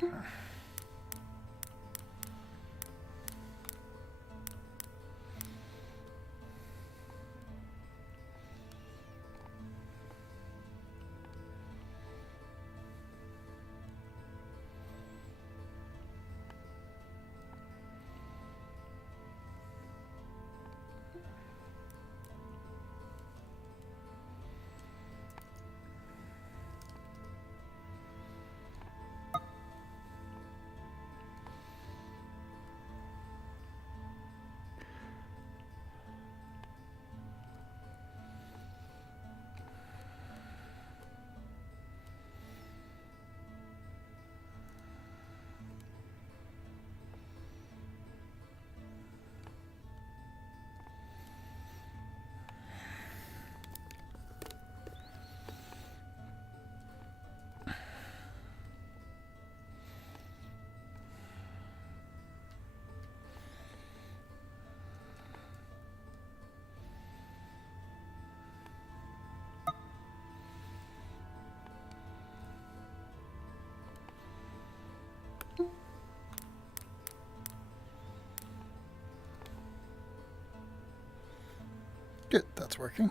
Good, that's working.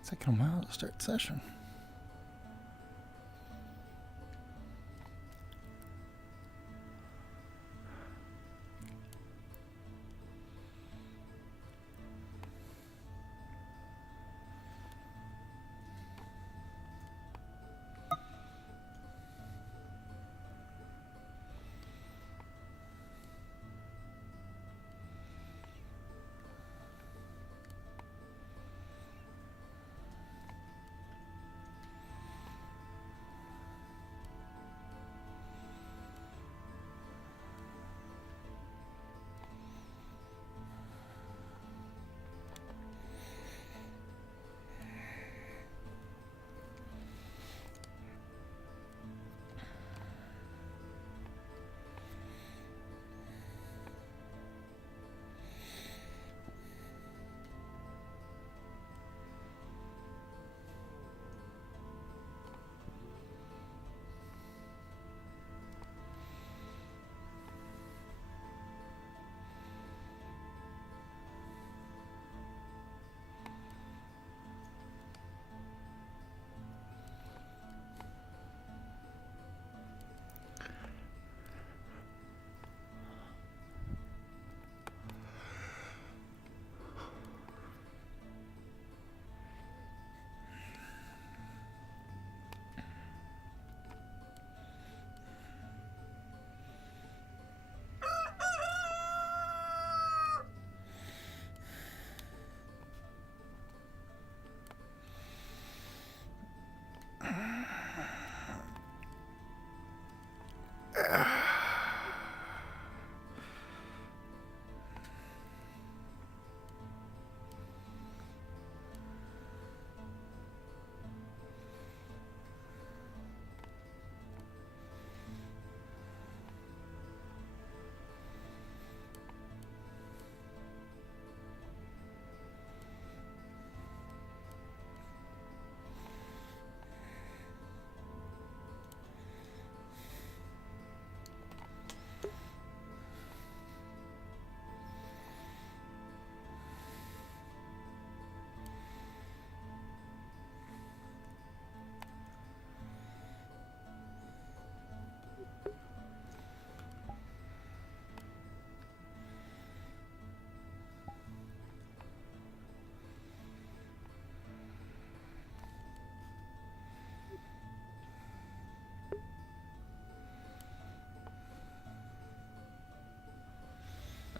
It's taking a while to start session.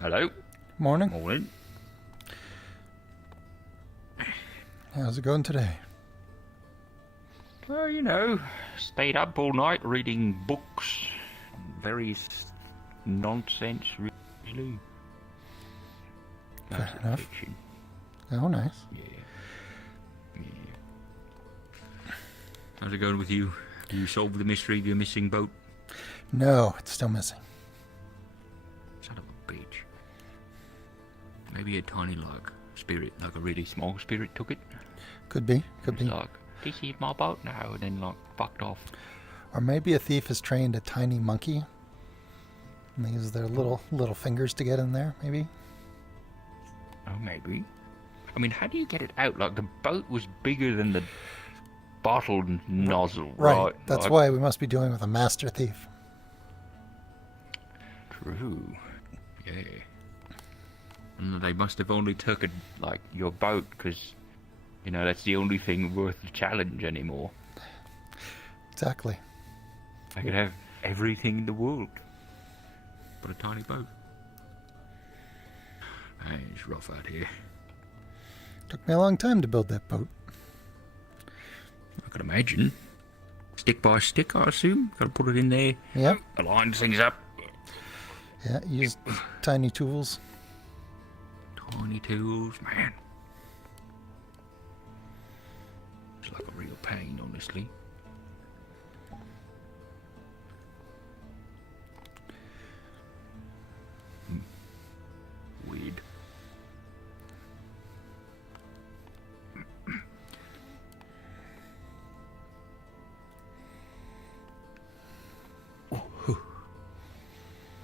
Hello. Morning. Morning. How's it going today? Well, you know, stayed up all night reading books. Various nonsense, really. Fair enough. Fiction. Oh, nice. Yeah. How's it going with you? Do you solve the mystery of your missing boat? No, it's still missing. Son of a bitch. Maybe a tiny, like, spirit, like a really small spirit took it. Could be. Could be. Like, this is my boat now, and then, like, fucked off. Or maybe a thief has trained a tiny monkey. And they use their little fingers to get in there, maybe? Oh, maybe. I mean, how do you get it out? Like, the boat was bigger than the bottle nozzle, right? That's like, why we must be dealing with a master thief. True. Yeah. And they must have only taken, like, your boat, because, you know, that's the only thing worth the challenge anymore. Exactly. I could have everything in the world, but a tiny boat. Hey, it's rough out here. Took me a long time to build that boat. I could imagine. Stick by stick, I assume. Got to put it in there. Yep. Align things up. Yeah, use tiny tools. Tiny tools, man. It's like a real pain, honestly. Weird.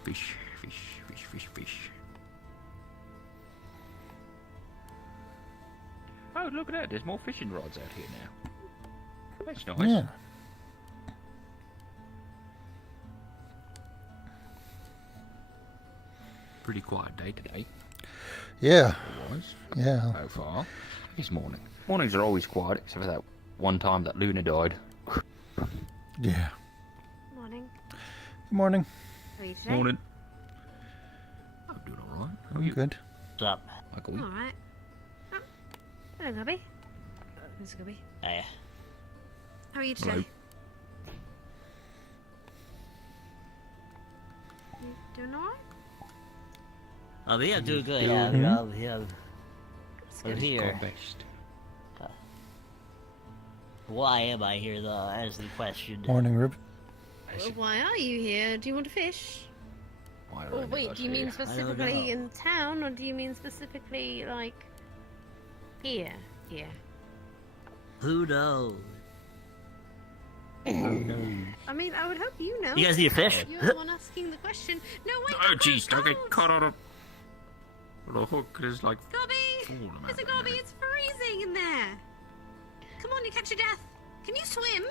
Fish, fish, fish, fish, fish. Oh, look at that. There's more fishing rods out here now. That's nice. Yeah. Pretty quiet day today. Yeah. It was. Yeah. So far. This morning. Mornings are always quiet, except for that one time that Luna died. Yeah. Morning. Good morning. How are you today? Morning. I'm doing alright. How are you? Good. What's up? Michael? All right. Oh, hello, Gubby. There's Gubby. Hey. How are you today? Hello. You doing all right? I'm doing good. Mhm. I'm It's here. gone best. Why am I here, though? That's the question. Morning, Rube. Well, why are you here? Do you want to fish? Why Or don't wait, do you mean know. specifically in town, or do you mean specifically, like, here? Here. Who knows? I mean, I would hope you know. You guys need a fish? You're the one asking the question. No, wait. Oh, jeez, don't get caught on a little hook. There's like. Gubby! Mr. Gubby, it's freezing in there. Come on, you catch your death. Can you swim?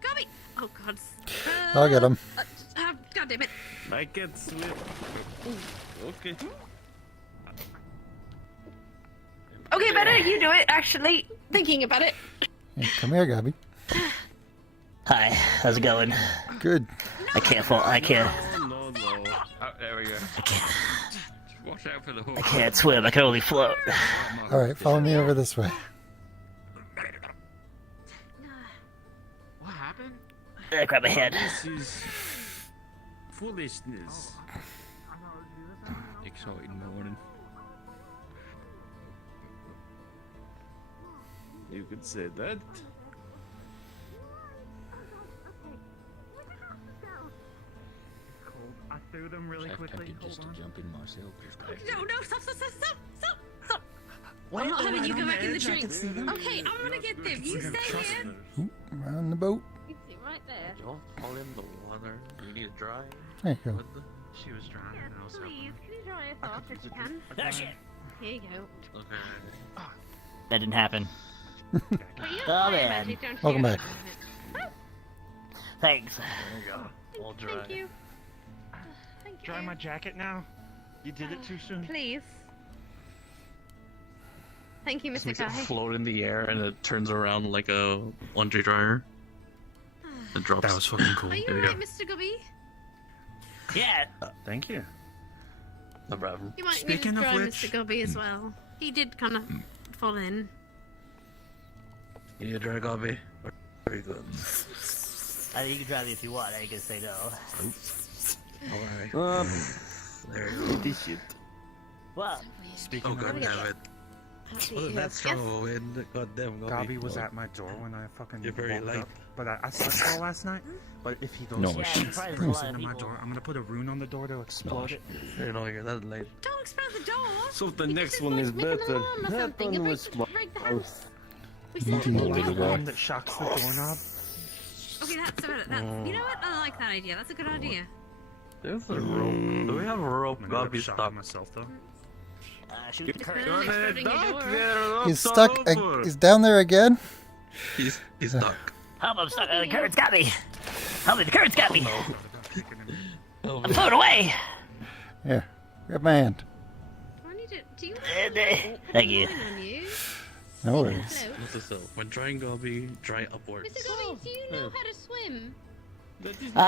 Gubby! Oh, God. I'll get him. God damn it. I can't swim. Okay. Okay, better you do it, actually. Thinking about it. Yeah, come here, Gabby. Hi, how's it going? Good. I can't fall. I can't. No. Oh, there we go. I can't. Watch out for the hook. I can't swim. I can only float. All right, follow me over this way. What happened? I grab my hand. This is foolishness. Exciting morning. You could say that. I threw them really I'm quickly. tempted just to Hold on. jump in myself. No, stop. I'm not having you go back in the drink. Okay, I'm gonna get them. You stay here. Oop, around the boat. You sit right there. Don't fall in the water. You need to dry. There you go. She was drying. Yes, and also. please. Can you dry us off if you can? Oh, shit. Here you go. Okay. That didn't happen. Well, you Oh, don't man. magic, don't you? Welcome back. Thanks. There you go. All dry. Thank you. Thank you. Dry my jacket now. You did it too soon. Please. Thank you, Just Mr. makes it Kai. float in the air and it turns around like a laundry dryer. It drops. That was fucking cool. Are you There you alright, Mr. Gubby? Yeah. Thank you. No problem. You might Speaking need to of try which- Mr. Gobby as well. He did kind of fall in. You dry Gobby? Very good. I think you can drive me if you want. I ain't gonna say no. Alright. There you go. This shit. Well, Speaking Oh of god which, damn it. Oh, that's trouble when goddamn Gobby was at my door when I fucking You're very woke late. up. But I slept all last night. But if he goes No, yeah, shit. you probably brings a lot into of my people. door, I'm gonna put a rune on the door to explode it. You know, you're that late. Don't explode the door. So the We next just one like is make an better. alarm or That something one and was break the house. We said Indeed. we Little would. guy. One that shocks the doorknob. Okay, that's about it. You know what? I like that idea. That's a good idea. There's a rope. Do we have a rope? I'm gonna Gobby shock stuck. myself though. Shoot the It's curtain. better than exploding your door. He's stuck. He's down there again. He's stuck. Help, I'm stuck. The curtain's got me. Help me, the curtain's got me. Oh, I'm floating away. Here, grab my hand. Do I need to? Do you Thank you. want on you? No worries. Hello? What's this? When drying Gobby, dry upwards. Mr. Gobby, do you know how to swim? No,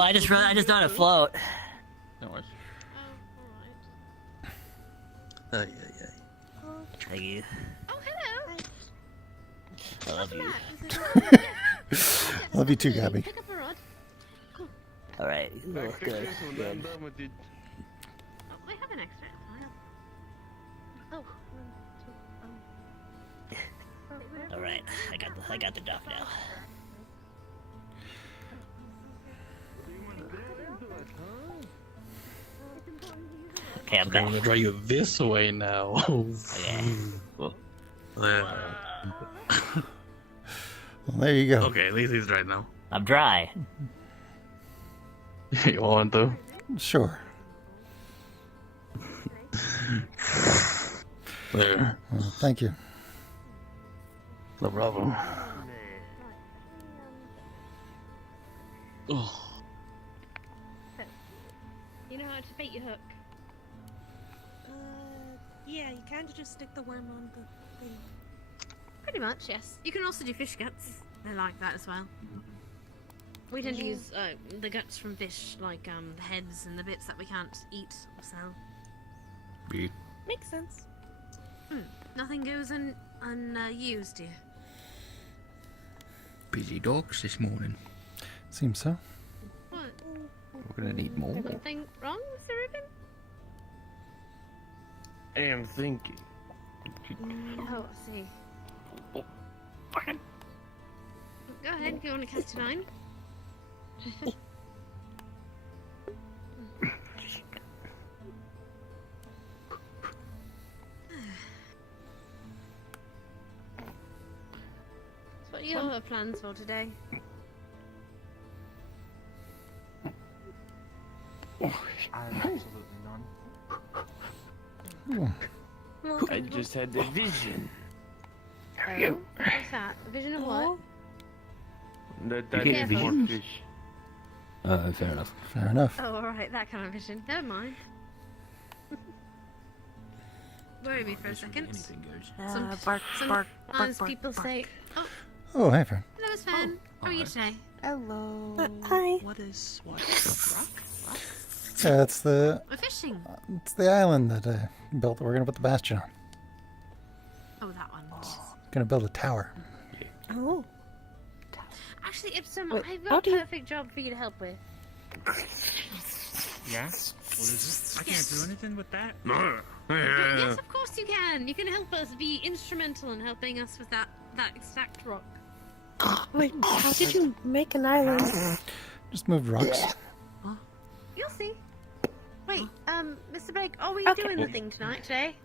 I just know how to float. No worries. Oh, Ay, ay, ay. Thank you. oh, hello. I love you. Love you too, Gabby. Pick up a rod. All right. You look good. Good. Oh, I have an extra. Oh. All right. I got the duff now. Okay, I'm I'm back. gonna dry you this way now. Okay. There. Well, there you go. Okay, at least he's dry now. I'm dry. You want to? Sure. There. Well, thank you. No problem. Oh. You know how to bait your hook? Yeah, you kind of just stick the worm on the thing. Pretty much, yes. You can also do fish guts. They like that as well. We tend to use the guts from fish, like the heads and the bits that we can't eat or sell. Yeah. Makes sense. Nothing goes unused here. Busy dogs this morning. Seems so. What? We're gonna need more. Something wrong, Mr. Rubin? I am thinking. Oh, I see. Go ahead if you want to cast a line. So what are your plans for today? I have absolutely none. I just had a vision. Oh, what's that? A vision of what? That You get is a more vision? fish. Fair enough. Fair enough. Oh, alright, that kind of vision. Never mind. Worry me for a second. Anything goes. Sometimes people say, oh, Oh, hey, friend. hello, Sven. How are you today? Hello. Hi. What is what? Rock? Yeah, it's the island that built. We're gonna put the bastion on. Oh, that one. Gonna build a tower. Oh. Actually, I've how got do a you- perfect job for you to help with. Yeah? What is it? I can't do anything with that. Yes, of course you can. You can help us, be instrumental in helping us with that exact rock. Wait, how did you make an island? Just moved rocks. You'll see. Wait, Mr. Blake, are we Okay. doing the thing today?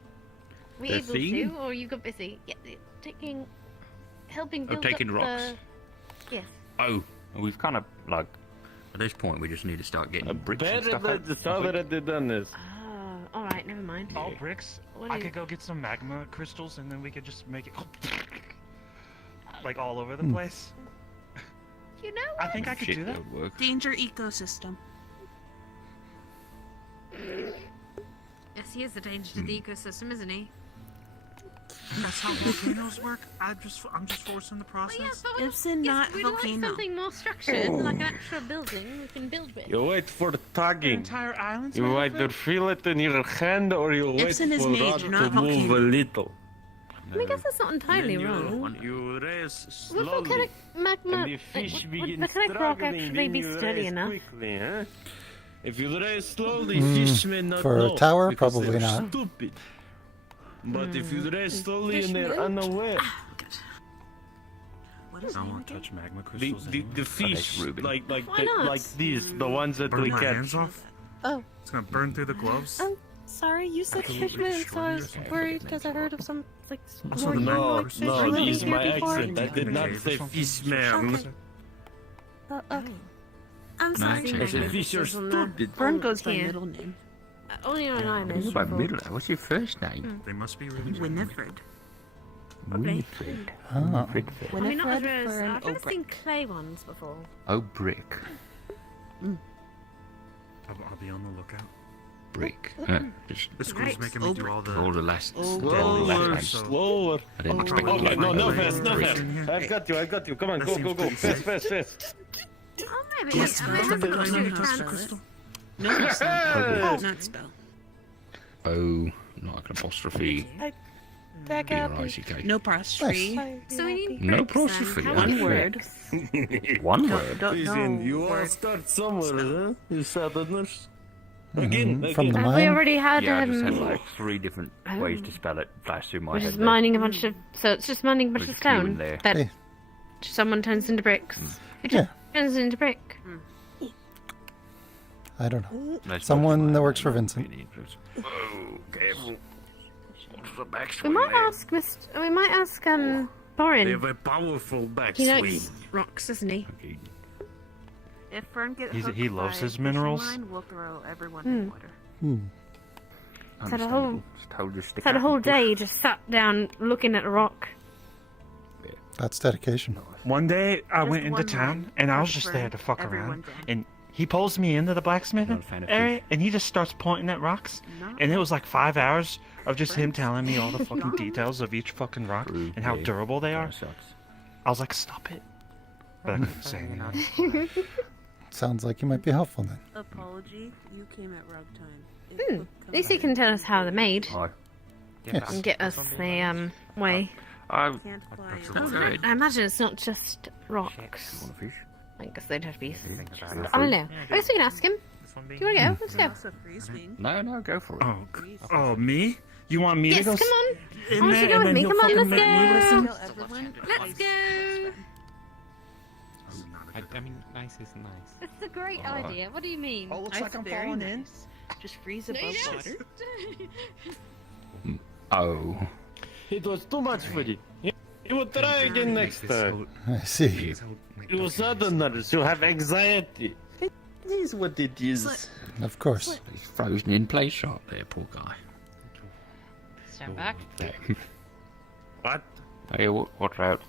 We The able thing? to, or you got busy? Yeah, helping build taking up rocks. Yes. Oh, we've kind of like at this point we just need to start getting bricks and Better stuff than out. the stuff that they done this. Oh, all right, never mind. All bricks. What I do you- could go get some magma crystals and then we could just make it like all over the place. You know I what? think I could Shit, do that. that would work. Danger ecosystem. Yes, he is a danger to the ecosystem, isn't he? That's how volcanoes work. I'm just forcing the Well, yeah, process. but Ibsen, yes, not we'd like volcano. something more structured, like an actual building we can build with. You wait for the The tugging. entire island's You made of either it? feel it in your hand or you wait Ibsen is for made, Rod to not move a volcano. little. I guess that's not entirely Then wrong. you raise Would slowly. volcanic magma, And the fish would begin volcanic rock struggling, actually then be you steady raise enough? quickly, huh? If you raise slowly, fish may not for a know tower, because probably they're not. Stupid. But if you raise slowly Fish and they're may. unaware, What is I name won't again? touch magma the, crystals the, anymore. the fish, Ruben. like Why not? like these, the ones that Burn we my catch. hands off. Oh, It's gonna burn through the gloves. I'm sorry. You said Absolutely fishman, so I destroy was yourself. worried because I heard of some like Also, more the No, like fish no, living this is here my before. accent. I did not say fish, man. Okay. Okay. I'm No, sorry. it's The a fish are stupid. Vern goes by Here. middle name. Only on an island. What's my middle name? What's your first name? They must be really Winifred. Winifred. Oh. Winifred. I mean, not as Winifred, rare as Fern, I've never Obrick. seen clay ones before. Oh, brick. I'll be on the lookout. Brick. Just The school's Right. making me do all all the. the last. Slower, last slower. I didn't expect Okay, like no, no like- fast, no Right fast. in here. I've got you. Come on, That go, seems go, go. pretty Fast, safe. fast, fast. Oh, maybe. Yes, I ma'am. have to Let look me through touch the panels. crystal. No spell. Hey! Not spell. Oh, not like an apostrophe. Back B up. R I C K. No apostrophe. So we need No bricks then. apostrophe, How yeah. many One word. One word. Don't Listen, know. you all word. start somewhere, huh? You southerners. Mhm, Again, from the again. Have we mine. already had Yeah, I just had him? like 3 different ways to spell it flash through my We're head. just there. mining a bunch of. So it's just mining a bunch There's of a few in stone there. that Hey. someone turns into bricks. Who Yeah. turns it into brick? I don't know. That's Someone probably that why works for I'm Vincent. really interested. Oh, careful. What's the We backswing might there? ask Mr. We might ask They Borin. have a powerful He backswing. likes rocks, doesn't he? Okay. If Fern gets He loves his minerals. we'll throw everyone in water. Had a whole- Understandable. Just hold your stick Had a out whole and push. day just sat down looking at a rock. That's dedication. One day I Just went into one town line. and I was Just just there burn to fuck everyone around, down. and he pulls me into the blacksmithing Not a fan of area, fish. and he just starts pointing at rocks, Not and it was like 5 hours of just him Friends. telling me all the fucking Gone. details of each fucking rock True, and how yeah. durable they are. Kinda sucks. I was like, stop it. But I couldn't say anything. Sounds like you might be helpful then. Apology, you came at wrong time. At least he can tell us how they're made Hi. Yes. and get us the way. Can't fly That's in. right. I imagine it's not just rocks. Want a fish? I guess they'd have to be. Yeah. I don't know. I guess we can ask him. Do you want to go? Let's go. Also freeze wing. No, no, go for it. Oh, me? You want me Yes, to go? come on. in I want you there to go and with then me. he'll Come on, fucking let's make me listen? go. Tell everyone. Let's go. I mean, nice is nice. It's a great Alright. idea. What do you mean? Oh, looks That's like I'm very falling in. nice. Just freeze No, above you water. don't. Oh. It was too much for you. You will try again next time. I see. You southerners, you have anxiety. It is what it is. Of course. He's frozen in place sharp there, poor guy. Stand back. What? Hey, watch out.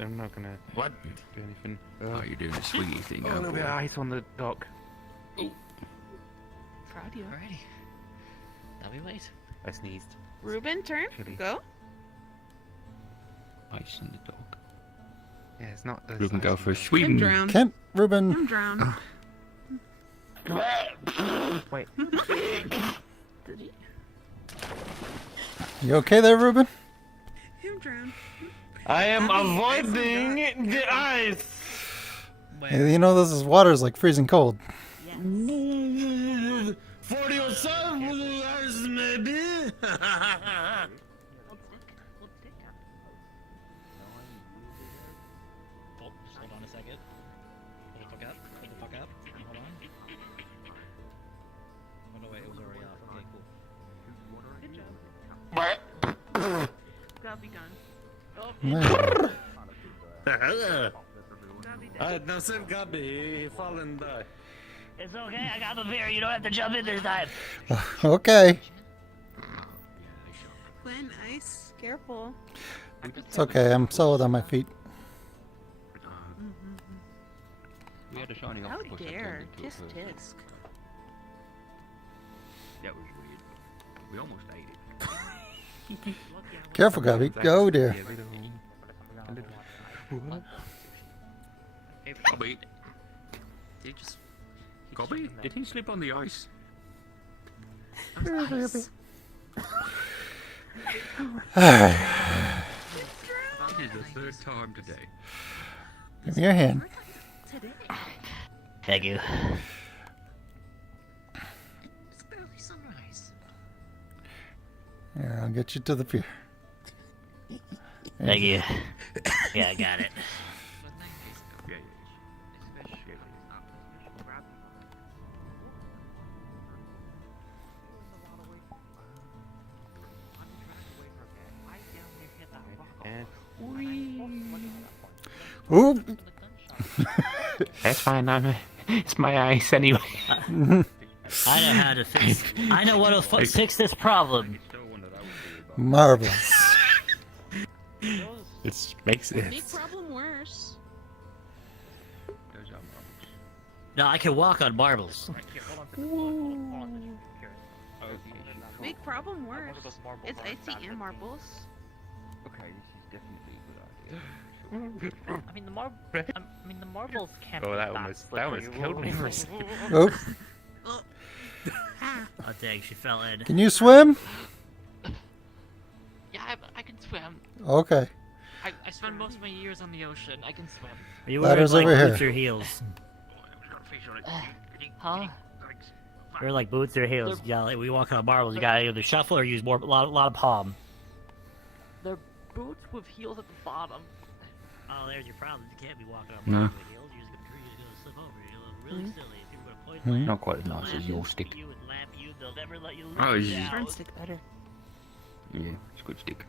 I'm not gonna What? do anything. Oh, you're doing a swingy thing. A Oh, little bit of boy. ice on the dock. Proud of you. Alrighty. Now we wait. I sneezed. Ruben, turn. Chilly. Go. Ice in the dog. Yeah, it's not. We can go for a Kim swim. drown. Kent, Ruben, I'm drowned. Wait. you okay there, Ruben? I'm drowned. I am avoiding the ice. Hey, you know this is water's like freezing cold. For yourself, maybe. Oh, just hold on a second. Hold the fuck up. Hold the fuck up. Hold on. Oh no, wait, it was already off. Okay, cool. Gotta be done. Man. Now save Gabi. He fall and die. It's okay, I got the beer. You don't have to jump in this time. Okay. Gwen, ice. Careful. It's okay. I'm solid on my feet. We had a shining How octopus. that dare. turned into a Tisk person. tisk. That was weird. We almost ate it. Careful, Gubby. Go there. Cobby. Did you just... Cobby? Did he slip on the ice? Ice. That is the third time today. Give me your hand. Today. Thank you. It's barely sunrise. Here, I'll get you to the pier. Thank you. Yeah, I got it. Yeah, Ooh. That's fine. It's my ice anyway. I know how to fix. I know what will fix this problem. Marvelous. It makes Make it. problem worse. No, I can walk on marbles. Make problem worse. It's icy and marbles. Okay, this is definitely a good idea. I mean, the marbles can't Oh, be that that almost slippery. killed me for a second. Oh, Oh dang, she fell in. can you swim? Yeah, I can swim. Okay. I spent most of my years on the ocean. I can swim. Are you wearing Ladder's like over boots here. or heels? Huh? Wear like boots or heels. Yeah, like we walk on marbles. You gotta either shuffle or use a lot of palm. They're boots with heels at the bottom. Oh, there's your problem. You can't be walking on No. marbles with heels. You're just gonna slip over. You look really silly. If people are pointing Not quite as nice as your stick. you and lamp you, they'll never let you Oh, live yeah. down. Stick better. Yeah, it's a good stick.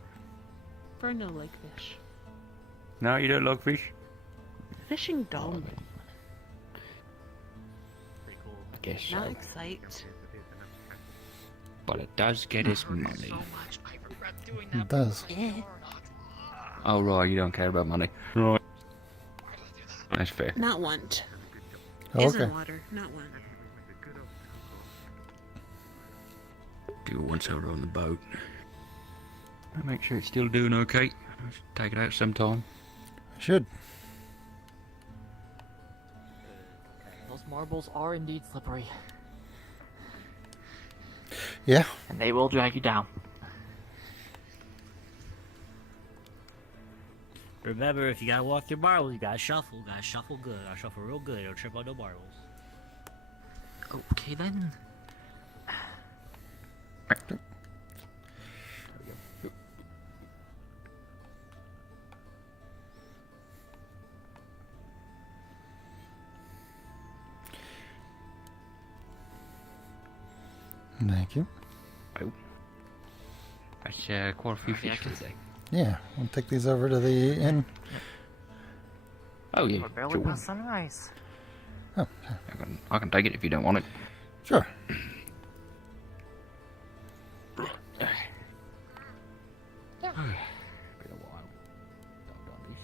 For no lake fish. No, you don't like fish? Fishing don't. Pretty cool. I guess so. Not excite. But it does get us money. So much. I regret doing It that. does. Oh, right, you don't care about money. Right. That's fair. Not want. Is Okay. in water, not want. Do it once over on the boat. I'll make sure it's still doing okay. Take it out sometime. Should. Those marbles are indeed slippery. Yeah. And they will drag you down. Remember, if you gotta walk through marbles, you gotta shuffle. Gotta shuffle good. Gotta shuffle real good. Don't trip on no marbles. Okay then. Thank you. That's quite a few fish for the day. Yeah, we'll take these over to the inn. Oh, yeah. We're barely Sure. past sunrise. Oh, I can take it if you don't want it. sure. Been a while. I've done this.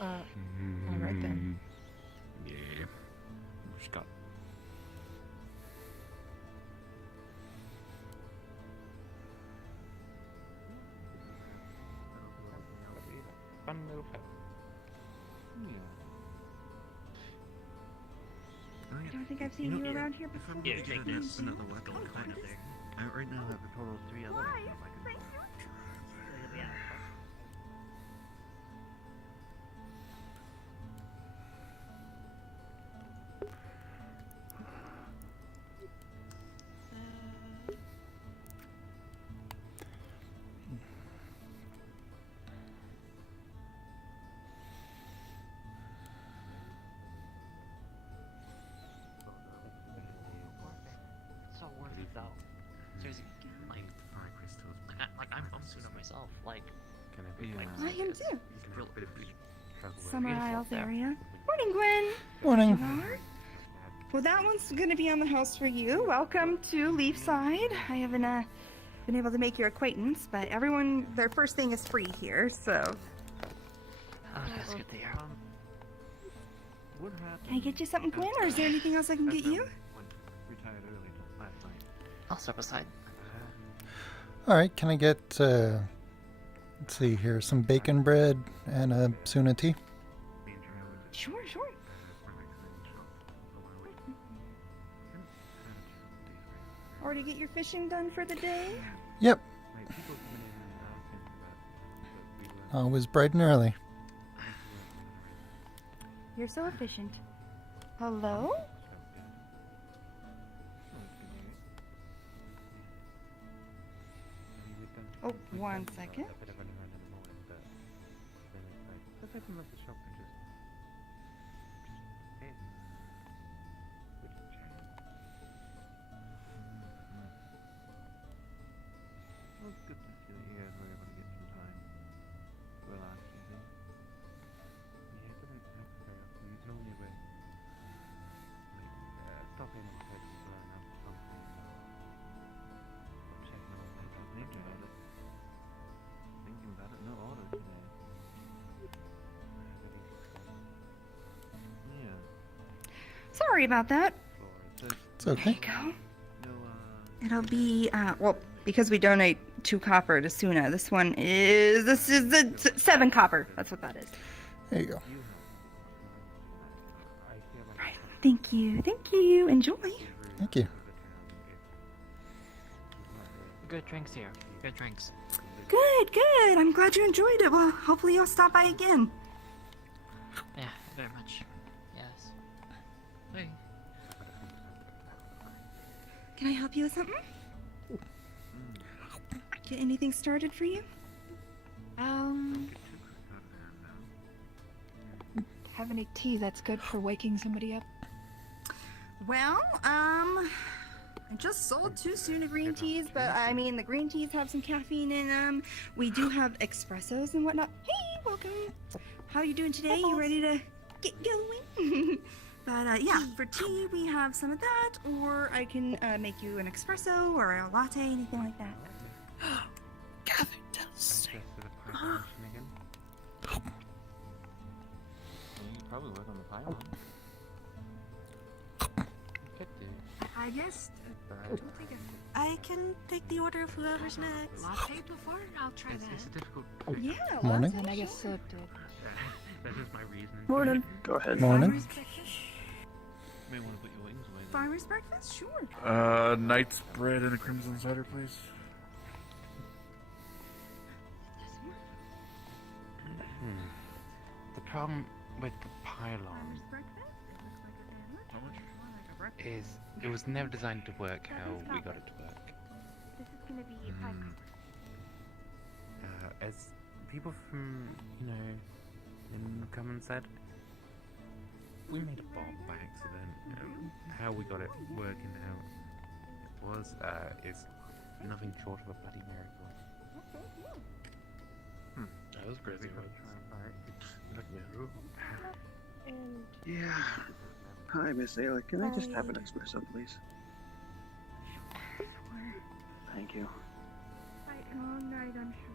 Alright then. Yeah. Just got. Fun little pet. I don't think I've seen you around here If before. I'm going to take get this. another weapon kind of thing, I right now have a total of 3 other ones I can buy. So worth it though. Seriously, like, I'm Suno myself. Like, I am too. real, Summer Beautiful Isles there. area. Morning, Gwen. Morning. Gerard. Well, that one's going to be on the house for you. Welcome to Leafside. I haven't been able to make your acquaintance, but everyone, their first thing is free here, so. oh, that's good to hear. What happened? Can I get you something, Gwen, or is there anything else I can get you? Retired early last night. I'll step aside. All right, can I get, let's see here, some bacon bread and a Suna tea? Sure, sure. Or to get your fishing done for the day? Yep. Always bright and early. You're so efficient. Hello? Oh, 1 second. Well, it's good to see that you guys were able to get some time to relax and things. Yeah, it doesn't happen very often. Normally we stop in and try to learn out something or check on things. I'm thinking about it. Thinking about it, no order today. Yeah. Sorry about that. It's okay. Go. No, It'll be, well, because we donate 2 copper to Suna, this is the 7 copper. That's what that is. There you go. Right. Thank you. Thank you. Enjoy. Thank you. Good drinks here. Good drinks. Good, good. I'm glad you enjoyed it. Well, hopefully you'll stop by again. Yeah, very much. Yes. Hey. Can I help you with something? Get anything started for you? Have any tea that's good for waking somebody up? Well, I just sold 2 Suna green teas, but I mean, the green teas have some caffeine in them. We do have espressos and whatnot. Hey, welcome. How are you doing today? You ready to get going? But yeah, for tea, we have some of that, or I can make you an espresso or a latte, anything like that. Gavin does say. You probably work on the pylon. Could do. I guess. I can take the order of whoever's next. Latte before? I'll try that. It's a difficult. Yeah. Morning. And I guess so. That is my reasoning. Morning. Go ahead. Morning. Farmer's breakfast? You may want to put your wings away. Farmer's breakfast? Sure. Knight's bread and a crimson cider, please. The problem with the pylon Farmer's breakfast? It looks like a sandwich. How much? More like a breakfast. is it was never designed to work how we got it to work. This is gonna be pie Mm. As people from, in Common said, we made a bomb by accident. How we got it working, how it was, is nothing short of a bloody miracle. That was crazy. Yeah. Hi, Miss Ayla. Can I just have an espresso, please? Thank you. Long night, I'm sure.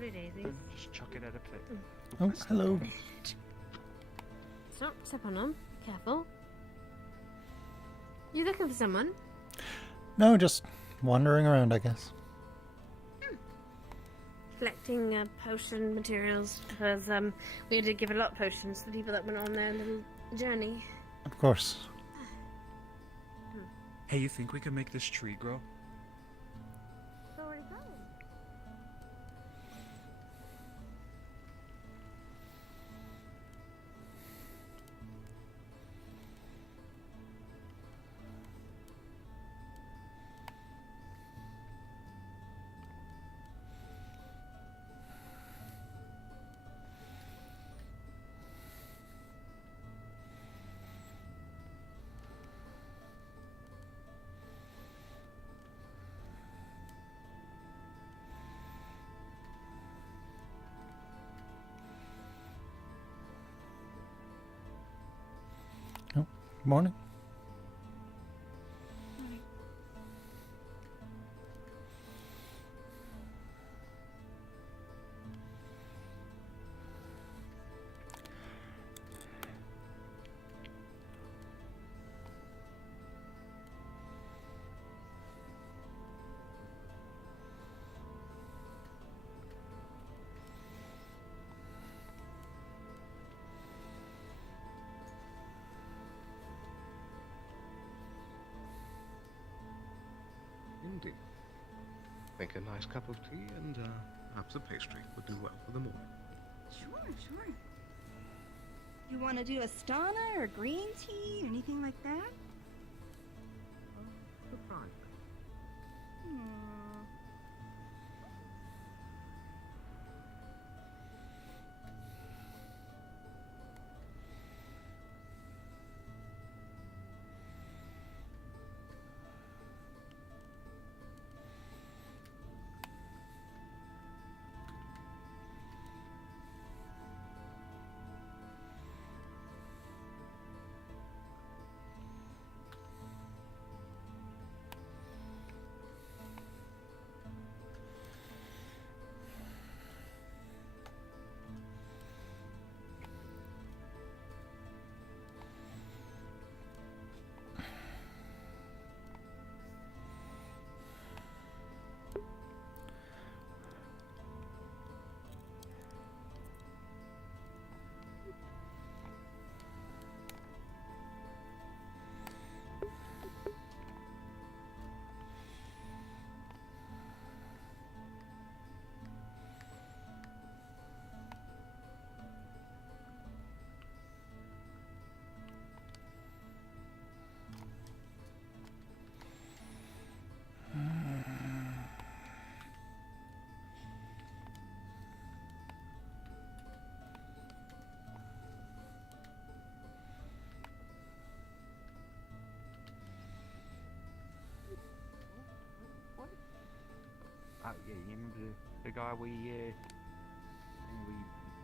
Pretty daisies. Just chuck it at a plate. Oh, hello. Stop, step on them. Careful. You looking for someone? No, just wandering around, I guess. Collecting potion materials because we had to give a lot of potions to the people that went on their little journey. Of course. Hey, you think we could make this tree grow? So where are you going? Good morning. Indeed. Make a nice cup of tea and perhaps a pastry would do well for the morning. Sure, sure. You want to do a stana or green tea, anything like that? Hmm. Oh yeah, you remember the guy we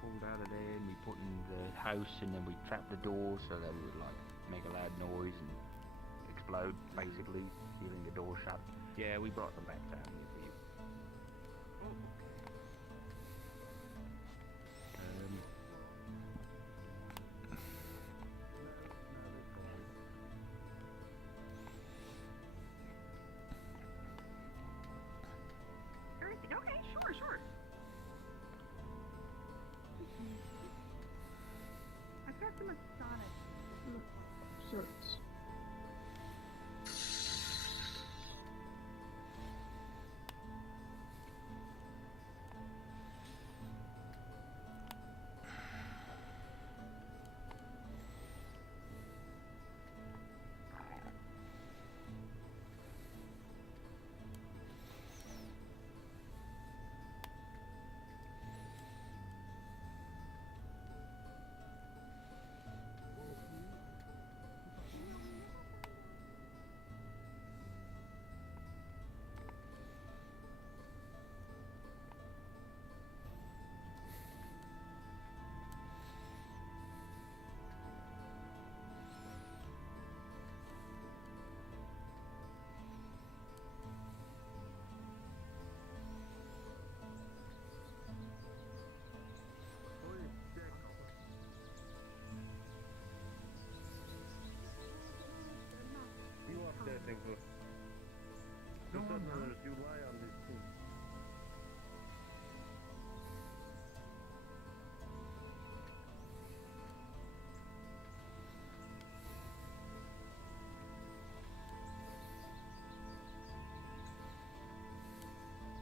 pulled out of there and we put in the house and then we trapped the door so that it would like make a loud noise and explode basically, sealing the door shut. Yeah, we brought them back down here for you. Okay, sure, sure. I've got some Asana shirts. Southerners, you lie on this thing.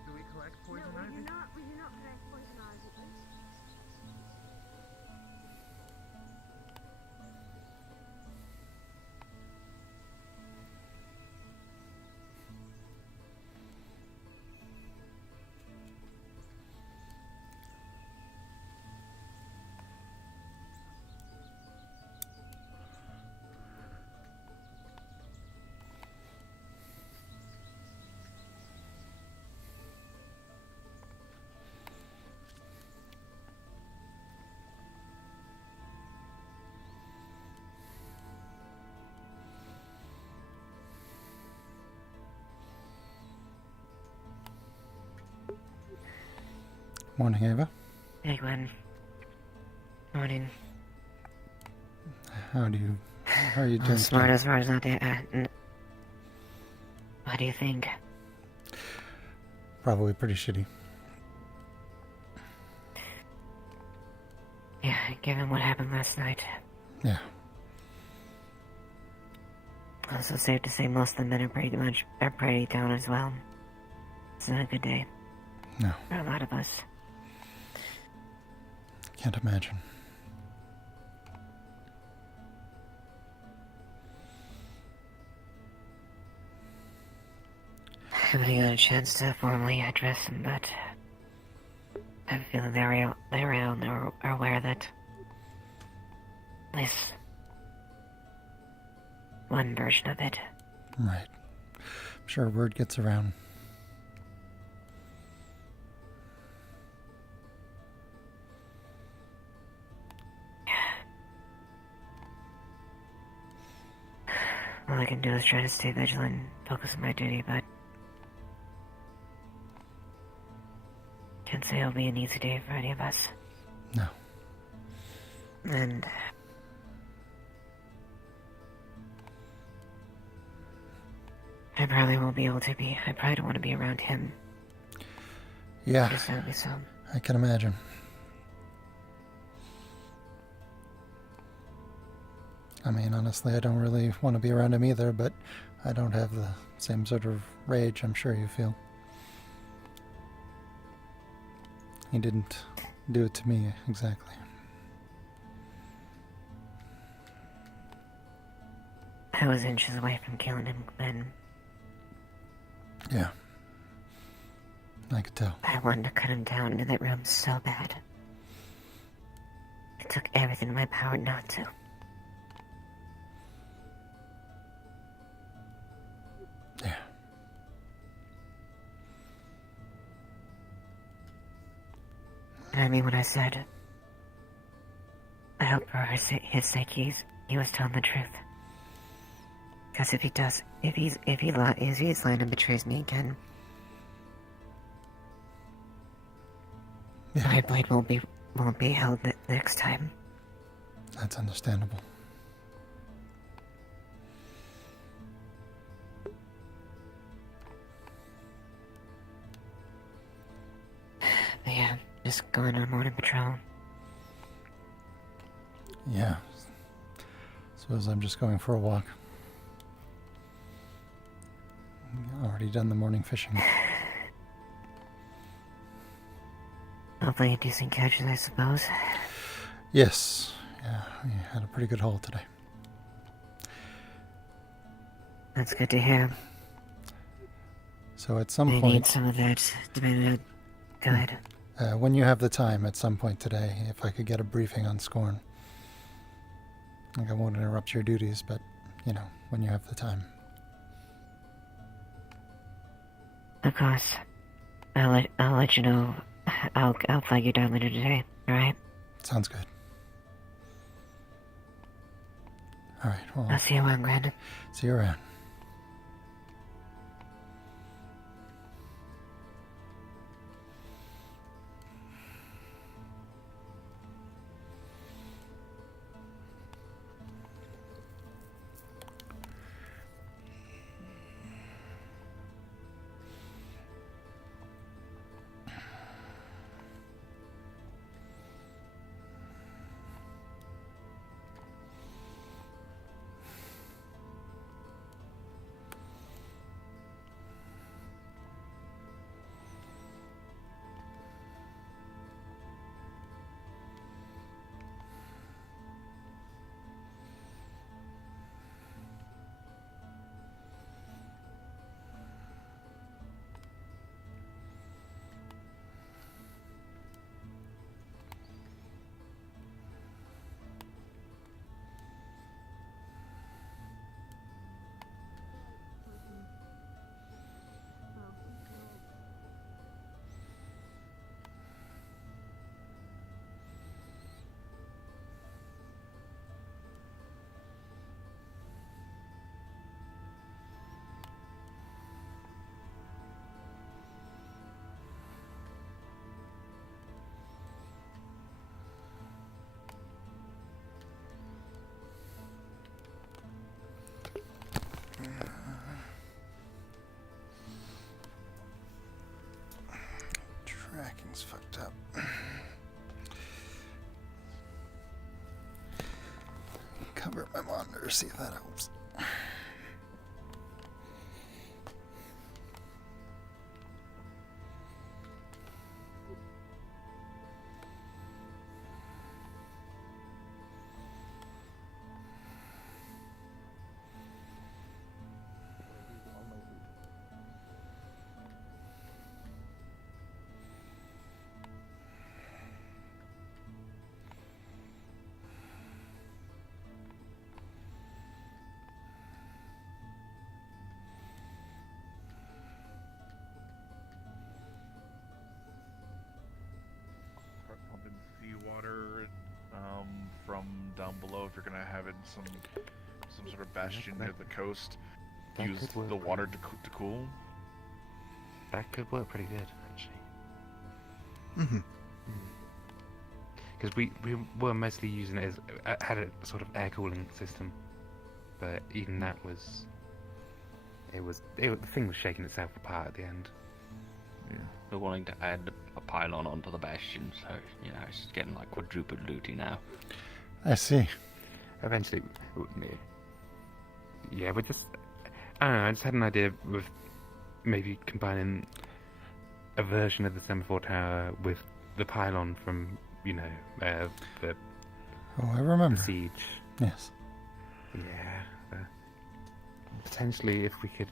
Do we collect poison No, ivy? we do not collect poison ivy. Morning, Ava. Hey, Glenn. Morning. How are you doing? Smart today? as far as not there. What do you think? Probably pretty shitty. Yeah, given what happened last night. Yeah. Also safe to say most of the men are pretty down as well. It's not a good day. No. For a lot of us. Can't imagine. I haven't got a chance to formally address them, but I have a feeling they're around or are aware that at least one version of it. Right. I'm sure word gets around. All I can do is try to stay vigilant and focus on my duty, but can't say it'll be an easy day for any of us. No. And I probably won't be able to be. I probably don't want to be around him. Yeah. Just that would be so. I can imagine. I mean, honestly, I don't really want to be around him either, but I don't have the same sort of rage I'm sure you feel. He didn't do it to me, exactly. I was inches away from killing him, Glenn. Yeah. I could tell. I wanted to cut him down into that room so bad. It took everything in my power not to. Yeah. And I mean when I said, I hope for his sake he was telling the truth. Because if he's lying and betrays me again, Yeah. my blade won't be held next time. That's understandable. But yeah, just going on morning patrol. Yeah. Suppose I'm just going for a walk. Already done the morning fishing. Hopefully decent catches, I suppose. Yes. Yeah, we had a pretty good haul today. That's good to hear. So at some I need point, some of that demented guide. when you have the time at some point today, if I could get a briefing on Scorn. Like, I won't interrupt your duties, but, you know, when you have the time. Of course. I'll let you know. I'll flag you down later today, alright? Sounds good. Alright, well, I'll see you around, Brandon. see you around. water, see if that helps. Start pumping seawater from down below if you're gonna have it in some sort of bastion near the coast. That Use could work the pretty water good. to cool. That could work pretty good, actually. Mm-hmm. Because we were mostly using it as had a sort of air cooling system, but even that was the thing was shaking itself apart at the end. Yeah. We're wanting to add a pylon onto the bastion, so you know it's getting like quadruple duty now. I see. Eventually, yeah, we're just I don't know. I just had an idea of maybe combining a version of the semaphore tower with the pylon from the Oh, I remember. the siege. Yes. Yeah. Potentially, if we could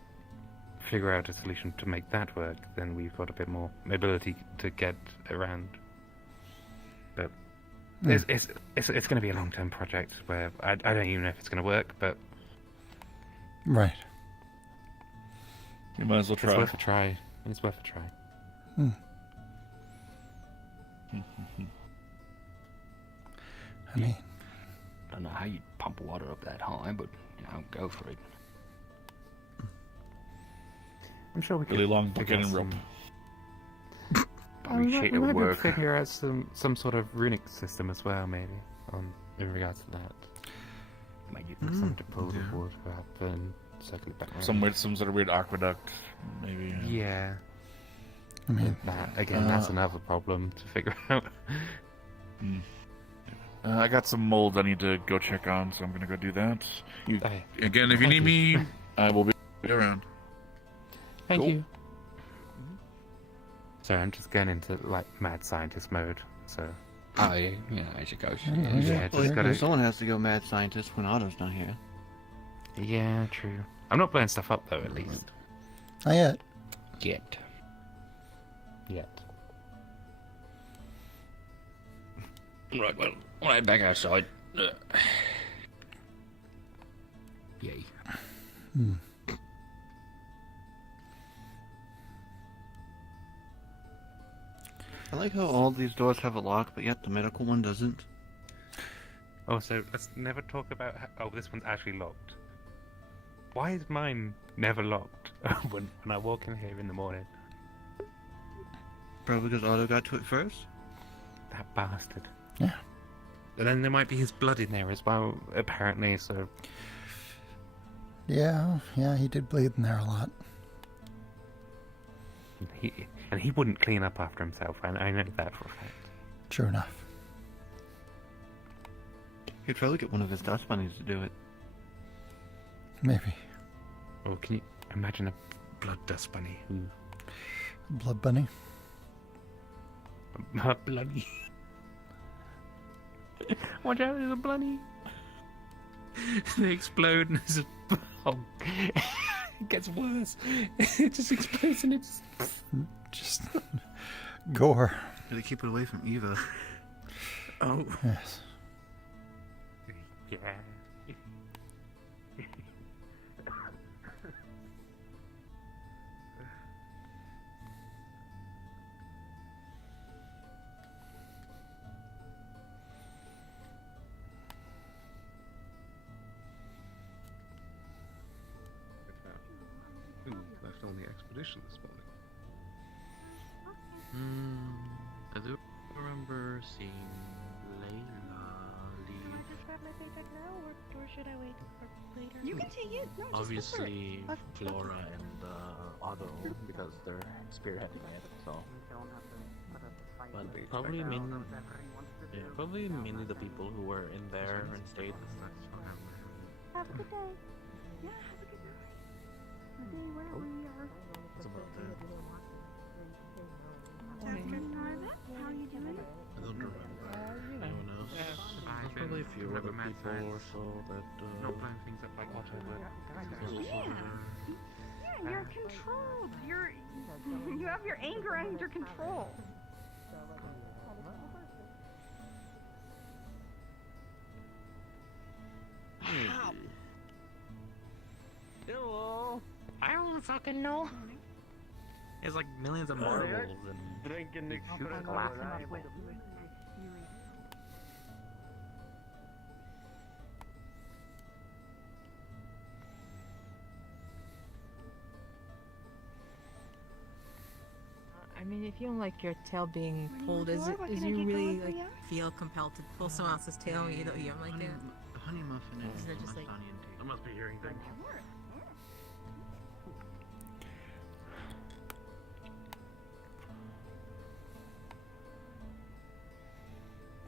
figure out a solution to make that work, then we've got a bit more ability to get around. But it's going to be a long-term project where I don't even know if it's going to work, but Right. You might as well try. it's worth a try. It's worth a try. Hmm. I mean, I don't know how you pump water up that high, but you know, go for it. I'm sure we could Really long figure out bucket and rope. some- Probably we shit might would be able to work. figure out some sort of runic system as well, maybe, in regards to that. Maybe Something to pull the water up and circle it back around. Some sort of weird aqueduct, maybe. Yeah. I mean, That's another problem to figure out. I got some mold I need to go check on, so I'm gonna go do that. Hey, Again, if you thank need you. me, I will be around. Thank Cool. you. Sorry, I'm just going into like mad scientist mode. So Oh yeah, you know, as it goes. yeah, just gotta. Someone has to go mad scientist when Otto's not here. Yeah, true. I'm not blowing stuff up though, at least. not yet. Get. Yet. Right, well, when I head back outside. Yay. Hmm. I like how all these doors have a lock, but yet the medical one doesn't. Oh, so let's never talk about. Oh, this one's actually locked. Why is mine never locked when I walk in here in the morning? Probably because Otto got to it first. That bastard. Yeah. And then there might be his blood in there as well, apparently. So Yeah, he did bleed in there a lot. he wouldn't clean up after himself. I know that for a fact. True enough. He'd probably get one of his dust bunnies to do it. Maybe. Or can you imagine a blood dust bunny? Ooh. Blood bunny. A bloody. Watch out, there's a bloody. They explode and there's a. Oh. It gets worse. It just explodes and it's. Just gore. Gotta keep it away from Eva. Oh. Yes. Yeah. Who left on the expedition this morning? I do remember seeing Layla leave. Or should I wait for later? You can take it. No, just go for it. Obviously, Flora and Otto, because they're spearheading it, so. But probably mainly the people who were in there and stayed. Have a good day. Yeah, have a good night. Good day wherever we are. It's about that. Dr. Private, how you doing? I don't remember anyone else. There's probably a few other people or so that. Not blowing things up like hot but Yeah, you're controlled. You have your anger under control. Hello. I don't fucking know. There's like millions of marbles and Drinking the I mean, if you don't like your tail being pulled, is you really like feel compelled to pull someone else's tail? You don't like that? Honey muffin Is it just like? I must be hearing things.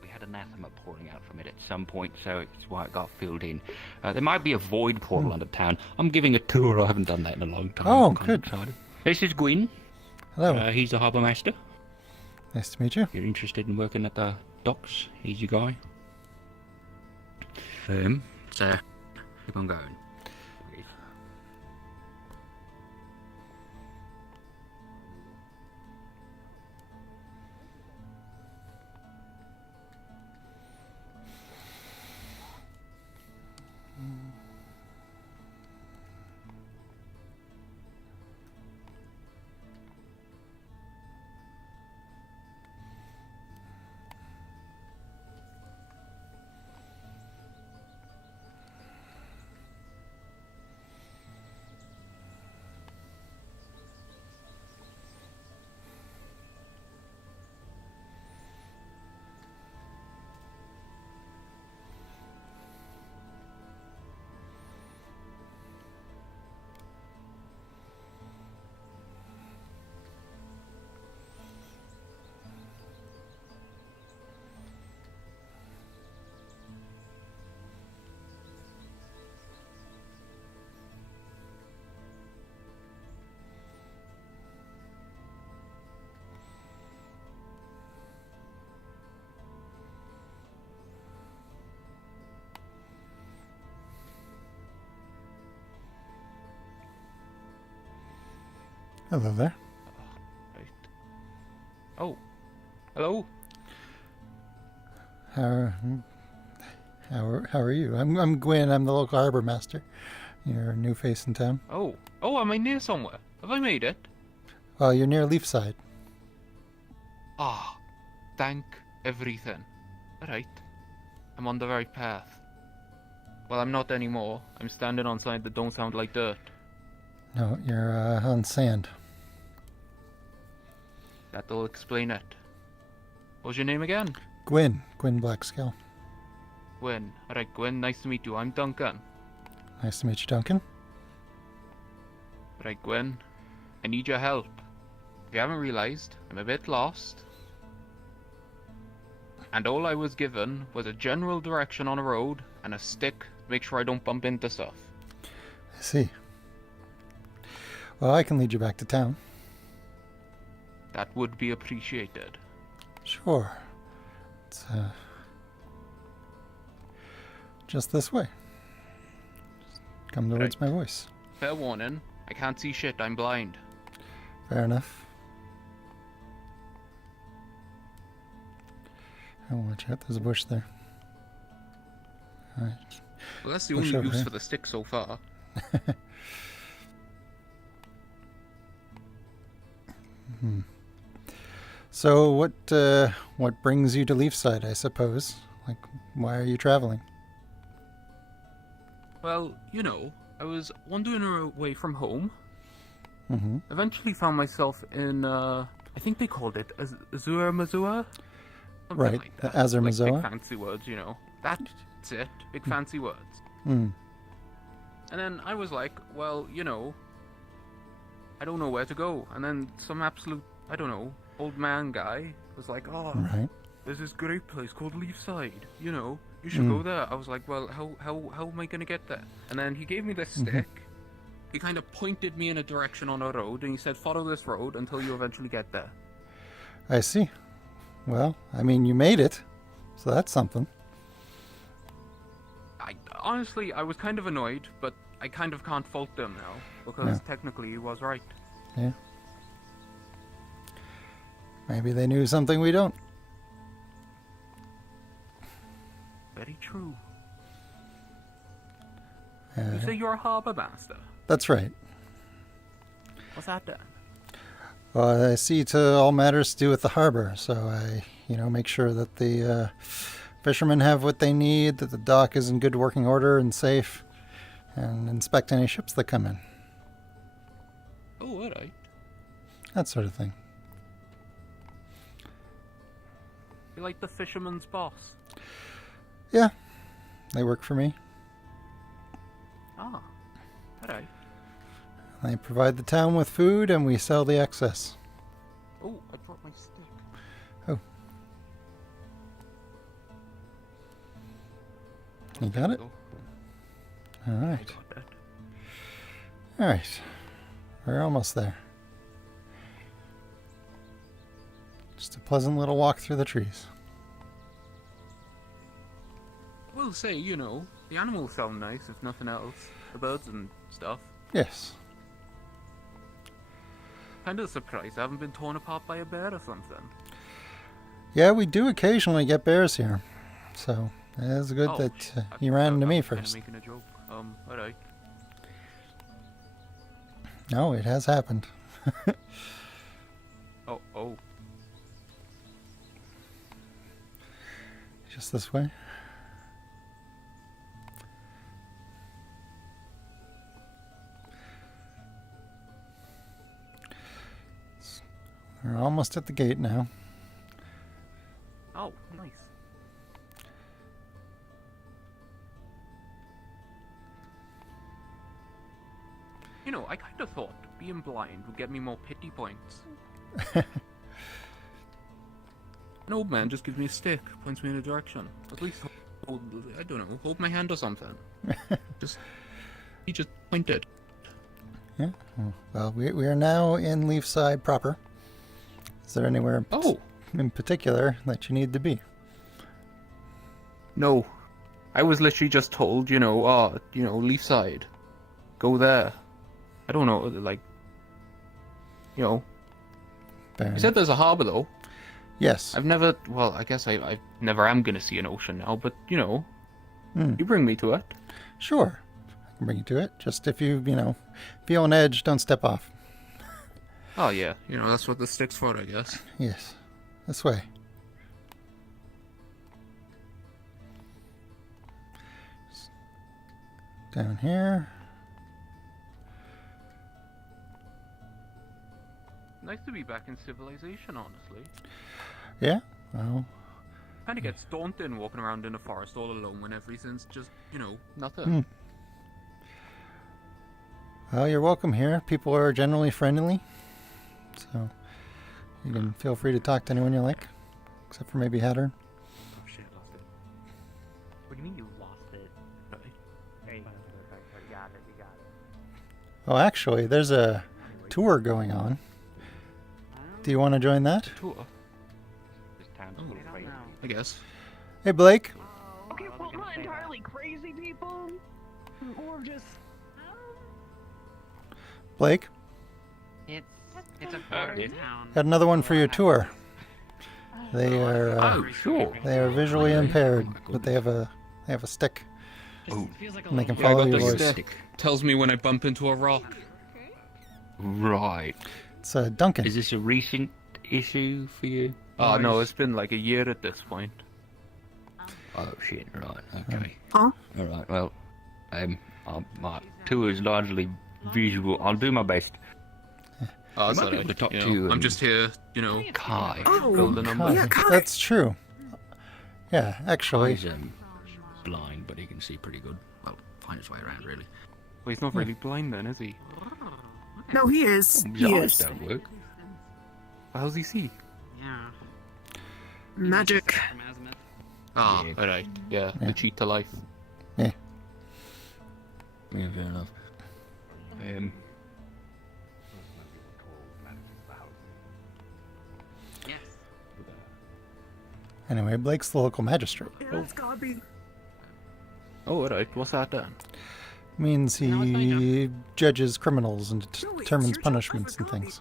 We had anathema pouring out from it at some point, so it's why it got filled in. There might be a void portal under town. I'm giving a tour. I haven't done that in a long time. Oh, I'm kind of good. excited. This is Gwyn. Hello. He's the harbour master. Nice to meet you. If you're interested in working at the docks, he's your guy. So keep on going. Hello there. Oh, hello. How are you? I'm Gwyn. I'm the local harbor master. You're a new face in town. Oh, am I near somewhere? Have I made it? Well, you're near Leafside. Ah, thank everything. Right. I'm on the right path. Well, I'm not anymore. I'm standing on signs that don't sound like dirt. No, you're on sand. That'll explain it. What's your name again? Gwyn Blackscale. Gwyn. Alright, Gwyn, nice to meet you. I'm Duncan. Nice to meet you, Duncan. Right, Gwyn. I need your help. If you haven't realized, I'm a bit lost. And all I was given was a general direction on a road and a stick to make sure I don't bump into stuff. I see. Well, I can lead you back to town. That would be appreciated. Sure. It's just this way. Just come towards my voice. Fair warning, I can't see shit, I'm blind. Fair enough. Oh, watch out, there's a bush there. Alright. Well, that's the Push only over use here. for the stick so far. Hmm. So what brings you to Leafside, I suppose? Like, why are you traveling? Well, you know, I was wandering away from home. Mm-hmm. Eventually found myself in, I think they called it Azura Mazua? Something Right, like that. Azur Like Mazua? big fancy words, you know. That's it. Big fancy words. Hmm. And then I was like, well, you know, I don't know where to go. And then some absolute, I don't know, old man guy was like, oh, Right. there's this great place called Leafside. You know, You should go there. I was like, well, how am I gonna get there? And then he gave me this stick. He kind of pointed me in a direction on a road, and he said, follow this road until you eventually get there. I see. Well, I mean, you made it, so that's something. Honestly, I was kind of annoyed, but I kind of can't fault them now, because technically he was right. Yeah. Maybe they knew something we don't. Very true. You say you're a harbour master? That's right. What's that then? Well, I see to all matters to do with the harbor, so I, make sure that the fishermen have what they need, that the dock is in good working order and safe, and inspect any ships that come in. Oh, alright. That sort of thing. You're like the fisherman's boss. Yeah, they work for me. Ah, alright. They provide the town with food, and we sell the excess. Oh, I dropped my stick. Oh. You got it? Alright. Alright. We're almost there. Just a pleasant little walk through the trees. We'll say, the animals sound nice, if nothing else. The birds and stuff. Yes. Kind of surprised I haven't been torn apart by a bear or something. Yeah, we do occasionally get bears here. So, it's good that you ran into me first. I'm making a joke. Alright. No, it has happened. Oh. Just this way? We're almost at the gate now. Oh, nice. I kind of thought being blind would get me more pity points. An old man just gives me a stick, points me in a direction. At least hold my hand or something. He just pointed. Yeah. Well, we are now in Leafside proper. Is there anywhere in particular that you need to be? No. I was literally just told, Leafside. Go there. I don't know, You said there's a harbour, though. Yes. I guess I never am going to see an ocean now, but, you bring me to it. Sure. I can bring you to it. Just if you feel on edge, don't step off. Oh, yeah. That's what the stick's for, I guess. Yes. This way. Down here. Nice to be back in civilization, honestly. Yeah? Well... Kind of gets daunting walking around in a forest all alone when everything's just, nothing. Well, you're welcome here. People are generally friendly. So, you can feel free to talk to anyone you like. Except for maybe Hatter. Oh shit, I lost it. What do you mean you lost it? Hey, you got it. Oh, actually, there's a tour going on. Do you want to join that? Tour? I guess. Hey, Blake. Okay, well, not entirely crazy people. Or just... Blake? It's a party town. Got another one for your tour. They are they are visually impaired, but they have a stick. Oh. And they can follow your voice. Stick tells me when I bump into a rock. Right. It's Duncan. Is this a recent issue for you? Oh no, it's been like a year at this point. Oh shit! Right. Okay. Huh? All right. Well, my tour is largely visual. I'll do my best. Oh, I might be able to talk to you. I'm just here, Kai. build the numbers. Yeah, Kai. That's true. Yeah, actually. Kai's blind, but he can see pretty good. Well, find his way around, really. Well, he's not really blind then, is he? No, he is. His He eyes is. don't work. How does he see? Yeah. Magic. Ah, alright. Yeah, Yeah. the cheat to life. Yeah. Yeah, fair enough. Yes. Anyway, Blake's the local magistrate. Yeah, it's gotta be. Oh, alright. What's that then? Means he judges criminals and determines punishments and things.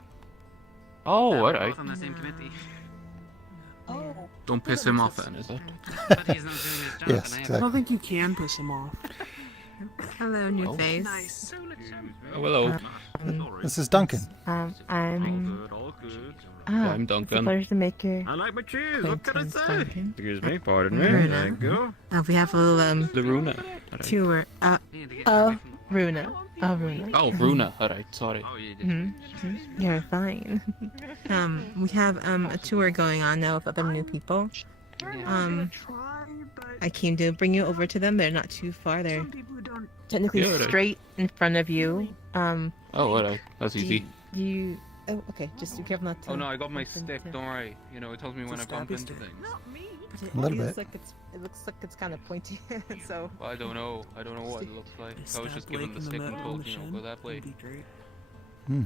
Oh, We're alright. both on the same committee. Oh. Don't piss him off then, is it? But he's not doing his job. Yes, and I exactly. I don't think you can piss him off. Hello, new Oh. face. Nice. Oh, hello. This is Duncan. I'm. all good. Yeah, I'm It's a Duncan. pleasure to make your I like my cheese. What can I acquaintance, say? Duncan. Excuse me, pardon me. Runa. There you go. We have a little The Runa. Alright. tour. Runa. Runa. Oh, Runa. Alright, sorry. Oh, you did. You're fine. We have a tour going on now with other new people. I came to bring you over to them. They're not too far. They're technically Yeah, right. straight in front of you. Oh, alright. That's easy. You. Oh, okay. Just be careful not to. Oh no, I got my bump into- stick, don't worry. You know, it tells me when I bump into things. But A little feels bit. Like it looks like it's kind of pointy. So. Well, I don't know. I don't know what it looks like. I was just given the stick and told, you know, go that way. Hmm.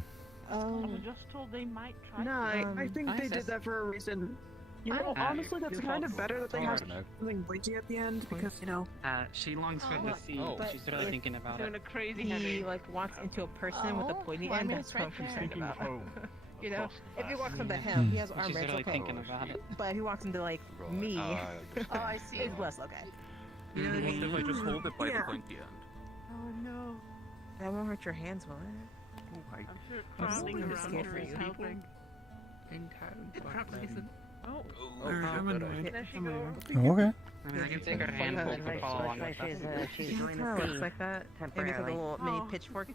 Oh. I was just told they might try. No, I think they did that for a reason. You know, honestly, that's kind of better that they have something pointy at the end because, you know. She longs for the sea. but She's really thinking about it. He like walks into a person with a pointy end. That's what I'm concerned about. You know, if he walks into him, he has arm She's wrench, really okay. thinking about it. But if he walks into like me, I see. it's less okay. What if I just hold it by the pointy end? Oh no. That won't hurt your hands, will it? I'm sure I'm just crawling scared around for her is you. helping. It probably isn't. Oh, Alright, I'm annoyed. There she goes. Okay. I mean, I can take her hand and follow along with us. She's kind of looks like that. Maybe it's like a little mini pitchfork.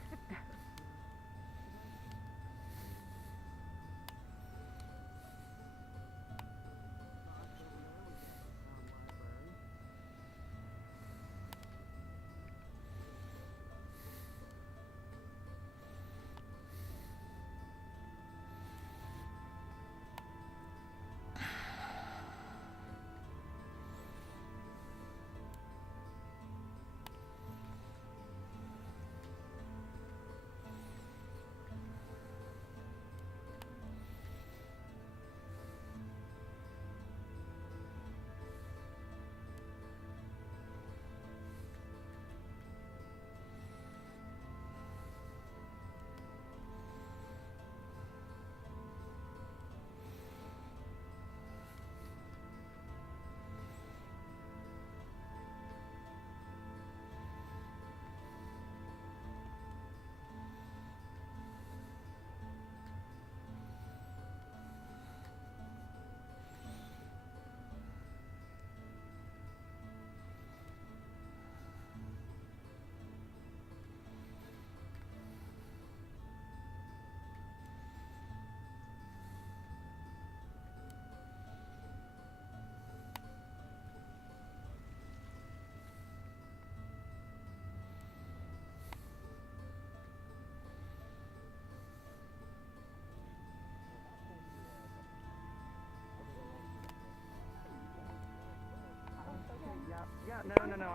No,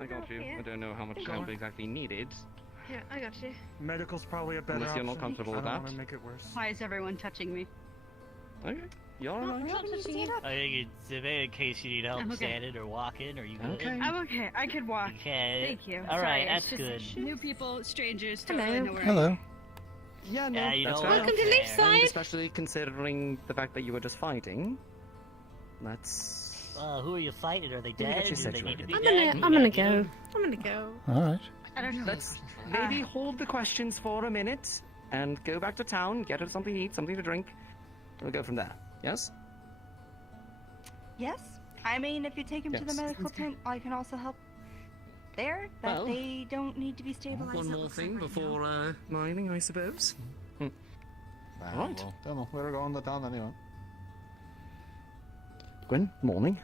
I got you. Yeah. I don't know how much Go help on. exactly needed. Yeah, I got you. Medical's probably a better Unless you're not option. comfortable with I don't that. want to make it worse. Why is everyone touching me? Okay. You're alright. I think it's in case you need help I'm okay. standing or walking, or you good? Okay. I'm okay. I could walk. Okay. Thank you. All right, Sorry, that's it's good. just New people, strangers, don't Hello. really know where Hello. Yeah, no, Yeah, you that's know fair. what? Welcome to Okay. Leafside. And especially considering the fact that you were just fighting. That's... Who are you fighting? Are they Let me get dead? you Do they need to be I'm dead? gonna You go. know? I'm gonna go. All right. I don't know. Let's maybe hold the questions for a minute and go back to town, get her something to eat, something to drink, and we'll go from there. Yes? Yes. I mean, if you take him to the Yes. medical tent, I can also help there. That Well, they don't need to be stabilized. One more thing before mining, I suppose. Right. Well, don't know. We're going to town anyway. Gwen, morning.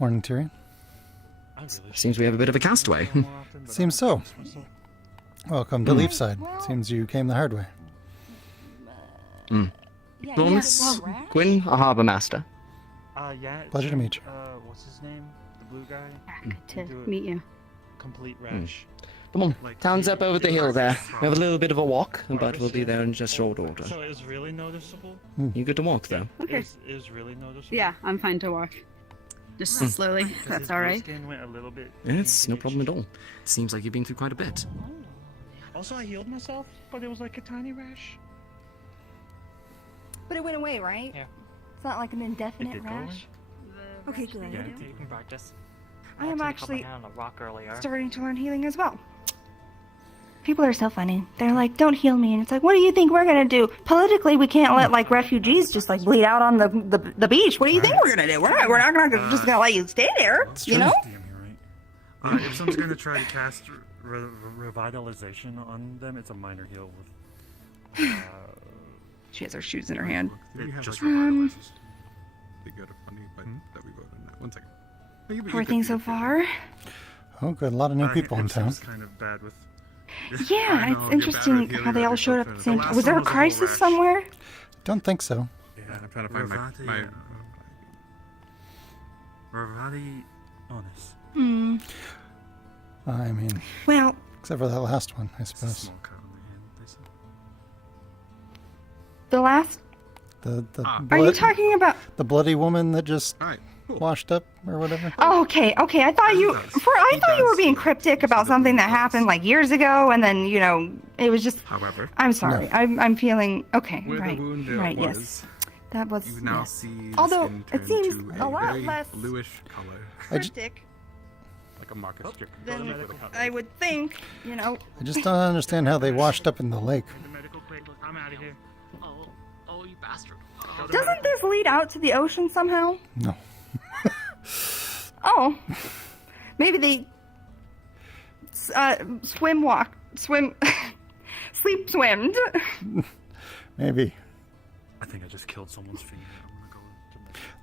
Morning, Tyrion. Seems we have a bit of a castaway. Seems so. Welcome to Leafside. Seems you came the hard way. Well, Miss Gwyn, a harbour master. Yeah. Pleasure to meet you. What's his name? The blue guy? Good to meet you. Complete rash. Come on, Like, town's he- up over the he hill was there. from We have a little bit of a walk, but Harvest, we'll be yeah? there in just short order. So it was really noticeable? You good to walk, though? Okay. It was really noticeable? Yeah, I'm fine to walk. Just slowly. Because That's his all blue right. skin went a little bit. It's no problem at all. Seems like you've been through quite a bit. Also, I healed myself, but it was like a tiny rash. But it went away, right? Yeah. It's not like an indefinite did go away? rash. Okay, good. Yeah, you can practice. I am caught my actually hand on a rock earlier. starting to learn healing as well. People are so funny. They're like, "Don't heal me," and it's like, "What do you think we're gonna do? Politically, we can't let like refugees just like bleed out on the beach. What do you think we're gonna do? We're not gonna just gonna let you stay there, you know?" If someone's going to try to cast revitalization on them, it's a minor heal with. She has her shoes in her hand. Just Um, They got a funny but that we voted on that. 1 second. How are things so far? Oh, good. A lot of new people in town. Kind of bad with. Yeah, it's interesting how they all showed up at the same time. Was there a crisis somewhere? Don't think so. Yeah, I'm trying to find my Ravati honest. I mean, Well, except for that last one, I suppose. the last. The Are you talking about? the bloody woman that just washed up or whatever? Oh, okay. I thought you were being cryptic about something that happened like years ago, and then it was just. However, I'm sorry. No. I'm feeling okay. Where right. the wound right. was, Yes. That was. you now yes. see the Although skin it turn seems to a lot very less bluish color. cryptic Like a Marcus strip. than I would think. I just don't understand how they washed up in the lake. I'm out of here. Oh, you bastard. Doesn't this lead out to the ocean somehow? No. Oh, maybe they sleep swimmed. Maybe. I think I just killed someone's finger.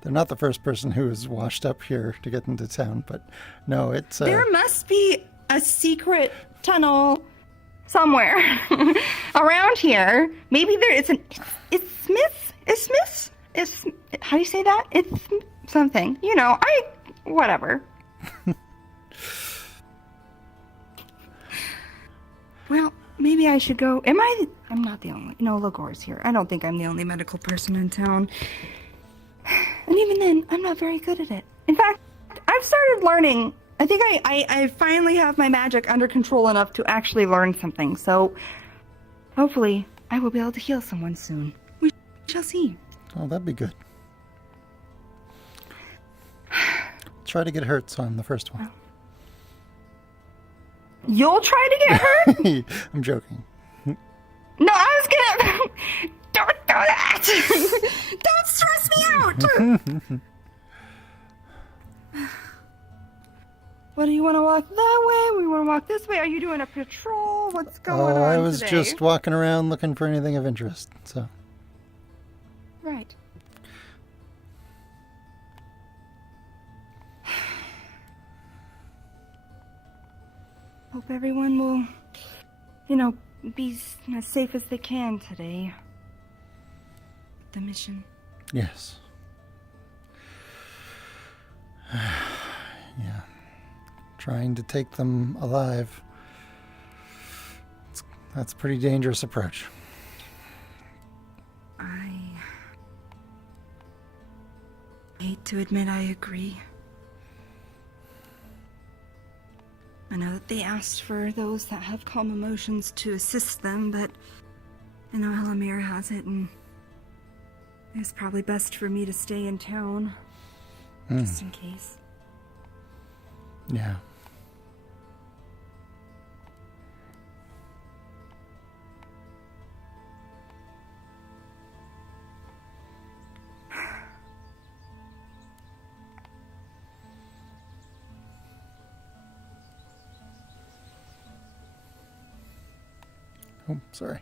They're not the first person who was washed up here to get into town, but no, it's. There must be a secret tunnel somewhere around here. Maybe there is it's Smith. Is Smith? Is how do you say that? It's something. Whatever. Well, maybe I should go. I'm not the only. No, Lagore's here. I don't think I'm the only medical person in town. And even then, I'm not very good at it. In fact, I've started learning. I think I finally have my magic under control enough to actually learn something. So, hopefully, I will be able to heal someone soon. We shall see. Oh, that'd be good. Try to get hurt, so I'm the first one. You'll try to get hurt? I'm joking. No, I was gonna. Don't do that! Don't stress me out! What do you want to walk that way? We want to walk this way? Are you doing a patrol? What's going on I was today? just walking around looking for anything of interest, so. Right. Hope everyone will, be as safe as they can today. The mission. Yes. Yeah. Trying to take them alive. That's a pretty dangerous approach. I hate to admit I agree. I know that they asked for those that have calm emotions to assist them, but I know how Amir has it, and it's probably best for me to stay in town. Just in case. Yeah. Oh, sorry.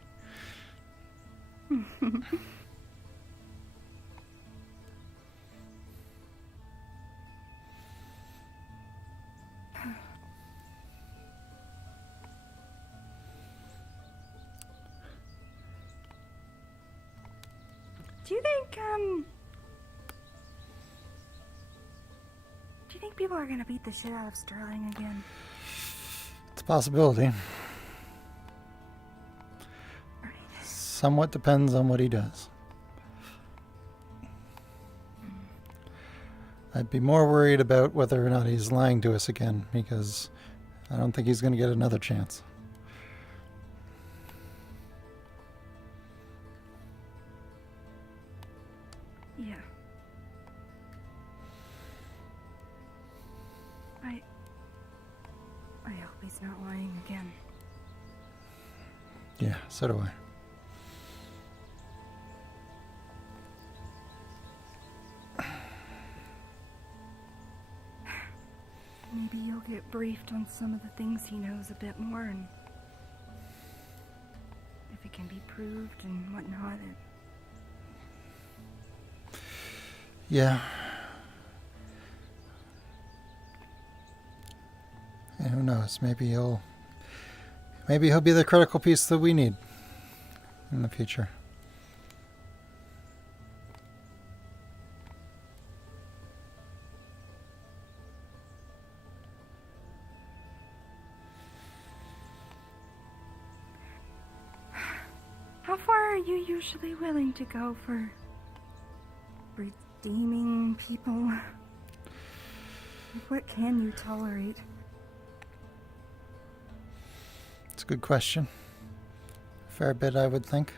Do you think, think people are gonna beat the shit out of Sterling again? It's a possibility. Somewhat depends on what he does. I'd be more worried about whether or not he's lying to us again, because I don't think he's going to get another chance. Yeah. I hope he's not lying again. Yeah, so do I. Maybe you'll get briefed on some of the things he knows a bit more, and if it can be proved and whatnot. Yeah. And who knows? Maybe he'll be the critical piece that we need in the future. How far are you usually willing to go for redeeming people? What can you tolerate? It's a good question. A fair bit, I would think.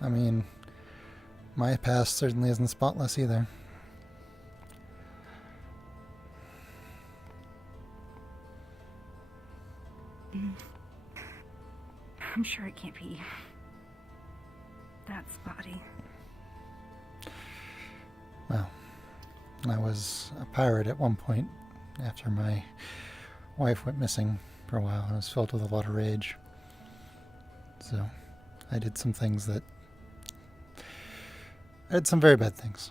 I mean, my past certainly isn't spotless either. I'm sure it can't be that spotty. Well, I was a pirate at one point after my wife went missing for a while. I was filled with a lot of rage. So I did some things that... I did some very bad things.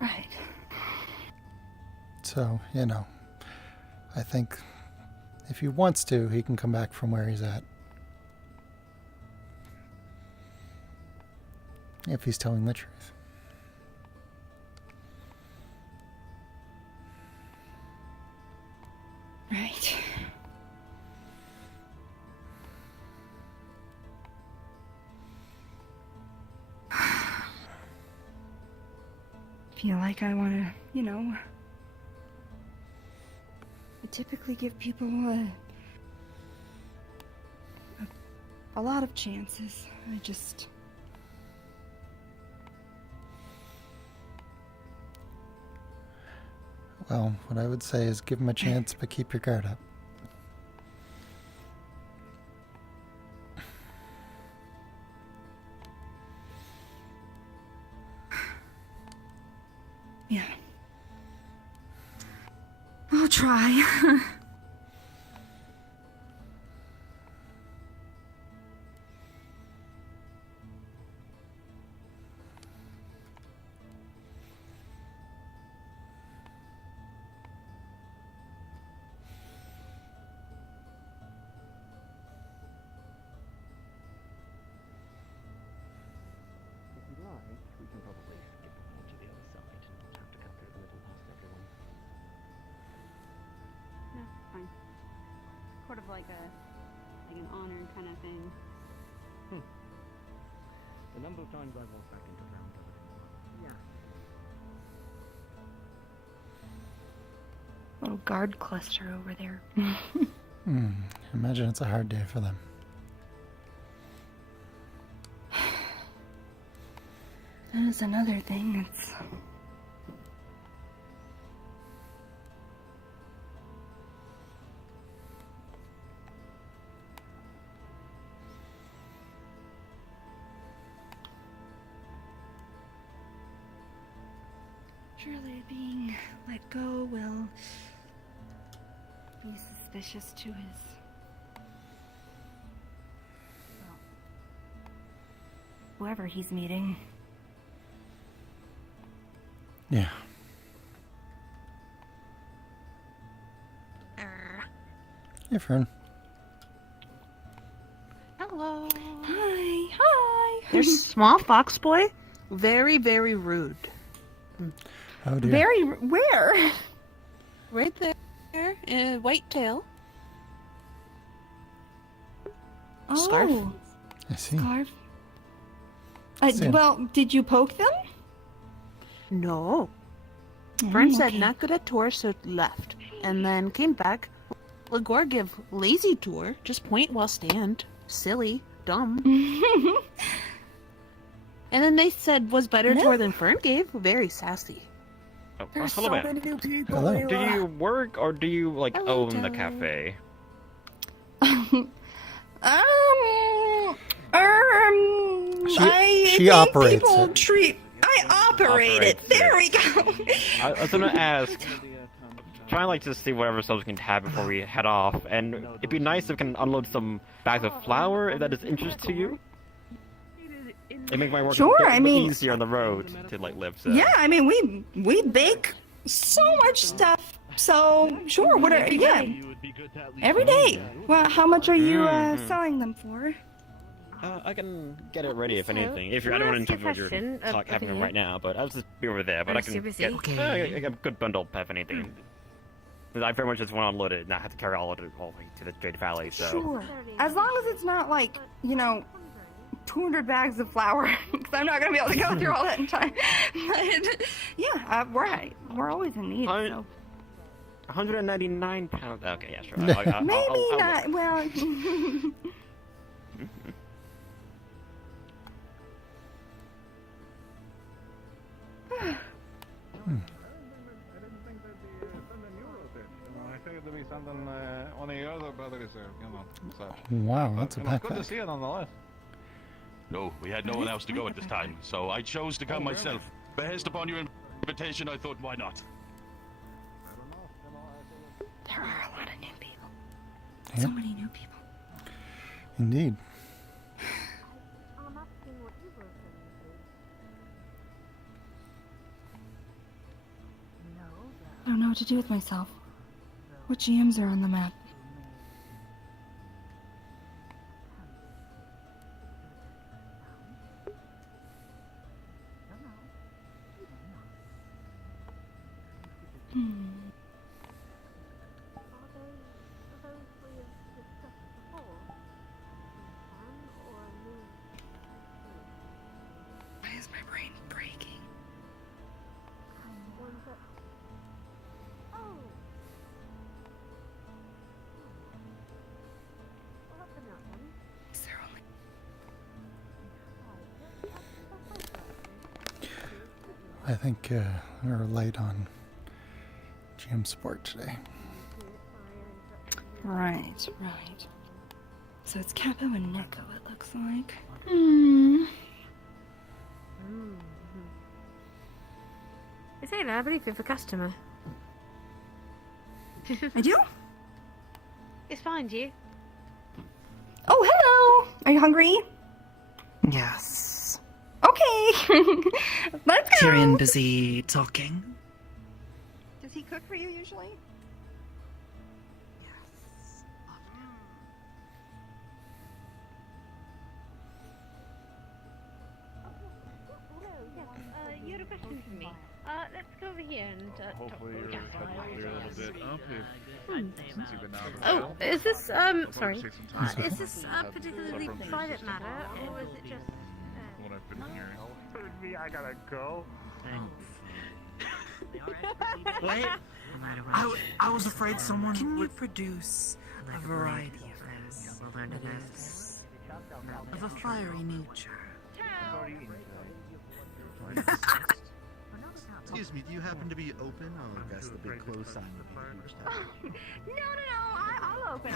Right. So, you know, I think if he wants to, he can come back from where he's at. If he's telling the truth. Right. Feel like I want to, you know, I typically give people a lot of chances. I just... Well, what I would say is give him a chance, but keep your guard up. Yeah. I'll try. If you like, we can probably skip on to the other side and not have to cut through the middle past everyone. No, fine. Sort of like an honor kind of thing. The number of times I've walked back into town covered in blood. Yeah. Little guard cluster over there. Imagine it's a hard day for them. That is another thing. It's... Surely being let go will be suspicious to his... well, whoever he's meeting. Yeah. Hey, Fern. Hello. Hi. Hi. There's small fox boy. Very, very rude. Oh dear. Very where? Right there, white tail. Oh, Scarf. I see. Scarf. See. Well, did you poke them? No. Friend said okay. not good at tour, so left. And then came back. Lagor give lazy tour, just point while stand. Silly, dumb. And then they said was better tour than Fern gave. Very sassy. Oh, There's hello, so ma'am. many new people. Hello. Do you work or do you like Hello, own the Joe. cafe? She think operates people it. treat. I operate it. There we go. I was gonna ask. Trying like to see whatever subs we can have before we head off, and it'd be nice if we can unload some bags of flour if that is interest to you. It make my work Sure, a bit I mean- easier on the road to like live. So. Yeah, I mean we bake so much stuff. So sure, what are every day. Well, how much are you selling them for? I can get it ready if So, anything. If you're, I can I don't want to ask you a interrupt your question talk over having here? right now, but I'll just be over there. But I Unless can you're busy. get Okay. a good bundle if anything. Because I very much just want to unload it and not have to carry all of it all the way to the Great Valley. So. Sure. As long as it's not like 200 bags of flour, because I'm not gonna be able to go through all that in time. But yeah, we're always in need. So. 199 pounds. Okay, yeah, sure. Maybe I'll not. look. Well. I figured there'd be something one of your other brothers or, so. Wow, that's a Good to backpack. see you nonetheless. No, we had no one else to go at this time, so I chose to come myself. Based upon your invitation, I thought, why not? There are a lot of new people. Yeah. So many new people. Indeed. I don't know what to do with myself. What GMs are on the map? Why is my brain breaking? Is there only... I think we're light on GM support today. Right. So it's Capo and Neko, it looks like. Taylor, I believe you have a customer. I do? It's fine, you. Oh, hello! Are you hungry? Yes. Okay! Let's go! Tyrion busy talking. Does he cook for you usually? You had a question for me. Let's go over here and Hopefully talk. you're clear a little bit up since you've been out of Oh, town. is this sorry? Take some time Is this a have particularly some private matter, or is it just? what I've been hearing. Me, I gotta go. Wait. I was afraid someone would produce a variety of this. Of a fiery nature. Excuse me, do you happen to be open? Oh, I guess the big close sign would be huge. No, I'll open.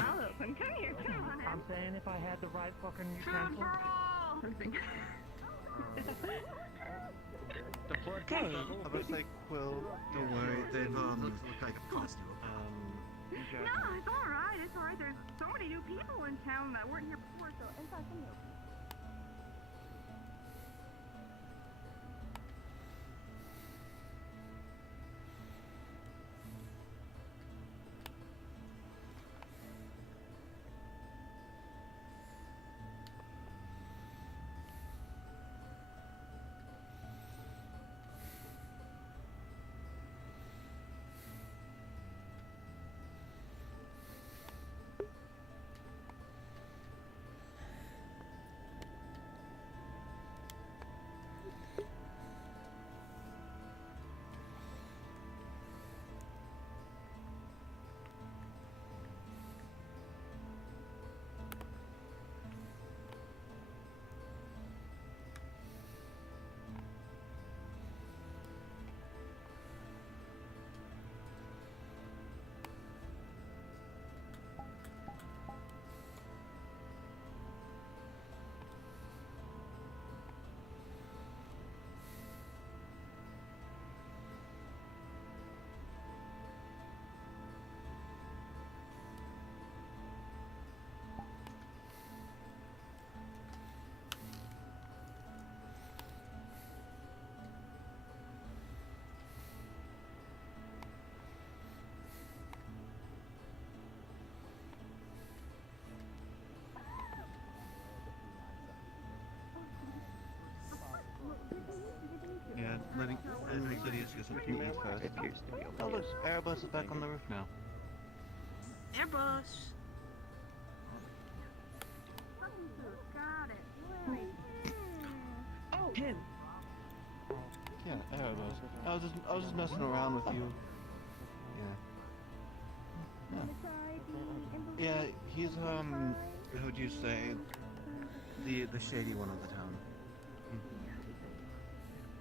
Come here, come on. I'm saying if I had the right fucking utensils. I was like, Quill, don't worry, they've look like a costume. No, it's alright. It's alright. There's so many new people in town that weren't here before, so inside, come here. Lydia's got some PE first. It appears to be over Oh here. look, Erebus is back on the roof now. Airbus. Oh, him. Yeah, Erebus. I was just messing around with you. Yeah. Yeah, he's who'd you say? The shady one of the town.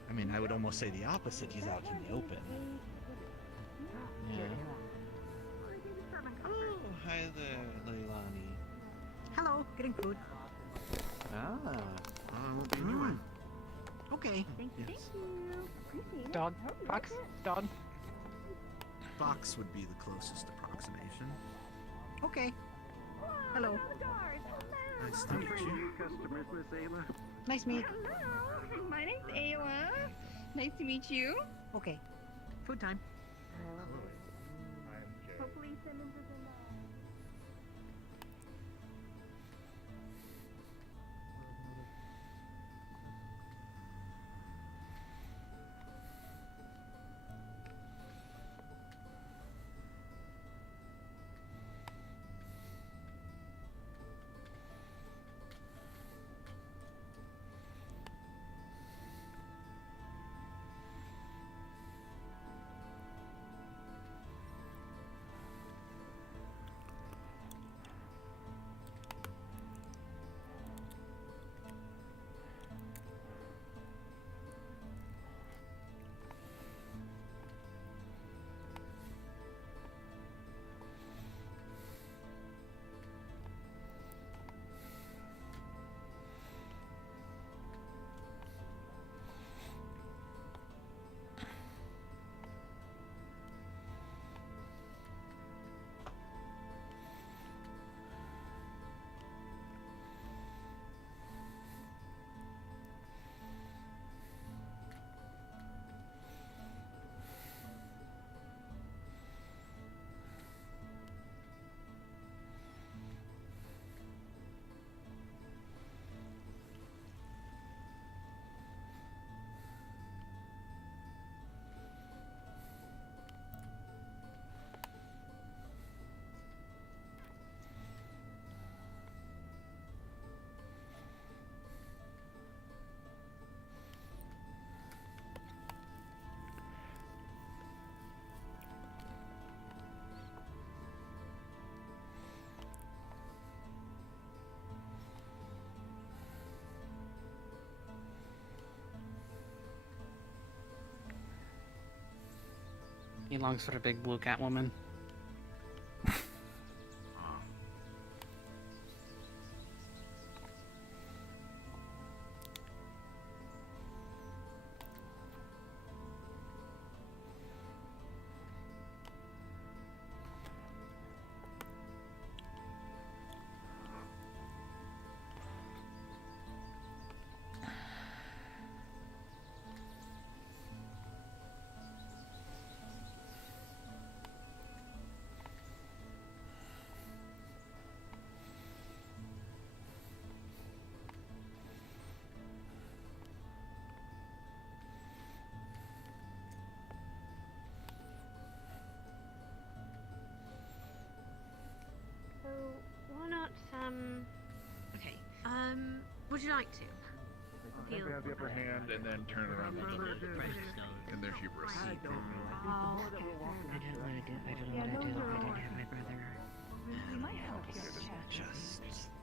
I mean, I would almost say the opposite. He's out in the open. Yeah. Oh, hi there, Leilani. Hello, getting food. Ah, I won't be anywhere. Okay. Yes. Dog. Fox. Dog. Fox would be the closest approximation. Okay. Hello. Nice to meet you. Customers, Miss Ayla. Nice to meet. Hello, my name's Ayla. Nice to meet you. Okay. Food time. Hopefully Simmons is in He longs for a big blue cat woman. So, why not, okay, would you like to? They have the upper hand and then turn around in their hubris. Oh, I don't know what I didn't have my brother. You might help Just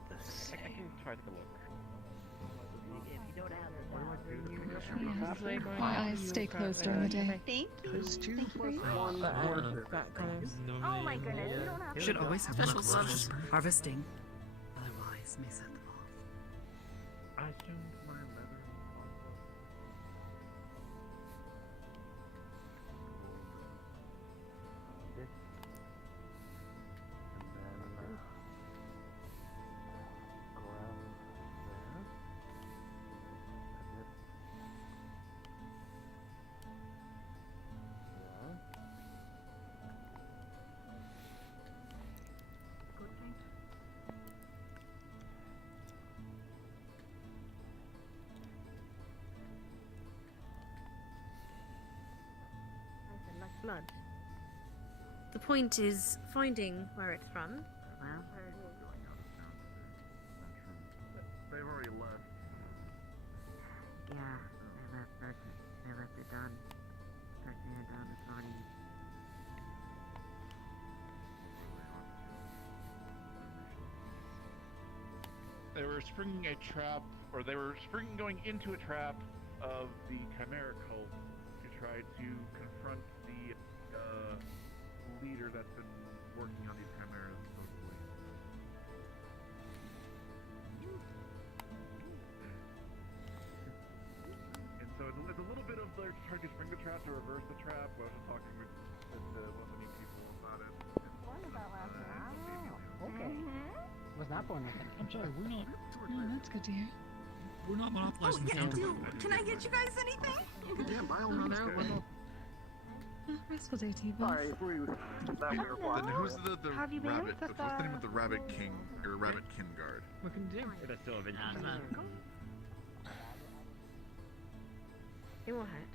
the I can try to look. My eyes stay closed during the day. Thank you. Thank you for your Oh my goodness, you don't have Should always have Special one gloves. harvesting. Otherwise, may set them off. I tuned my leather. This. And then around there. And it. Yeah. blood. The point is finding where it's from. Well, They've already left. yeah, they left it done. Taking it down is not easy. They were springing a trap, or they were going into a trap of the Chimera cult to try to confront the leader that's been working on these chimeras, supposedly. And so it's a little bit of they're trying to spring the trap to reverse the trap. I was just talking with many people about it. Okay. Was not born with it. I'm sorry, we're not. Oh, that's good to hear. We're not Oh, monopolizing the yeah, counter. can I get you guys anything? Yeah, by all means. Restful day to you both. Sorry, then who's the Have you been rabbit? with What's the name of the rabbit king or rabbit kin guard? What can you do? That's still a vigilante. It won't hurt.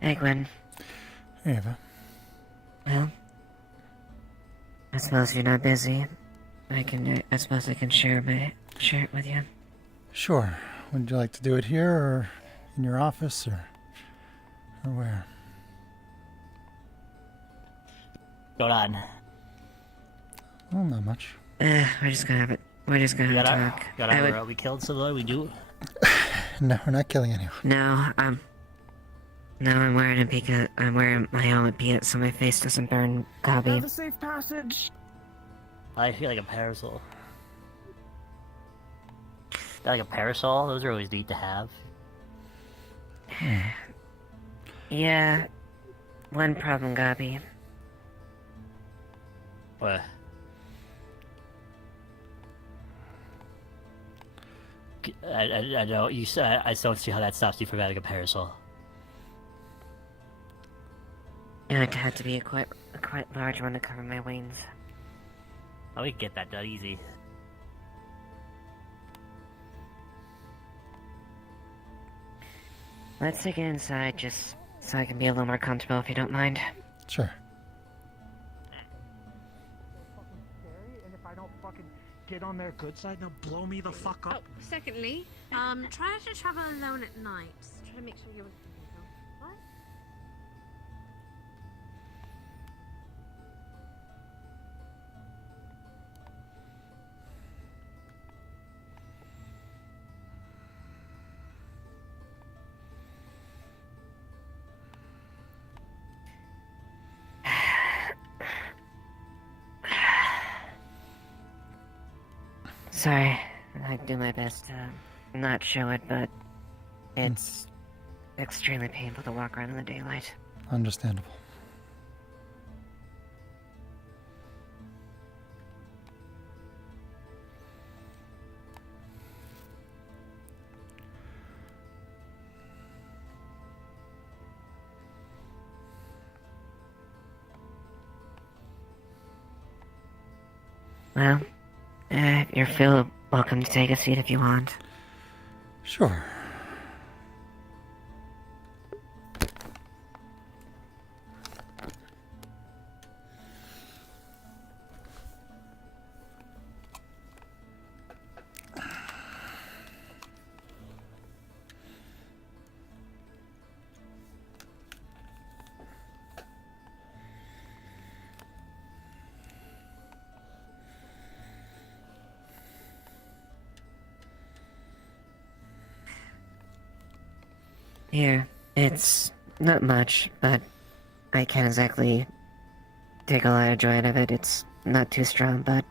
Hey, Gwen. Hey, Eva. Well, I suppose you're not busy. I suppose I can share it with you. Sure. Would you like to do it here, or in your office, or where? Going on. Well, not much. We're just gonna have it. We're just gonna talk. We killed someone. We do. No, we're not killing anyone. No, I'm wearing a Pika. I'm wearing my helmet Pika so my face doesn't burn. Copy. Have a safe passage. I feel like a parasol. Got like a parasol? Those are always neat to have. Yeah. One problem, Gabi. What? I know you said I don't see how that stops you from having a parasol. It had to be a quite large one to cover my wings. Oh, we can get that done easy. Let's take it inside just so I can be a little more comfortable if you don't mind. Sure. And if I don't fucking get on their good side, they'll blow me the fuck up. Secondly, Try to travel alone at night. Try to make sure you're with people. What? Sorry, I do my best to not show it, but it's extremely painful to walk around in the daylight. Understandable. Well, you're feel welcome to take a seat if you want. Sure. Here, it's not much, but I can't exactly take a lot of joy out of it. It's not too strong, but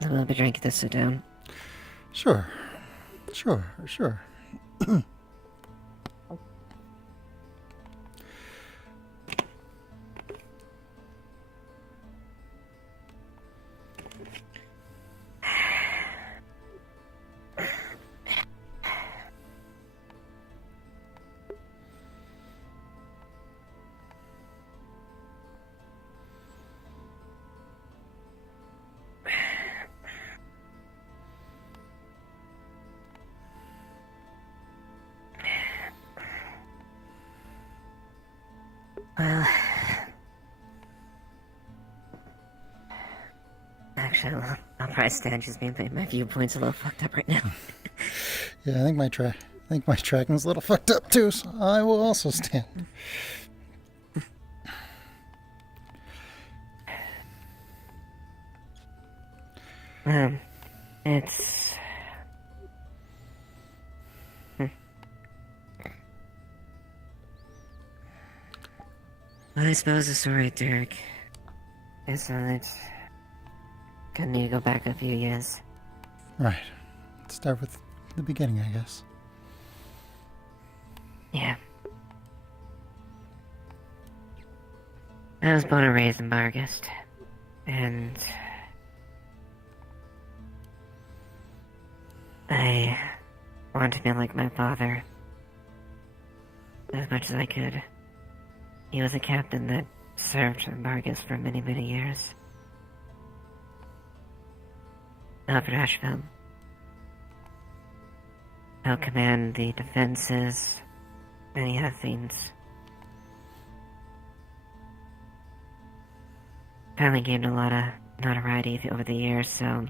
a little bit drink to sit down. Sure. Sure. Well, actually, I'll probably stand. Just being my viewpoint's a little fucked up right now. Yeah, I think my tracking's a little fucked up too, so I will also stand. It's... I suppose it's alright, Derek. It's alright. Gonna need to go back a few years. Right. Let's start with the beginning, I guess. Yeah. I was born and raised in Bargast, and I wanted to be like my father as much as I could. He was a captain that served in Bargast for many, many years. Alfred Ashfield. Helped command the defenses, many other things. Family gained a lot of notoriety over the years, so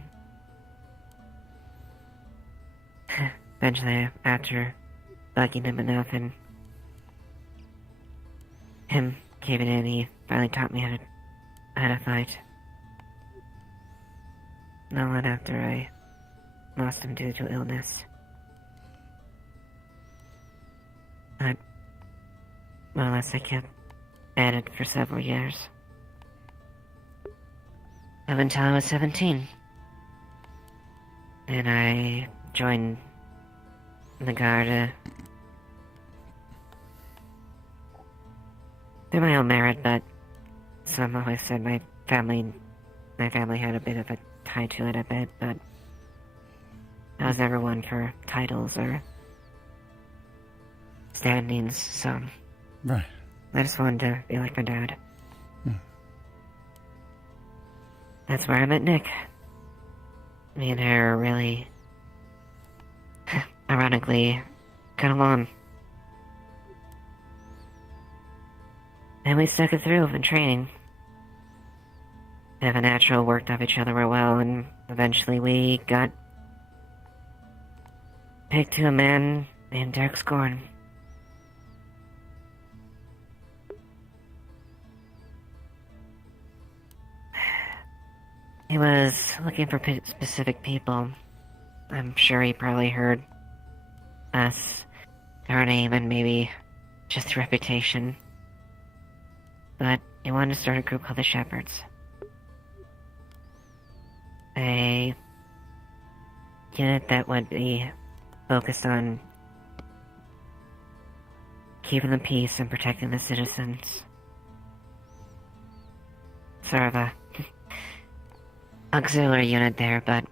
eventually, after bugging him enough and him caving in, he finally taught me how to fight. Not long after I lost him due to illness. But more or less I kept at it for several years. Up until I was 17. And I joined the Guard through my own merit, but some always said my family had a bit of a tie to it a bit, but I was never one for titles or standings, so right. I just wanted to be like my dad. That's where I met Nick. Me and her really, ironically, got along. And we stuck it through in training. Bit of a natural, worked off each other real well, and eventually we got pig to a man named Derek Scorn. He was looking for specific people. I'm sure he probably heard us, our name, and maybe just reputation. But he wanted to start a group called the Shepherds. A unit that would be focused on keeping the peace and protecting the citizens. Sort of a auxiliary unit there, but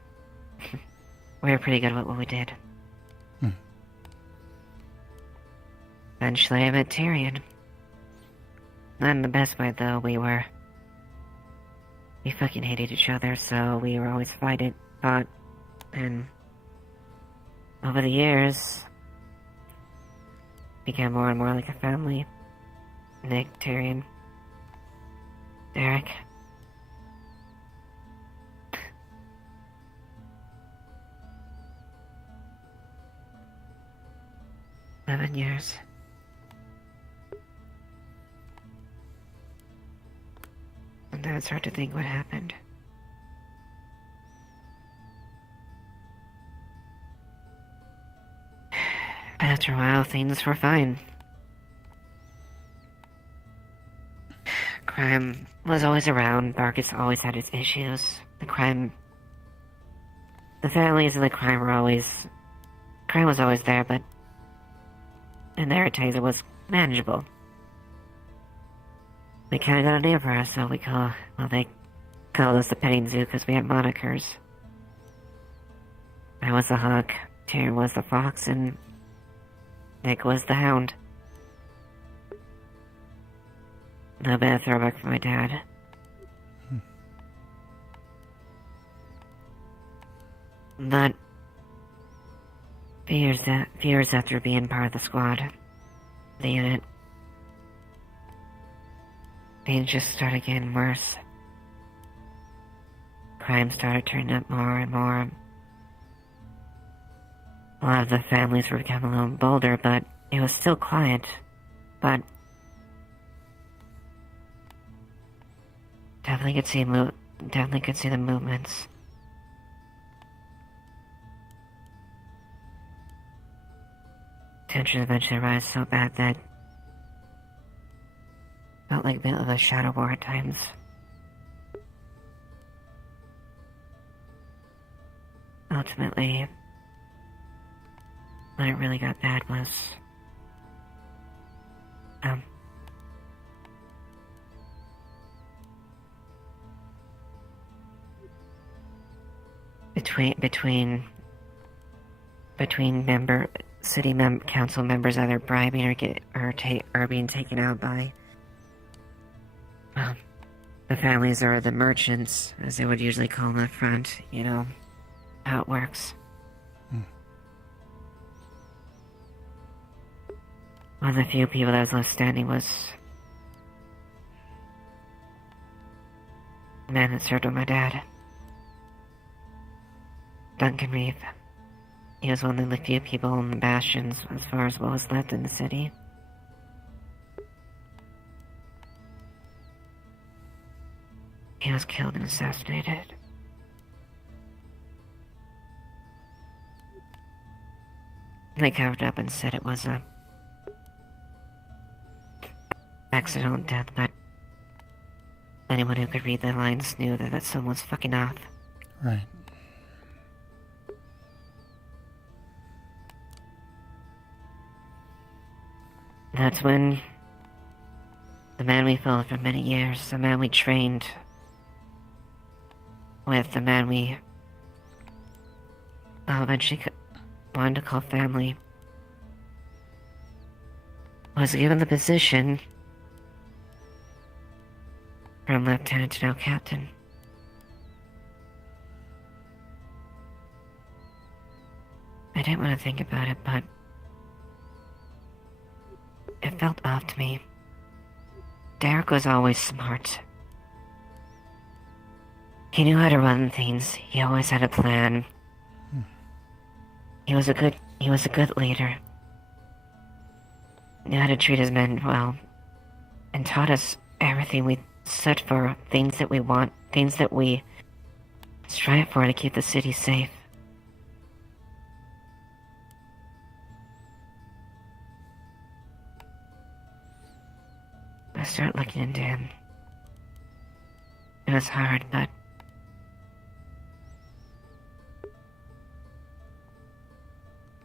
we were pretty good at what we did. Eventually I met Tyrion. Not in the best way though, we fucking hated each other, so we were always fought, and over the years, became more and more like a family. Nick, Tyrion, Derek. $11 years. Sometimes it's hard to think what happened. But after a while, things were fine. Crime was always around. Barkus always had its issues. The families and the crime were always... Crime was always there, but in their days it was manageable. We kinda got a name for ourselves. They called us the Petting Zoo because we had monikers. I was the hawk, Tyrion was the fox, and Nick was the hound. No bad throwback for my dad. But few years after being part of the squad, the unit, things just started getting worse. Crime started turning up more and more. A lot of the families were becoming a little bolder, but it was still quiet. But definitely could see the movements. Tension eventually rise so bad that felt like a bit of a shadow war at times. Ultimately, when it really got bad was between council members either bribing or being taken out by the families or the merchants, as they would usually call them up front. You know how it works. One of the few people that was left standing was the man that served with my dad, Duncan Reeve. He was one of the few people in the bastions as far as what was left in the city. He was killed and assassinated. They covered up and said it was a accidental death, but anyone who could read the lines knew that someone was fucking off. Right. That's when the man we followed for many years, the man we trained with, the man we eventually wanted to call family, was given the position from lieutenant to now captain. I didn't want to think about it, but it felt off to me. Derek was always smart. He knew how to run things. He always had a plan. He was a good He was a good leader. Knew how to treat his men well, and taught us everything we stood for, things that we want, things that we strive for to keep the city safe. I started looking into him. It was hard, but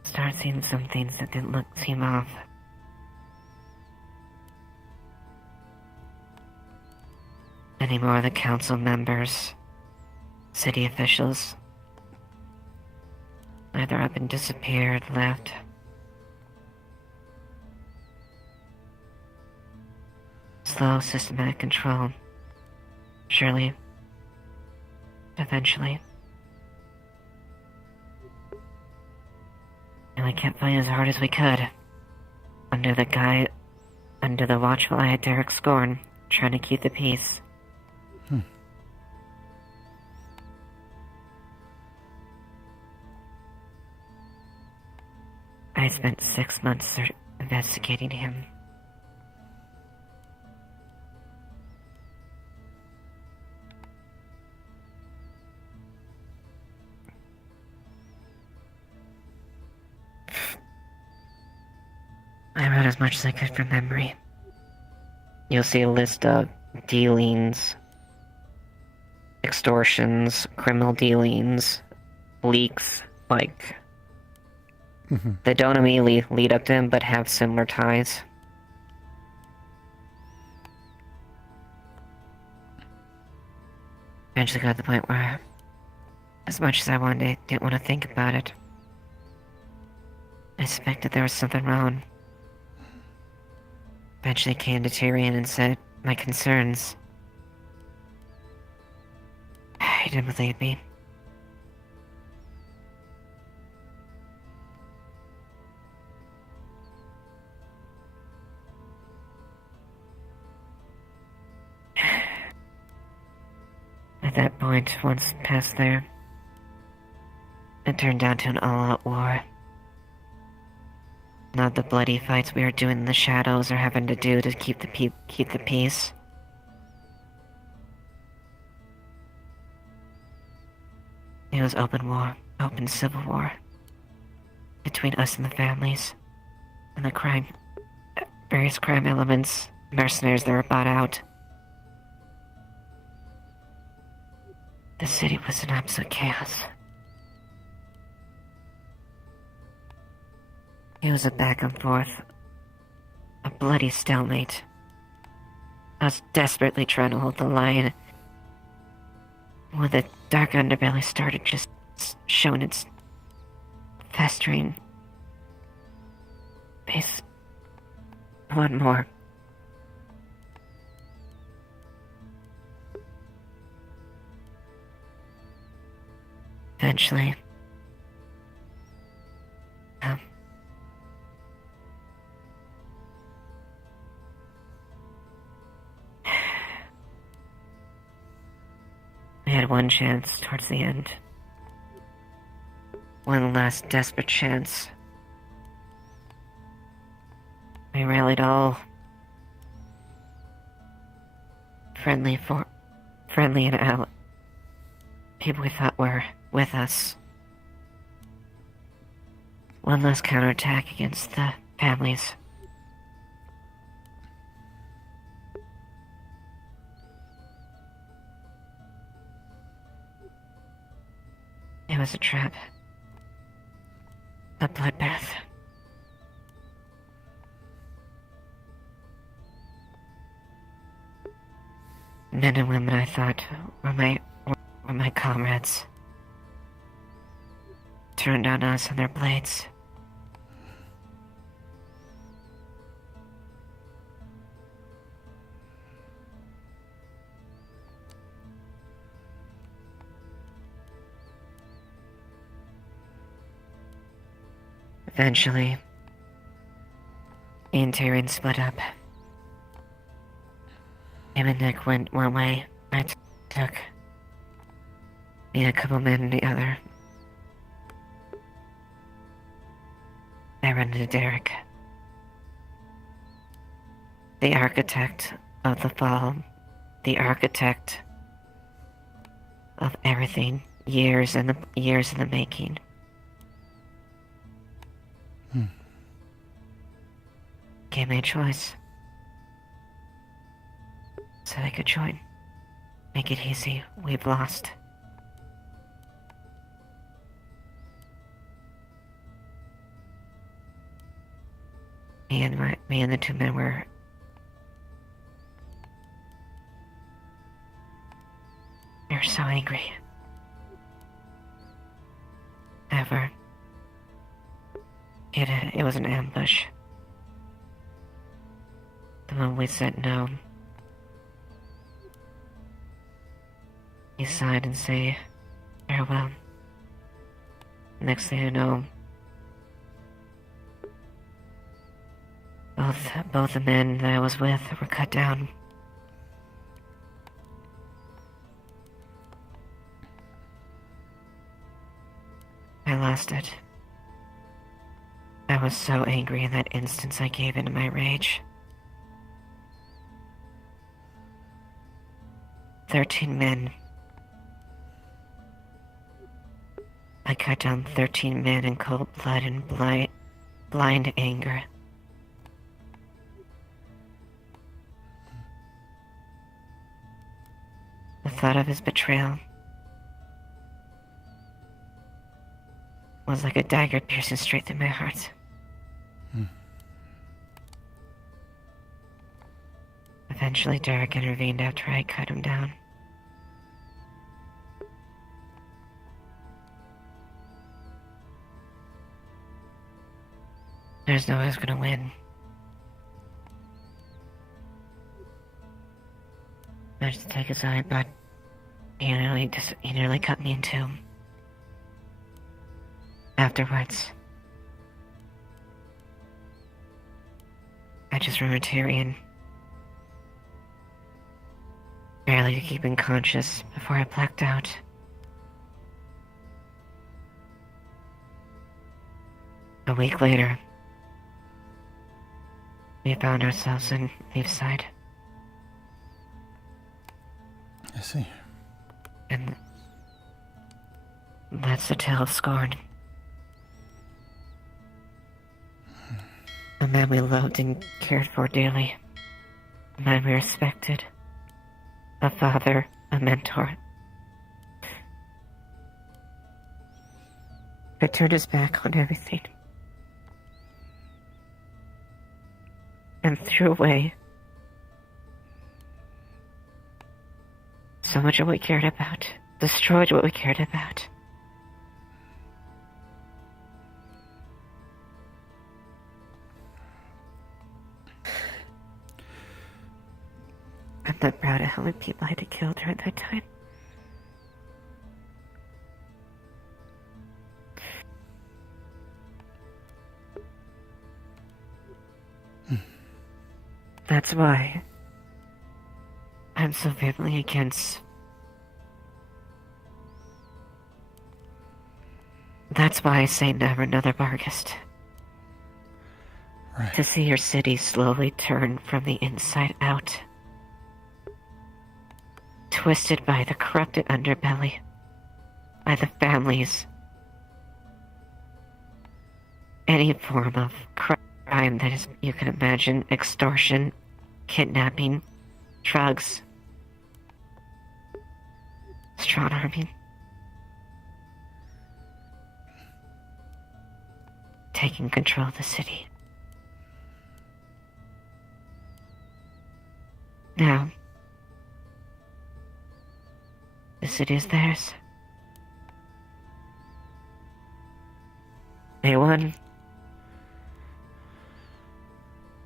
started seeing some things that didn't seem off. Many more of the council members, city officials, either up and disappeared, left. Slow, systematic control. Surely, eventually. And we kept fighting as hard as we could. Under the watchful eye of Derek Scorn, trying to keep the peace. I spent 6 months investigating him. I wrote as much as I could from memory. You'll see a list of dealings, extortions, criminal dealings, leaks, like they don't immediately lead up to him, but have similar ties. Eventually got to the point where, as much as I didn't want to think about it, I suspected there was something wrong. Eventually came to Tyrion and said my concerns. He didn't believe me. At that point, once past there, it turned down to an all-out war. Not the bloody fights we were doing in the shadows or having to do to keep the peace. It was open war, open civil war, between us and the families, and the various crime elements, mercenaries that were bought out. The city was in absolute chaos. It was a back and forth, a bloody stalemate. I was desperately trying to hold the line when the dark underbelly started just showing its festering face. One more. Eventually, we had one chance towards the end. One last desperate chance. We rallied all friendly and out people we thought were with us. One last counterattack against the families. It was a trap. A bloodbath. Men and women I thought were my comrades turned on us and their blades. Eventually, me and Tyrion split up. Him and Nick went one way. I took me and a couple men the other. I ran into Derek. The architect of the fall. The architect of everything. Years in the making. Gave me a choice. So I could join. Make it easy. We've lost. Me and the two men were so angry. Ever. It was an ambush. The moment we said no, he sighed and say farewell. Next thing I know, both the men that I was with were cut down. I lost it. I was so angry in that instance I gave in to my rage. 13 men. I cut down 13 men in cold blood and blind anger. The thought of his betrayal was like a dagger piercing straight through my heart. Eventually, Derek intervened after I cut him down. There's no way I was gonna win. I managed to take his eye, but he nearly cut me in two. Afterwards, I just remember Tyrion, barely keeping conscious before I blacked out. A week later, we found ourselves in Leafside. I see. And that's the tale of Scorn. A man we loved and cared for dearly. A man we respected. A father, a mentor. But turned his back on everything. And threw away so much of what we cared about. Destroyed what we cared about. I'm not proud of how many people I had to kill during that time. That's why I'm so vehemently against. That's why I say never another Barghest. Right. To see your city slowly turn from the inside out. Twisted by the corrupted underbelly. By the families. Any form of crime that is, you can imagine, extortion, kidnapping, drugs, strong arming, taking control of the city. Now, the city is theirs. They won.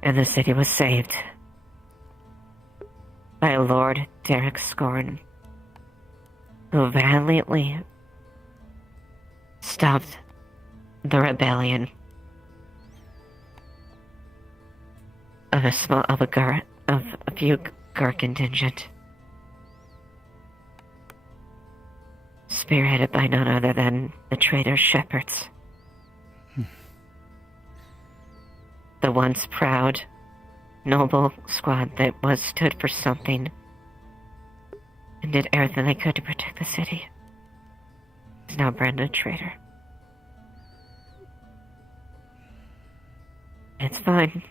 And the city was saved by Lord Derek Scorn, who valiantly stopped the rebellion of a few Gar contingent, spearheaded by none other than the traitor shepherds. The once proud, noble squad that was stood for something and did everything they could to protect the city is now branded a traitor. It's fine.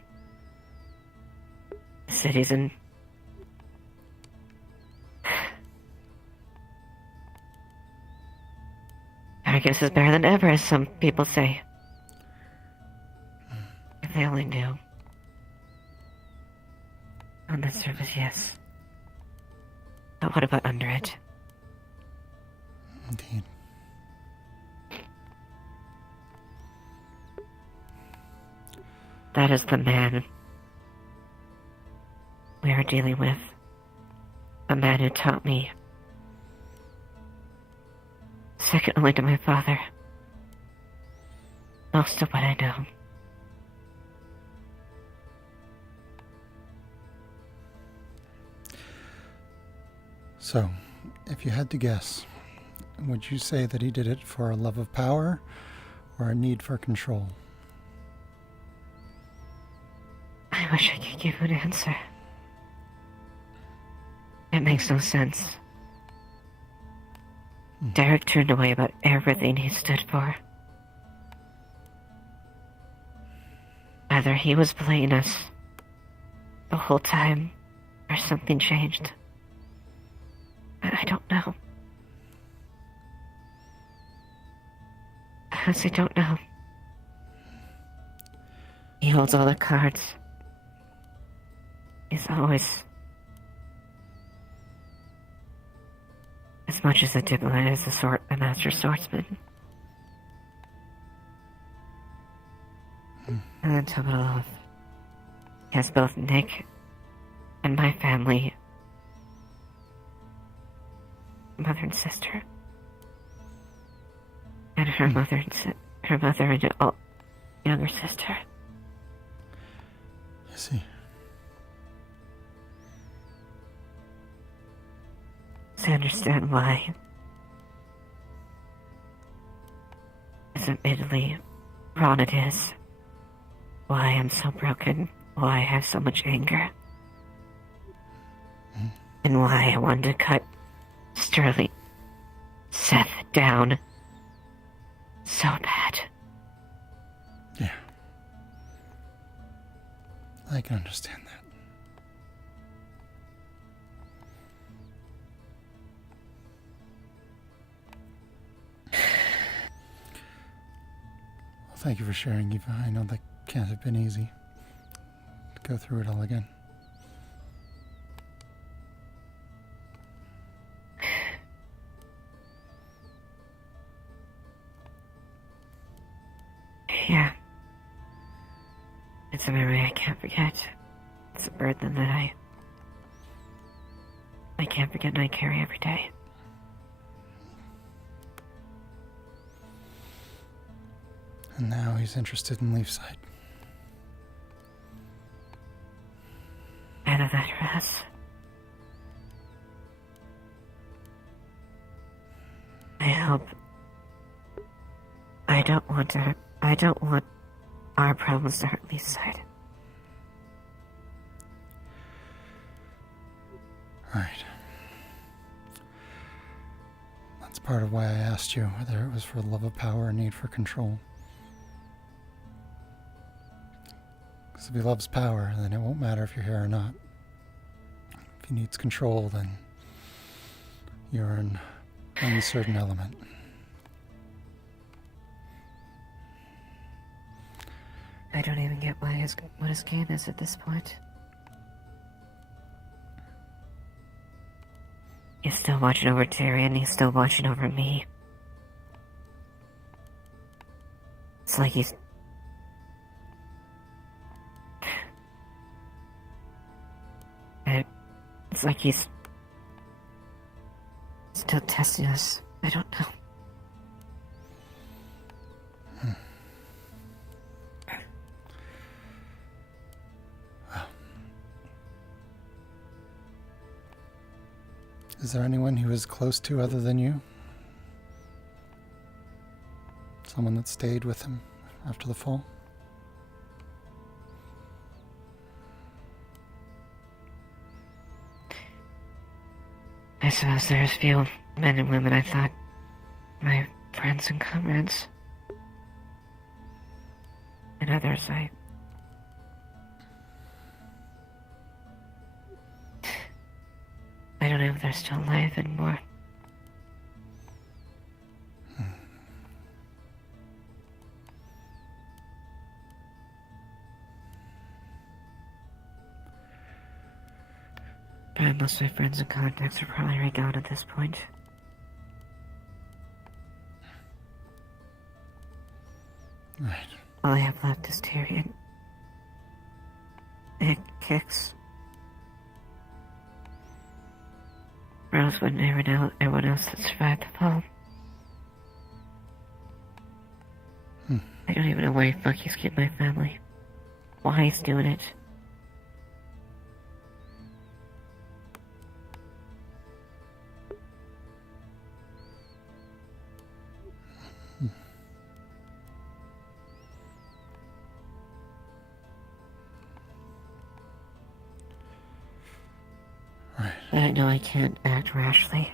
The city's in... I guess it's better than ever, as some people say. If they only knew. On the surface, yes. But what about under it? Indeed. That is the man we are dealing with. A man who taught me, second only to my father, most of what I know. So, if you had to guess, would you say that he did it for a love of power or a need for control? I wish I could give you an answer. It makes no sense. Derek turned away about everything he stood for. Either he was playing us the whole time, or something changed. I don't know. I honestly don't know. He holds all the cards. He's always... as much as a diplomat as a master swordsman. And then top it all off, he has both Nick and my family, mother and sister, and her mother and younger sister. I see. I understand why. As admittedly wrong it is. Why I'm so broken. Why I have so much anger. And why I wanted to cut Sterling, Seth down so bad. Yeah. I can understand that. Well, thank you for sharing, Eva. I know that can't have been easy to go through it all again. Yeah. It's a memory I can't forget. It's a burden that I can't forget and I carry every day. And now he's interested in Leafside. Either that or us. I hope... I don't want our problems to hurt Leafside. Right. That's part of why I asked you whether it was for love of power or need for control. Because if he loves power, then it won't matter if you're here or not. If he needs control, then you're an uncertain element. I don't even get what his game is at this point. He's still watching over Tyrion, he's still watching over me. It's like he's... It's like he's... still testing us. I don't know. Is there anyone he was close to other than you? Someone that stayed with him after the fall? I suppose there's few men and women I thought my friends and comrades. And others I don't know if they're still alive anymore. But most of my friends and contacts are probably already gone at this point. Right. All I have left is Tyrion. It kicks. Rosewood and everyone else that survived the fall. I don't even know why the fuck he's keeping my family. Why he's doing it. But I know I can't act rashly.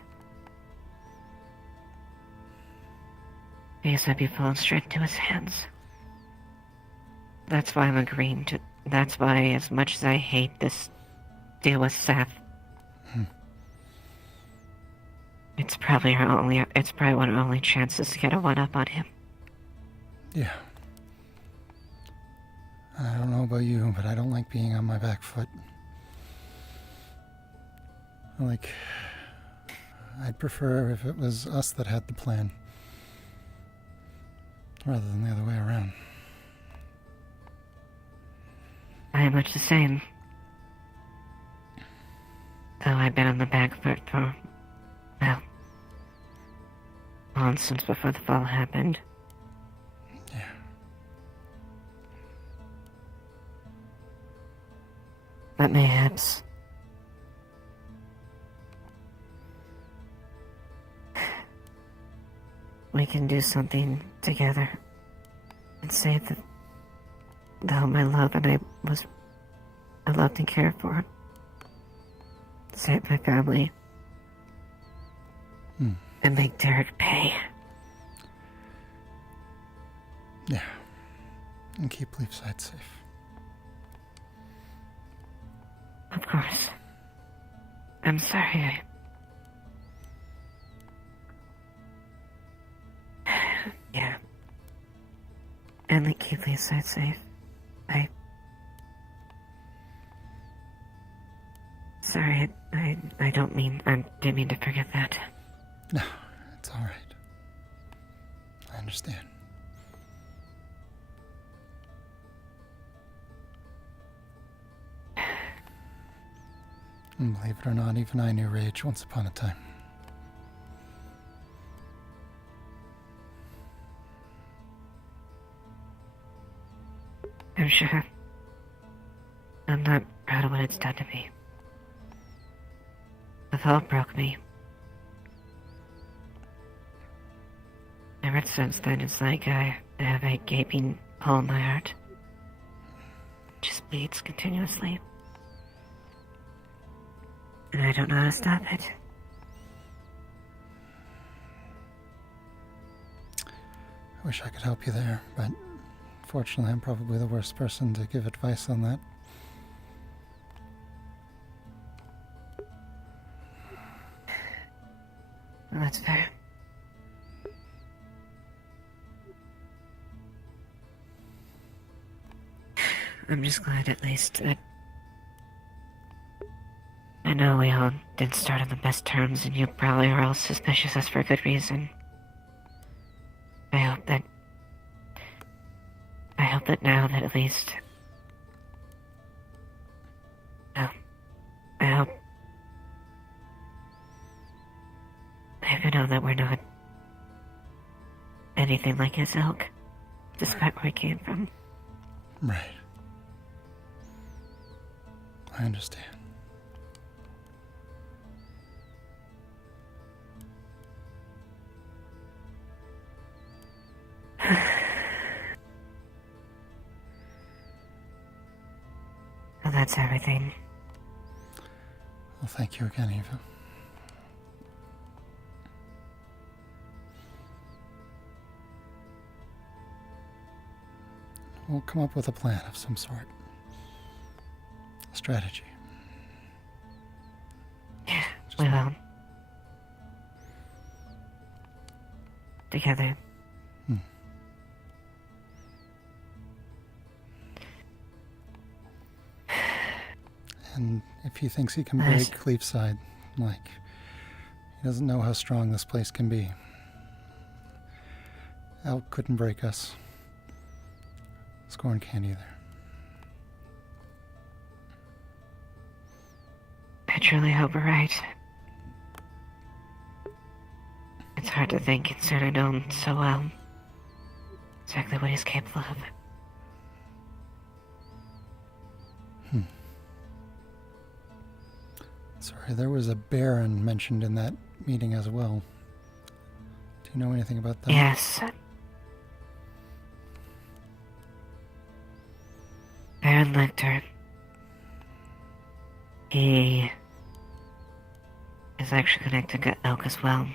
Because I'd be falling straight into his hands. That's why I'm agreeing to... That's why, as much as I hate this deal with Seth... It's probably it's probably one of our only chances to get a one-up on him. Yeah. I don't know about you, but I don't like being on my back foot. I'd prefer if it was us that had the plan, rather than the other way around. I am much the same. Though I've been on the back foot for, well, on since before the fall happened. Yeah. But mayhaps... we can do something together and save the home I love and I loved and cared for. Save my family. And make Derek pay. Yeah. And keep Leafside safe. Of course. I'm sorry yeah. And like keep Leafside safe. Sorry, I didn't mean to forget that. No, it's alright. I understand. And believe it or not, even I knew rage once upon a time. I'm sure. I'm not proud of what it's done to me. The fall broke me. Ever since then, it's like I have a gaping hole in my heart. It just bleeds continuously. And I don't know how to stop it. I wish I could help you there, but fortunately I'm probably the worst person to give advice on that. Well, that's fair. I'm just glad at least that... I know we all didn't start on the best terms and you probably are all suspicious of us for good reason. I hope that now that at least... I hope I know that we're not anything like his ilk, despite where we came from. Right. I understand. Well, that's everything. Well, thank you again, Eva. we'll come up with a plan of some sort. A strategy. Yeah, we will. Together. And if he thinks he can break Cleefside, like, he doesn't know how strong this place can be. Elk couldn't break us. Scorn can't either. I truly hope we're right. It's hard to think, considering I know him so well. Exactly what he's capable of. Sorry, there was a Baron mentioned in that meeting as well. Do you know anything about that? Yes. Baron Lecter. He is actually connected to Elk as well.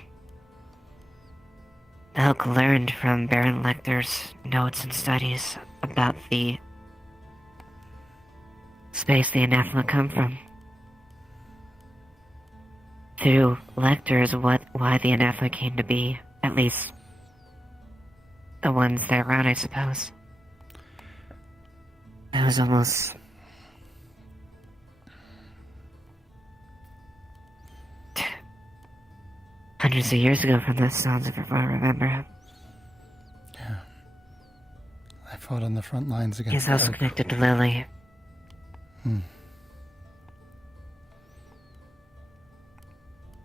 Elk learned from Baron Lecter's notes and studies about the space the anathema come from. Through Lecter is why the anathema came to be, at least the ones that are around, I suppose. It was almost hundreds of years ago from the sounds of it, I remember. Yeah. I fought on the front lines against He's also Elk. connected to Lily.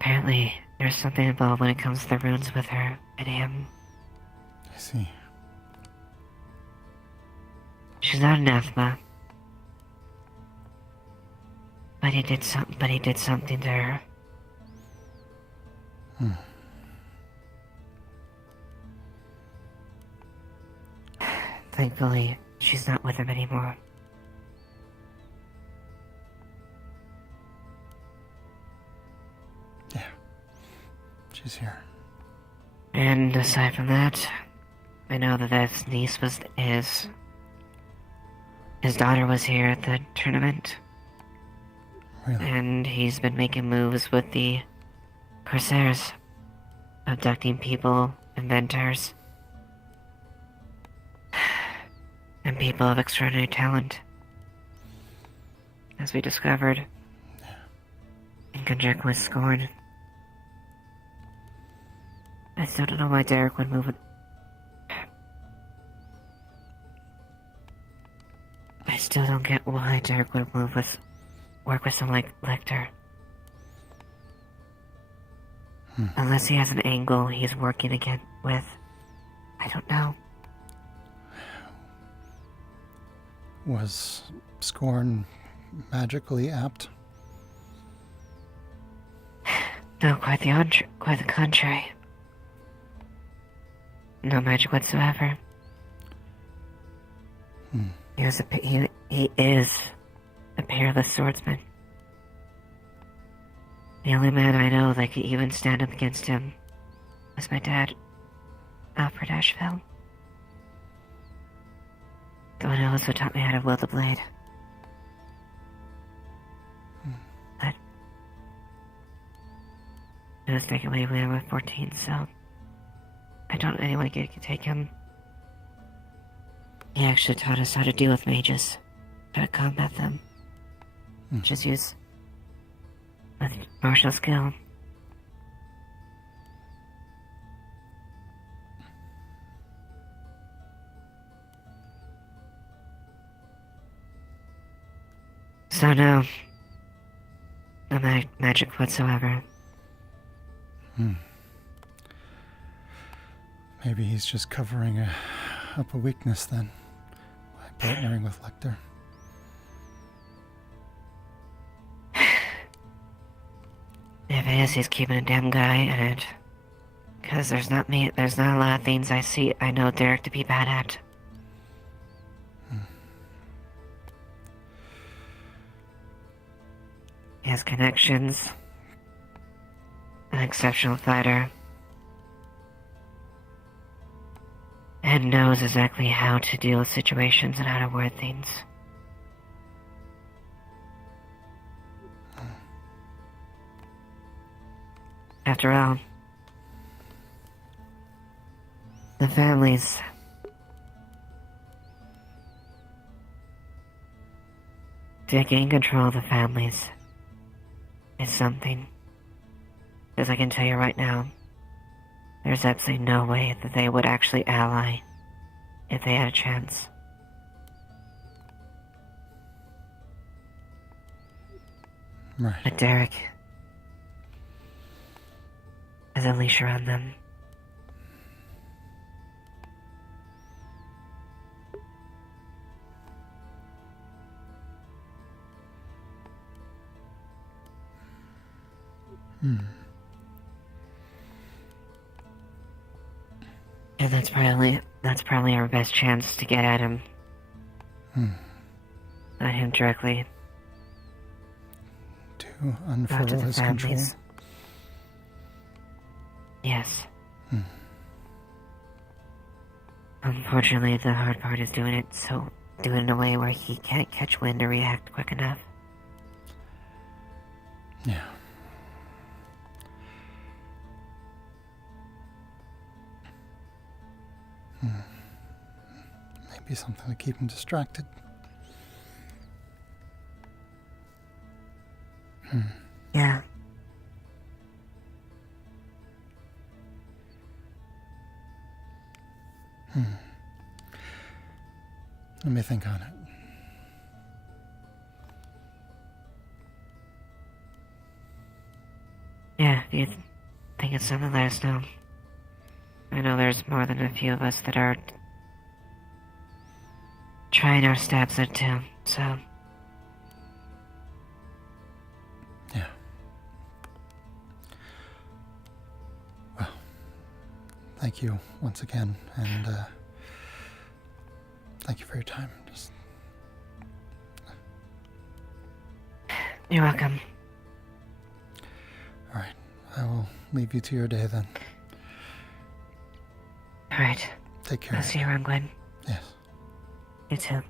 Apparently, there's something involved when it comes to the runes with her and him. I see. She's not anathema. But he did something to her. Thankfully, she's not with him anymore. Yeah. She's here. And aside from that, I know that his niece was his daughter was here at the tournament. Really? And he's been making moves with the Corsairs, abducting people, inventors, and people of extraordinary talent. As we discovered in conjunction with Scorn. I still don't know why Derek would move it. I still don't get why Derek would work with someone like Lecter. Unless he has an angle he's working again with. I don't know. Was Scorn magically apt? No, quite the contrary. No magic whatsoever. He is a peerless swordsman. The only man I know that could even stand up against him was my dad, Alfred Asheville. The one who also taught me how to wield the blade. But it was taken away when I was 14, so I don't know anyone who could take him. He actually taught us how to deal with mages, how to combat them. Just use with martial skill. So no magic whatsoever. Maybe he's just covering up a weakness then, by partnering with Lecter. If it is, he's keeping a damn guy in it. Because there's not a lot of things I know Derek to be bad at. He has connections. An exceptional fighter. And and knows exactly how to deal with situations and how to word things. After all, the families to gain control of the families is something. Because I can tell you right now, there's absolutely no way that they would actually ally if they had a chance. Right. But Derek has a leash around them. And that's probably our best chance to get at him. At him directly. To Not unfurl to the his control. families. Yes. Unfortunately, the hard part is doing it in a way where he can't catch wind or react quick enough. Yeah. Maybe something to keep him distracted. Yeah. Let me think on it. Yeah, if you think it's something, let us know. I know there's more than a few of us that are trying our stabs at it too, so... Yeah. Well, thank you once again, and thank you for your time. You're welcome. All right, I will leave you to your day then. Alright. Take care. I'll see you around, Gwen. Yes. You too. I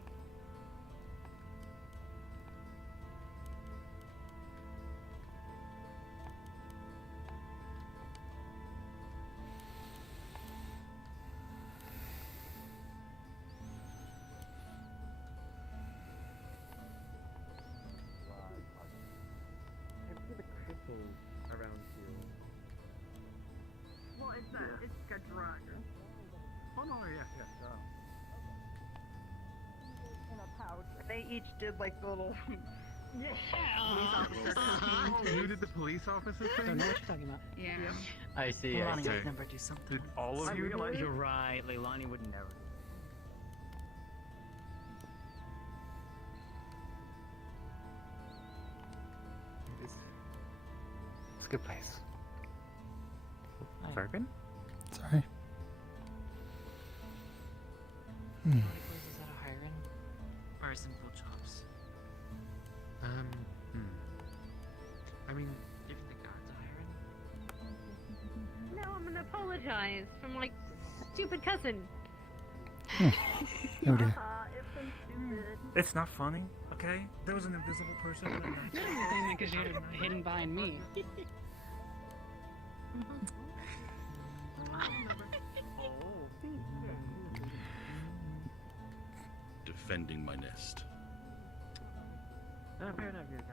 see the crystals around here. Well, it's a dragon. Oh no, yeah. In a pouch. They each did like the little. You did the police officer thing? I don't know what you're talking about. Yeah. I see. I Leilani see. would never do something. Did all of you do it? You're right. Leilani would never. It's a good place. Sorry, Ben? Sorry. Is that a hiring? Or simple jobs? I mean, If the guards are hiring? No, I'm gonna apologize for my stupid cousin. Oh dear. It's not funny, okay? There was an invisible person. Because you're hidden behind me. Defending my nest. Fair enough, you guys.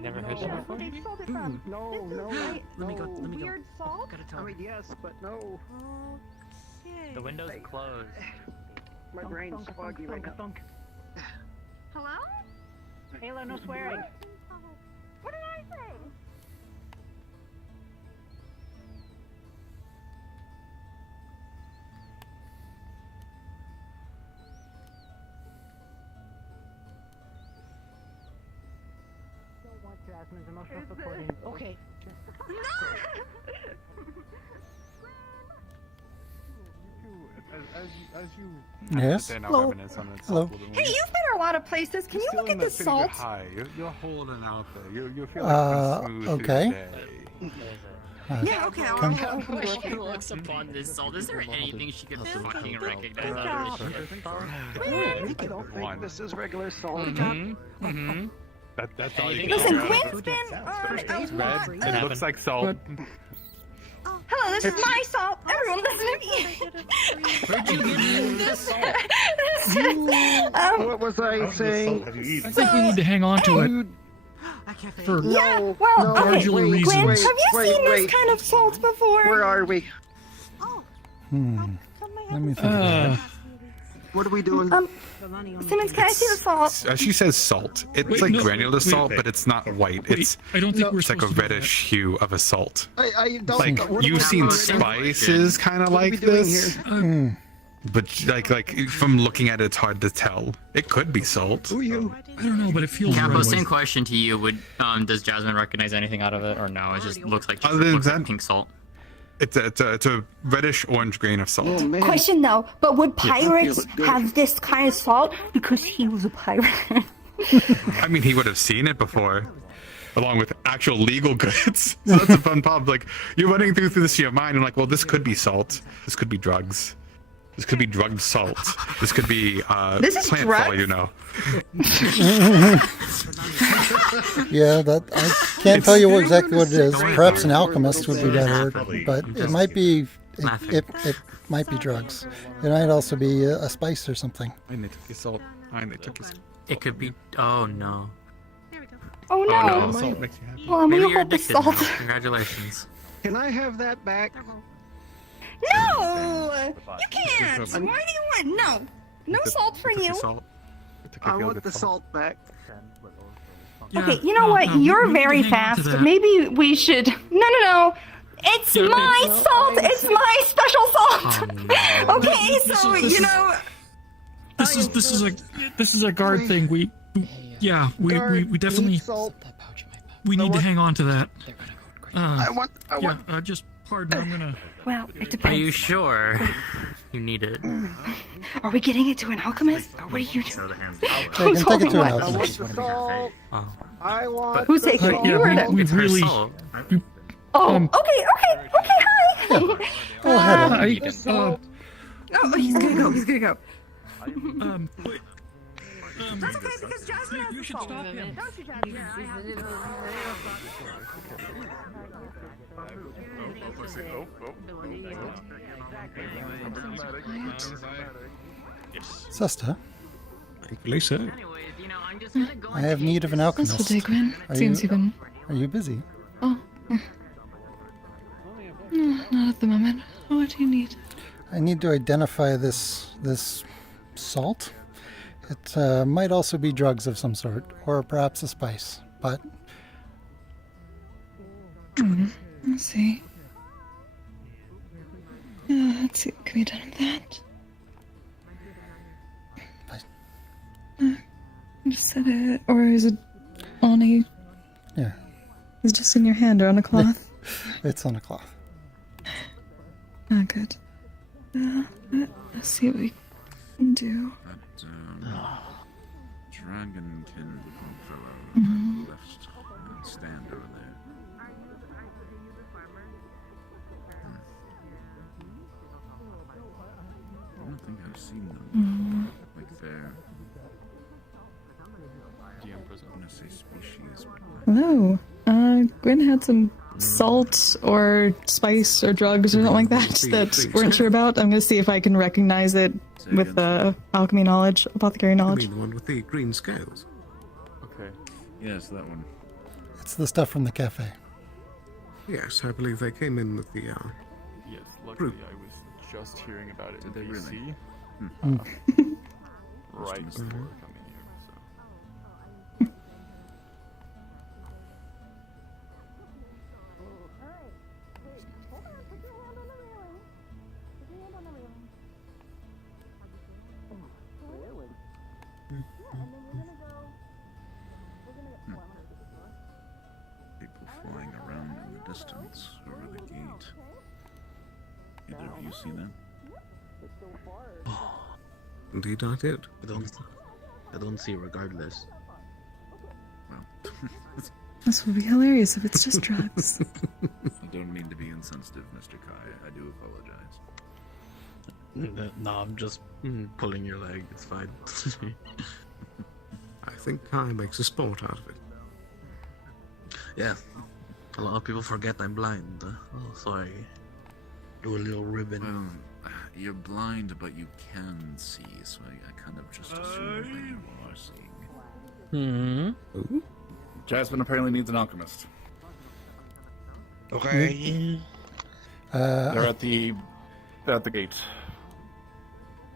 Never heard that before. They sold it from. No, This is no. like Let me go. weird salt. I mean, yes, but no. The window's closed. My brain's foggy right now. Hello? Halo, no swearing. What did I say? Jasmine's emotional supporting. Okay. As you Yes? Hello. Hello. Hey, you've been a lot of places. Can you look at this salt? High. You're holding out there. You feel like it's smooth okay. today. Yeah, okay. She looks upon this salt. Is there anything she could fucking recognize out of this shit? I don't think this is regular salt. That's all you Listen, can Quinn's been on a lot. It looks like salt. Hello, this is my salt. Everyone listen to me. Where'd you get this salt? What was I saying? I think we need to hang on to it. For Yeah, well, okay. Arguable Gwen, reasons. have you Wait, seen wait. this kind of salt before? Where are we? Let me think about it. What are we doing? Simmons, can I see the salt? She says salt. It's Wait, like no, granular wait, salt, wait. but it's not white. It's I don't think we're it's like a supposed to do reddish hue of a salt. I don't. Like what you've are seen we- spices kind of what are we like doing this, here? but like from looking at it, it's hard to tell. It could be salt. Who are you? I don't know, but it feels Capo, right. same question to you. Would does Jasmine recognize anything out of it, or no? It just looks like Other than looks like that- pink salt. It's a reddish orange grain of salt. Oh man. Question though, but would Yeah. pirates Good. have this kind of salt? Because he was a pirate. I mean, he would have seen it before, along with actual legal goods. So that's a fun problem. Like you're running through this in your mind, and like, well, this could be salt. This could be drugs. This could be drugged salt. This could be This is plant drugs? fall, you know. Yeah, that I can't tell you exactly what it is. Perhaps an alchemist would be better, but it might be it might be drugs. It might also be a spice or something. And they took your salt. And they took your salt. It could be. Oh no. Oh no! Oh, no. Salt makes you happy. Well, I'm Maybe gonna you're hold the addicted now. salt. Congratulations. Can I have that back? No! You can't! Why do you want? No! No salt for you! I want the salt back. Okay, you know what? You're very fast. Maybe we should. No. It's my salt. It's my special salt. Okay, so you know. This is a guard thing. We definitely we need to hang on to that. I want. Just pardon. I'm gonna. Well, it Are depends. you sure you need it? Are we getting it to an alchemist? Or what are you doing? I can take it to an I want alchemist. the salt. Oh. I want. Who's taking it? You or them? We've really. Oh, okay, hi. Oh, head I, Oh, he's gonna go. That's okay because Jasmine has you the should salt. stop him. Don't you, Jasmine? Yeah, I have the Sesta, Lisa. I have need of an alchemist. That's what I Gwen. Are Seems you, you've been. are you busy? Oh. No, not at the moment. What do you need? I need to identify this salt. It might also be drugs of some sort, or perhaps a spice. But Let's see. Let's see what can be done with that. Just set it, or is it on a? Yeah. Is it just in your hand or on a cloth? it's on a cloth. Ah, good. Let's see what we can do. Dragonkin fellow Mhm. left stand over there. I don't think I've seen them. Like they're. I'm gonna say species, but Hello. Gwen had some salt or spice or drugs or something like that that weren't sure about. I'm gonna see if I can recognize it with alchemy knowledge, apothecary I knowledge. mean the one with the green scales. Okay. Yes, that one. It's the stuff from the cafe. Yes, I believe they came in with the, Yes, luckily I was just hearing about it Did in they DC. really? Right Must have before missed it. coming here, so. People flying around in the distance over the gate. Either of you see that? Indeed, I did. I don't see regardless. Well, This would be hilarious if it's just drugs. I don't mean to be insensitive, Mr. Kai. I do apologize. No, I'm just pulling your leg. It's fine. I think Kai makes a sport out of it. Yeah, a lot of people forget I'm blind. So I do a little ribbon. Well, you're blind, but you can see, so I kind of just assume that you are seeing. Hmm. Jasmine apparently needs an alchemist. Okay. They're at the gate.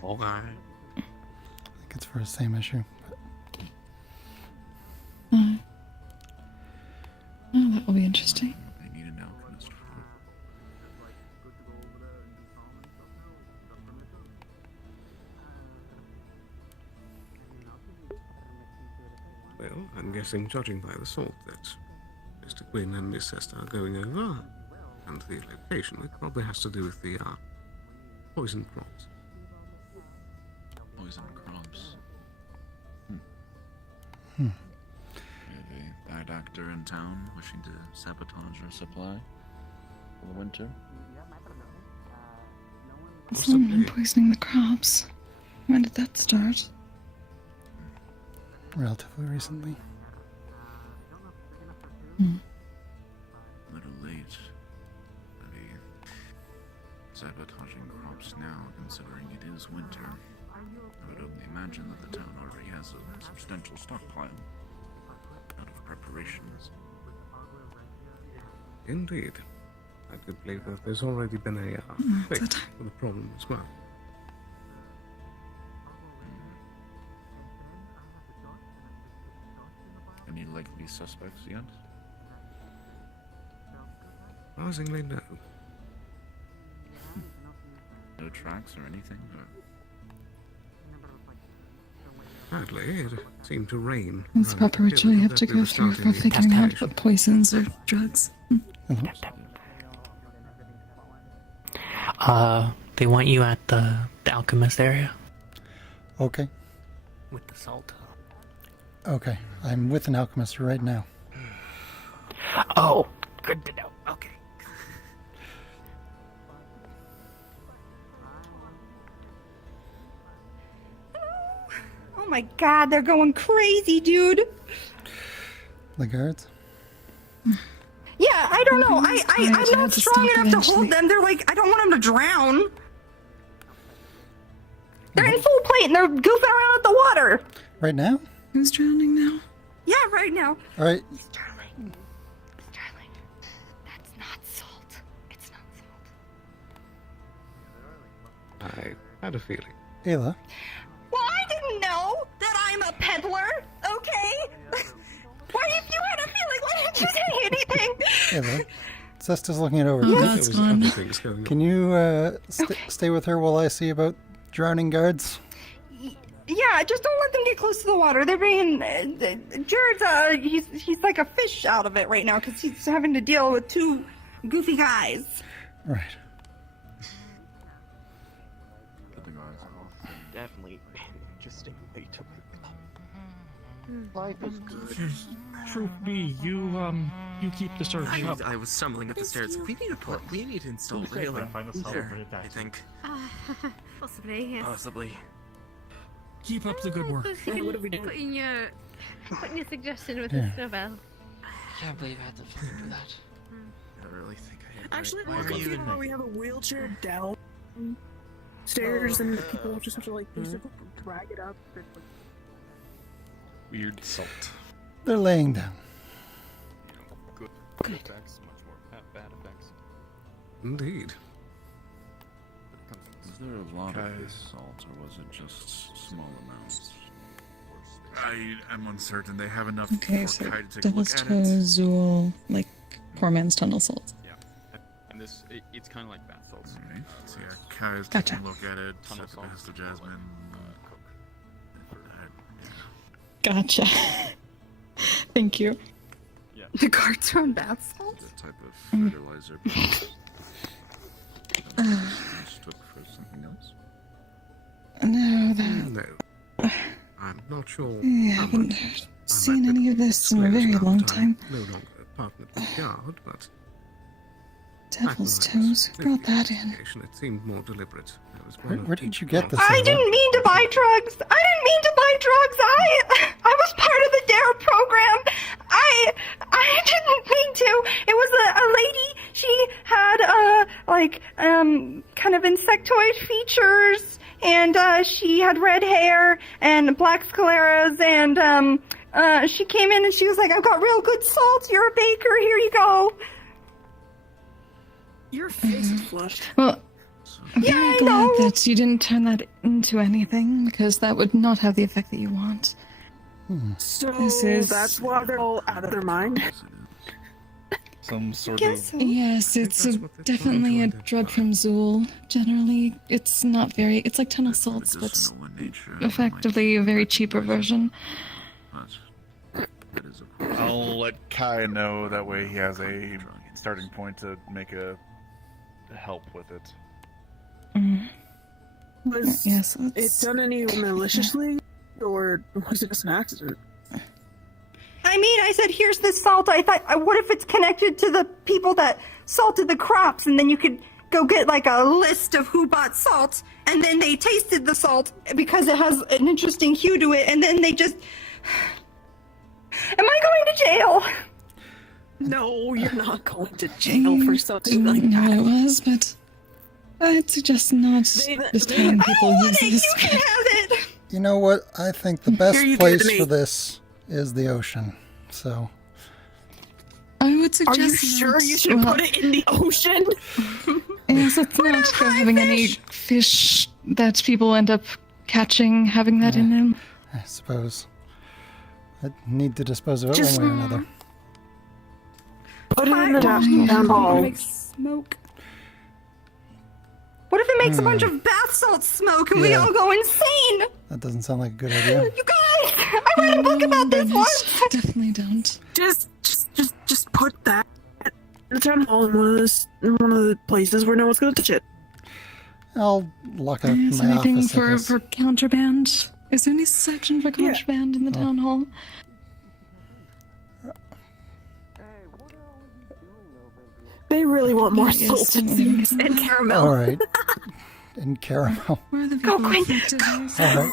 Okay. I think it's for the same issue. Oh, that will be interesting. I need an alchemist for Well, I'm guessing, judging by the salt, that Mr. Quinn and Miss Esther are going over, and the location, it probably has to do with the, poison crops. poison crops. Hmm. We have a bad actor in town wishing to sabotage our supply for the winter. Someone poisoning the crops. When did that start? Relatively recently. A little late to be sabotaging crops now, considering it is winter. I would only imagine that the town already has a substantial stockpile out of preparations. Indeed. I could believe that there's already been a, fix for the problem as well. Any likely suspects yet? Surprisingly, no. No tracks or anything? Sadly, it seemed to rain. It's the proper ritual you have to go through for figuring out what poisons or drugs. They want you at the alchemist area. Okay. With the salt. Okay. I'm with an alchemist right now. Oh, good to know. Okay. Oh my god, they're going crazy, dude. The guards? Yeah, I don't know. I'm not strong enough to hold them. They're like, I don't want them to drown. They're in full plate and they're goofing around at the water. Right now? Who's drowning now? Yeah, right now. All right. Starling, that's not salt. It's not salt. I had a feeling. Ayla? Well, I didn't know that I'm a peddler, okay? Why, if you had a feeling, why didn't you say anything? Ayla? Cesta's looking it over. Oh, Can- God's gone. Can you stay with her while I see about drowning guards? Yeah, just don't let them get close to the water. They're being... Jared's, he's like a fish out of it right now because he's having to deal with two goofy guys. Right. Definitely an interesting way to wake up. Life is good. Troop B, you keep the search up. I was stumbling up the stairs. We need to install railing there, I think. Possibly, yes. Possibly. Keep up the good work. Hey, what are we doing? Putting your suggestion with Yeah. the snowbell. I can't believe I had to do that. I really think I had. Actually, why are you in where we have a wheelchair down stairs and people just have to like basically drag it up. Weird salt. They're laying down. Good effects, much more bad effects. Indeed. Was there a lot of this salt, or was it just small amounts? I am uncertain. They have enough Okay, for so Kai to take a Devil's look at Toe, it. Zool, like poor man's tunnel salt. Yeah, and this it's kind of like bath salts. Alright, so yeah, Kai is Gotcha. taking a look at it. Tunnel At the salt, behest of Jasmine. Gotcha. Thank you. Yeah. The carts are on bath salts? The type of fertilizer mistook for something else? No, that. No. I'm not sure. I how haven't much seen any of this in a very long time. No longer a partner in the yard, but Devil's Toes, who brought that in? it seemed more deliberate. There was one Where of did the- you get this? I Ava? didn't mean to buy drugs. I didn't mean to buy drugs. I was part of the DARE program. I didn't mean to. It was a lady. She had kind of insectoid features, and she had red hair and black scleras, and she came in and she was like, "I've got real good salt. You're a baker. Here you go." Your face is flushed. Well, I'm Yeah, very I glad know. that you didn't turn that into anything, because that would not have the effect that you want. So This is- that's why they're all out of their mind. Some sort Yes, of. yes, it's definitely a drug from Zool. Generally, it's not very. It's like tunnel salts, but effectively a very cheaper version. I'll let Kai know, that way he has a starting point to make a help with it. Was Yes, it done any maliciously, or was it just an accident? I mean, I said, here's this salt. I thought, what if it's connected to the people that salted the crops, and then you could go get like a list of who bought salt, and then they tasted the salt because it has an interesting hue to it, and then they just... Am I going to jail? No, you're not going to jail for something like No, that. it was, but I'd suggest not just telling people use this. You can have it. You know what? I think the best Here, you place give it to for me. this is the ocean. So I would Are suggest. you sure not- you should well, put it in the ocean? Yes, let's not go having any fish that people end up catching, having that in them. I suppose I need to dispose of it Just- one way or another. Put it in the down hall. Make smoke. What if it makes a bunch of bath salt smoke and we Yeah. all go insane? That doesn't sound like a good idea. You guys, I read a book about this once. Definitely don't. Just put that in the town hall in one of the places where no one's gonna touch it. I'll lock it up in Is my there anything office. I for, guess. for contraband? Is there any section for contraband in the town hall? They really want more Yes, salt definitely. and caramel. All right. And caramel. Where are the Go, people Quinn, affected? go. All right.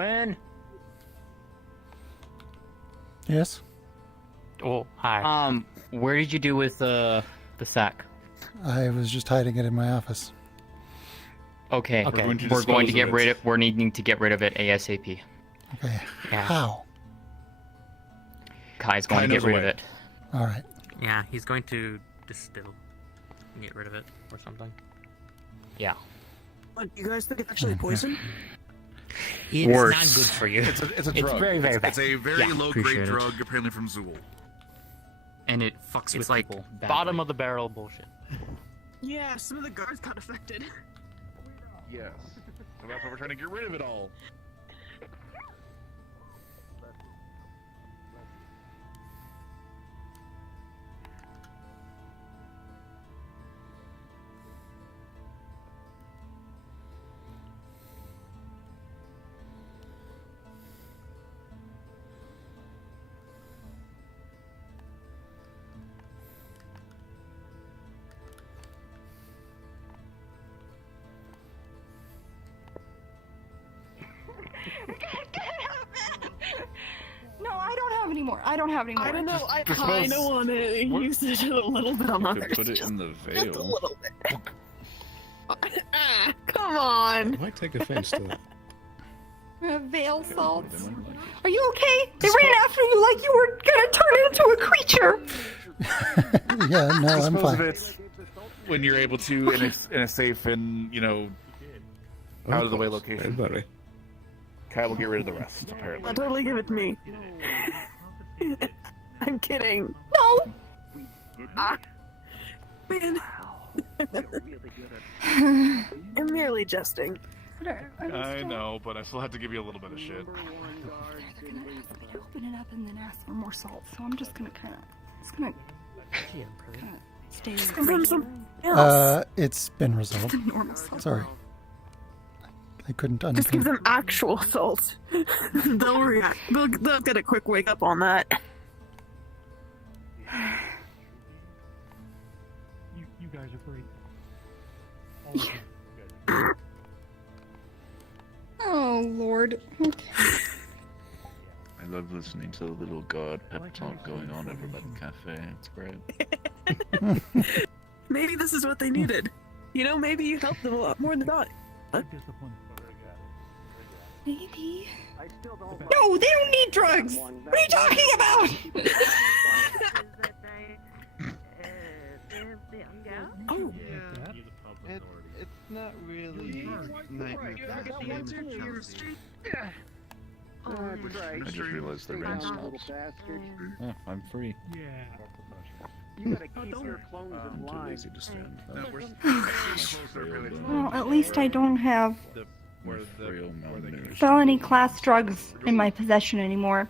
Gwen. Yes. Oh, hi. Where did you do with the sack? I was just hiding it in my office. Okay. We're going to We're going to dispose get of rid it. of. We're needing to get rid of it ASAP. Okay. Yeah. How? Kai's going Kai to get knows a rid of way. it. All right. Yeah, he's going to distill and get rid of it or something. Yeah. What, you guys think it's actually poison? It's Worse. not good for you. It's a drug. very, very bad. It's a very Yeah, low grade appreciate it. drug, apparently from Zool. And it fucks It's with like people. bottom of the barrel bullshit. Yeah, some of the guards got affected. Yes. So that's why we're trying to get rid of it all. No, I don't have any more. I don't have any more. I don't know. I Just kind of suppose- want to use it a little bit on To others. put it in the Just a veil. little bit. Ah, come on. I might take offense to that. Veil salts. Are you okay? They ran after you like you were gonna turn into a creature. Yeah, no, I'm Dispose of fine. it when you're able to in a safe and, out of the way location. Don't worry. Kai will get rid of the rest, apparently. I'll totally give it to me. I'm kidding. No. Ah, man. I'm merely jesting. I know, but I still have to give you a little bit of shit. They're gonna ask me to open it up and then ask for more salt, so I'm just gonna kind of stay. Just give them some else. It's been resolved. Some normal salt. Sorry. I couldn't Just give unpin. them actual salt. They'll react. They'll get a quick wake up on that. You guys are great. All of you. Oh Lord. Okay. I love listening to the little god pep talk going on over by the cafe. It's great. Maybe this is what they needed. You know, maybe you helped them a lot more than I. Maybe. No, they don't need drugs. What are you talking about? Oh. It's not really I just realized the rain stops. Oh, I'm free. Yeah. You gotta keep your clones I'm in too line. lazy to stand. Well, at least I don't have Frail malnourished. felony class drugs in my possession anymore.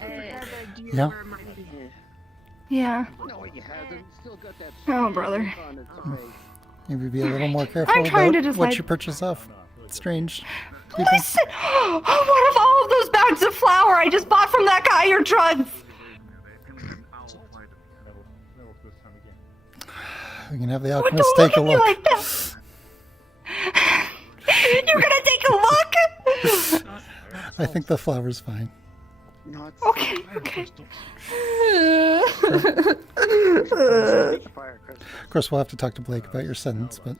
Yeah. Yeah. No, he hasn't. Still got that Oh, brother. on its face. Maybe be a little more careful I'm trying about to what decide- you purchase off strange people. Listen! Oh, what of all of those bags of flour I just bought from that guy are drugs? We can have the Oh, alchemist don't take look a at me look. like that! You're gonna take a look? I think the flower's fine. Okay, okay. Of course, we'll have to talk to Blake about your sentence, but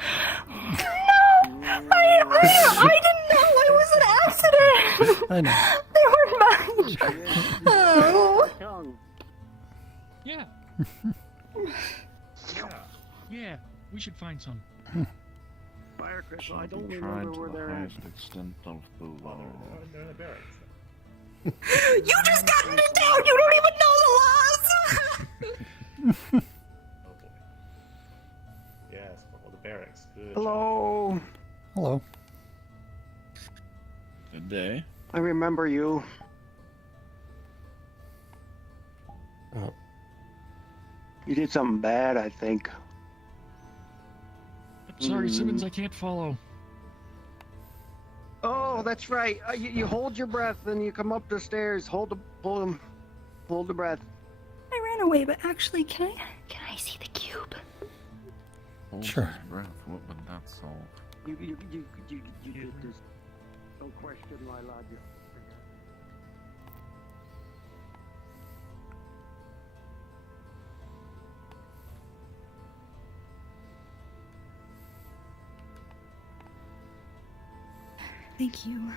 I didn't know it was an accident! I know. They weren't mine! Oh. Yeah. Yeah. We should find some. Fire crystal. I don't Tried remember to where the they're at. highest extent of the law. You just got into town! You don't even know the laws! Yes, well, the barracks. Good. Hello. Hello. Good day. I remember you. You did something bad, I think. Sorry, Simmons, I can't follow. Oh, that's right. You hold your breath, then you come up the stairs. Hold the breath. I ran away, but actually, can I see the cube? Hold Sure. his breath. What would that solve? You did this. Don't question my logic. Thank you.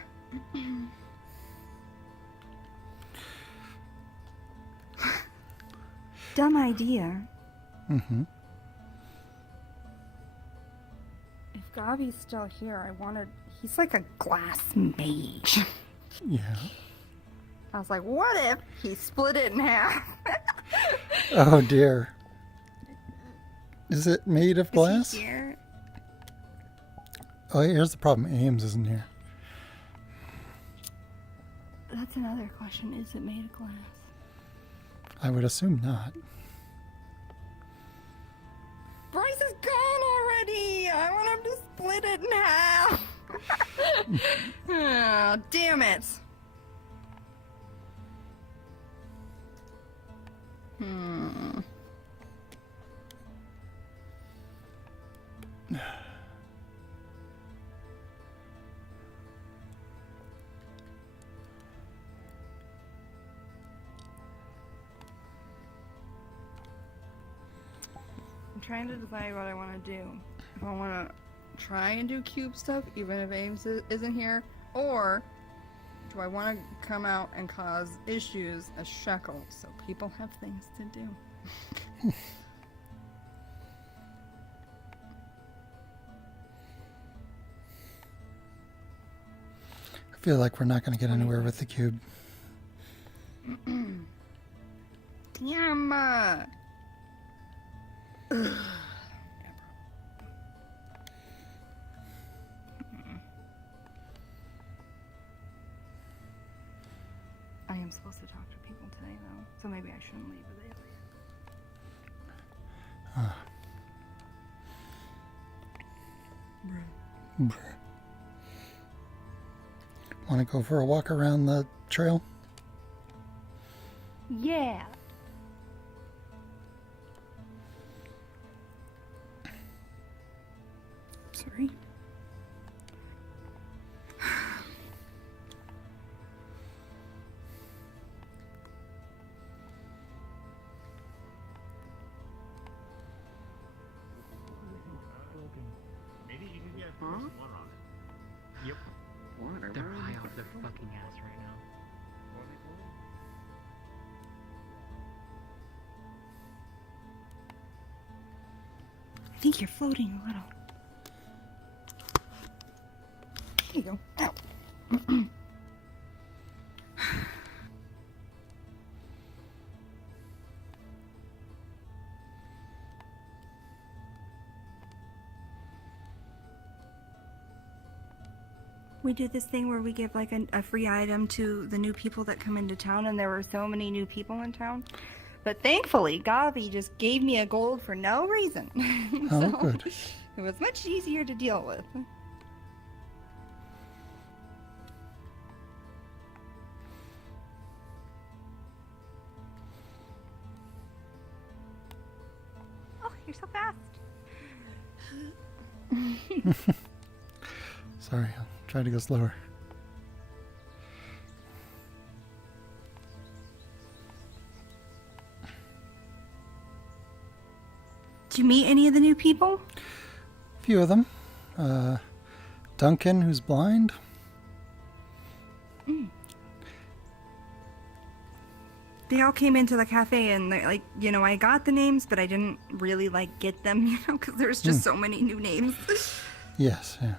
Dumb idea. Mm-hmm. If Gavi's still here, I wanted. He's like a glass mage. Yeah. I was like, what if he split it in half? Oh dear. Is it made of glass? Is he here? Oh, here's the problem. Ames isn't here. That's another question. Is it made of glass? I would assume not. Bryce is gone already! I want him to split it in half! Oh, damn it! Hmm. I'm trying to decide what I want to do. If I want to try and do cube stuff, even if Ames isn't here, or do I want to come out and cause issues as Shekel so people have things to do? I feel like we're not going to get anywhere with the cube. Damn! I am supposed to talk to people today, though, so maybe I shouldn't leave it there. Want to go for a walk around the trail? Yeah. Sorry. Maybe you can get +1 on it. Yep. They're high off their fucking ass right now. I think you're floating a little. There you go. Ow. We did this thing where we give like a free item to the new people that come into town, and there were so many new people in town. But thankfully, Gavi just gave me a gold for no reason. Oh, good. It was much easier to deal with. Oh, you're so fast. Sorry, I'll try to go slower. Did you meet any of the new people? A few of them. Duncan, who's blind. They all came into the cafe and they're like, you know, I got the names, but I didn't really like get them, you know, because there's just so many new names. Yes, yeah.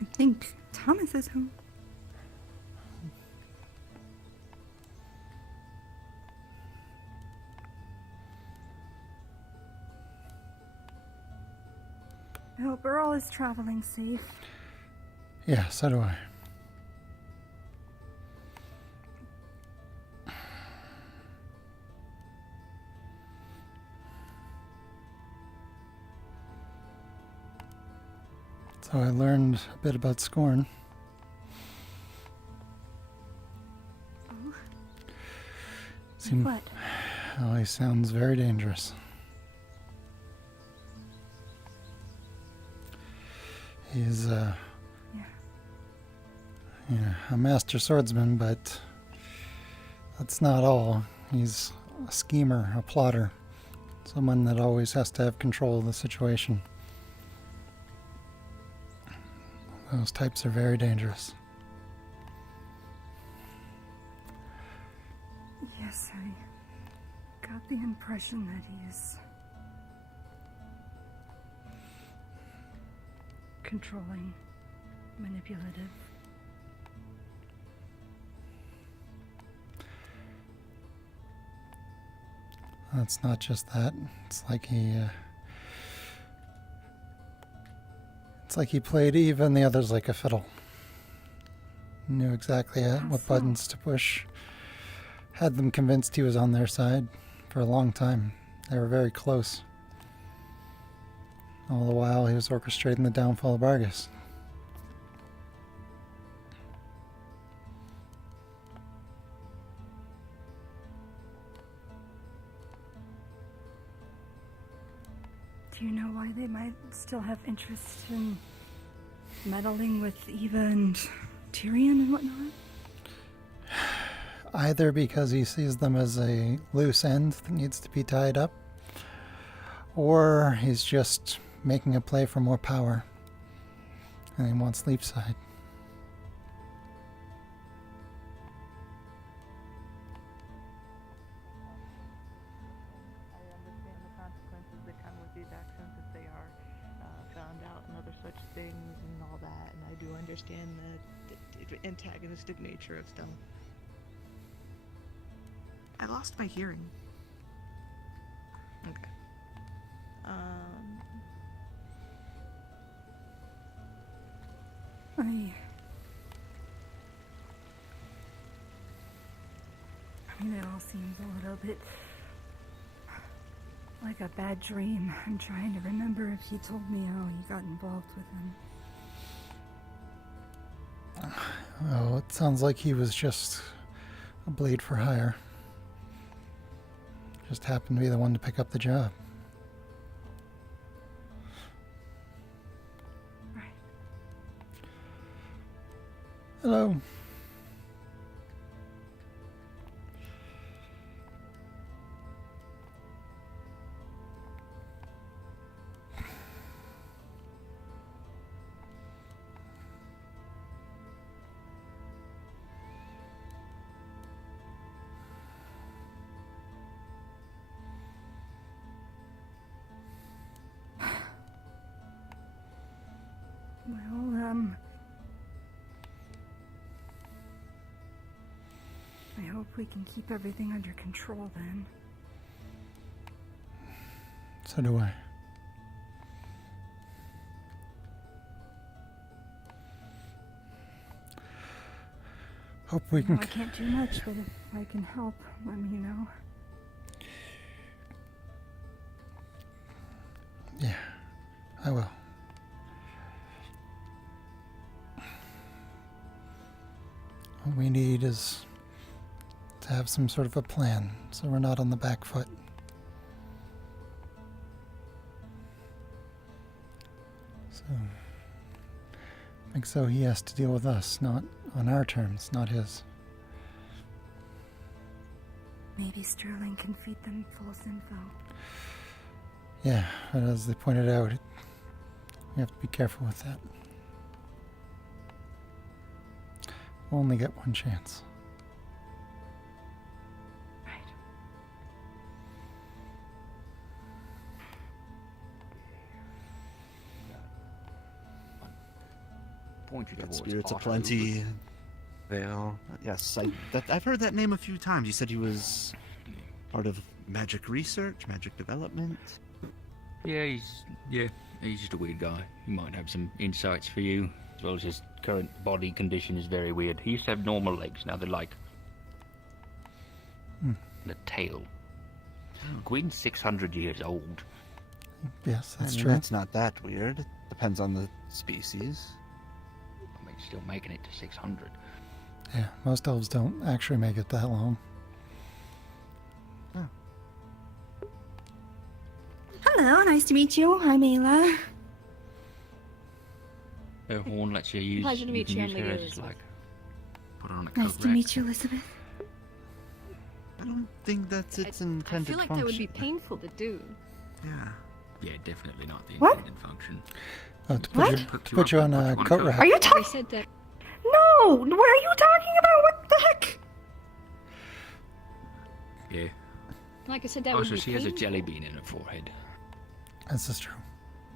I think Thomas is home. I hope Earl is traveling safe. Yeah, so do I. So I learned a bit about Scorn. Oh. Seem, What? Oh, he sounds very dangerous. He's a master swordsman, but that's not all. He's a schemer, a plotter, someone that always has to have control of the situation. Those types are very dangerous. Yes, I got the impression that he is controlling, manipulative. It's not just that. It's like he played Eve and the others like a fiddle. Knew exactly what buttons to push. Had them convinced he was on their side for a long time. They were very close. All the while he was orchestrating the downfall of Argus. Do you know why they might still have interest in meddling with Eva and Tyrion and whatnot? Either because he sees them as a loose end that needs to be tied up, or he's just making a play for more power, and he wants Leafside. That come with these actions if they are found out and other such things and all that, and I do understand the antagonistic nature of stealth. I lost my hearing. Okay. I mean, it all seems a little bit like a bad dream. I'm trying to remember if he told me how he got involved with them. Oh, it sounds like he was just a blade for hire. Just happened to be the one to pick up the job. Right. Hello. Well, I hope we can keep everything under control then. So do I. Hope we can. I can't do much, but if I can help, let me know. Yeah, I will. What we need is to have some sort of a plan, so we're not on the back foot. So, so he has to deal with us, not on our terms, not his. Maybe Sterling can feed them false info. Yeah, but as they pointed out, we have to be careful with that. We'll only get one chance. Point you Got towards spirits of Otto. plenty. Vale. Yes, I've heard that name a few times. You said he was part of magic research, magic development. Yeah, he's just a weird guy. He might have some insights for you, as well as his current body condition is very weird. He used to have normal legs, now they're like the tail. Queen's 600 years old. Yes, that's I mean, true. That's not that weird. It depends on the species. I mean, still making it to 600. Yeah, most elves don't actually make it that long. Hello, nice to meet you. I'm Ayla. Her horn lets you use. Pleasure to meet can you, use I'm her Lady as, Elizabeth. put on a coat Nice to rack. meet you, Elizabeth. I don't think that's its I intended feel like function. that would be painful to do. Yeah. Yeah, definitely not the What? intended function. To put you on a coat rack. Are you I talking? said that. No! What are you talking about? What the heck? Yeah. Like I said, that Oh, would so be she has a painful. jelly bean in her forehead. This is true.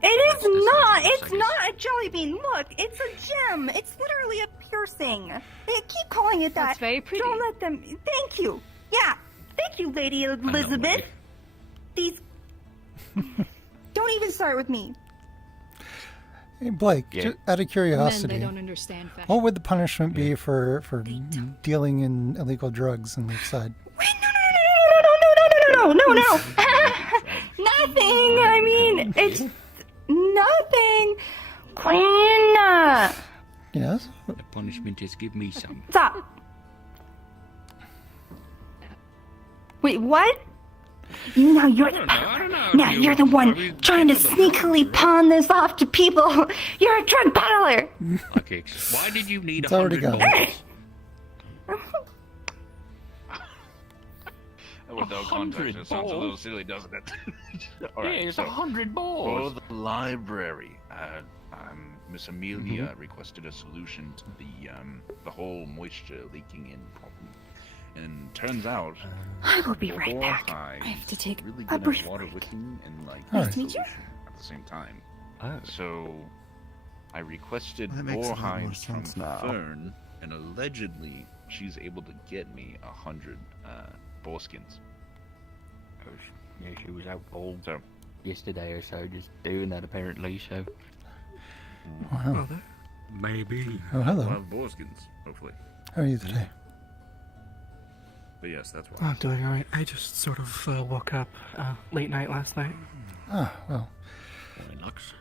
It is not! I It's guess. not a jelly bean! Look, it's a gem! It's literally a piercing! They keep calling it that. That's very pretty. Don't let them. Thank you! Yeah! Thank you, Lady Elizabeth! These. Don't even start with me. Hey, Blake, Yeah. out of Men, curiosity, they don't understand fashion. what would the punishment be for dealing in illegal drugs in Lakeside? No! Nothing! I mean, it's nothing! Queen! Yes? The punishment is give me some. Stop! Wait, what? Now you're now you're the one trying to sneakily pawn this off to people. You're a drug peddler. Okay, why did you need It's already 100 gone. balls? With no 100 context, it sounds a little balls? silly, doesn't it? Yeah, it's 100 balls. For the library, Miss Amelia requested a solution to the whole moisture leaking in problem. And turns out, I will be right ore back. hives I have to take really a good brief at water break. wicking and like Nice to meet you. solution at the same time. Oh. So I requested That makes a ore lot more hives from sense now. Fern, and allegedly she's able to get me 100 boar skins. Oh, yeah, she was out all yesterday or so, just doing that apparently. So. Wow. Maybe. Oh, hello. We'll have boar skins, hopefully. How are you today? But yes, that's why. I'm doing alright. I just sort of woke up late night last night. Ah, well, Morning, Lux.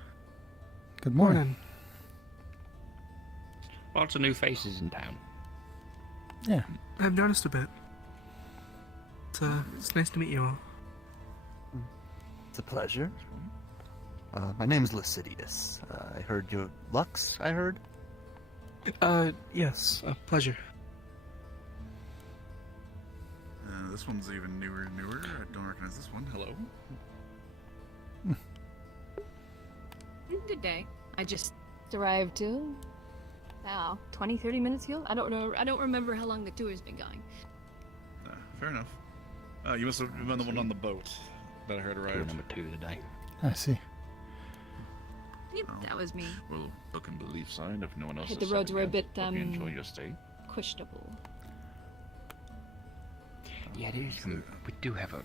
good morning. Lots of new faces in town. Yeah. I've noticed a bit. It's nice to meet you all. It's a pleasure. My name's Lucidius. I heard you're Lux, I heard? Yes, a pleasure. This one's even newer. I don't recognize this one. Hello. Good day. I just arrived too. Wow, 20-30 minutes ago? I don't know. I don't remember how long the tour's been going. Fair enough. You must have been the one on the boat that I heard arrived. Number 2 today. I see. Yep, that was me. Well, look and believe sign if no one else Hit has the roads said were a it bit yet. Hope you enjoy your stay. questionable. Yeah, it is. We do have a.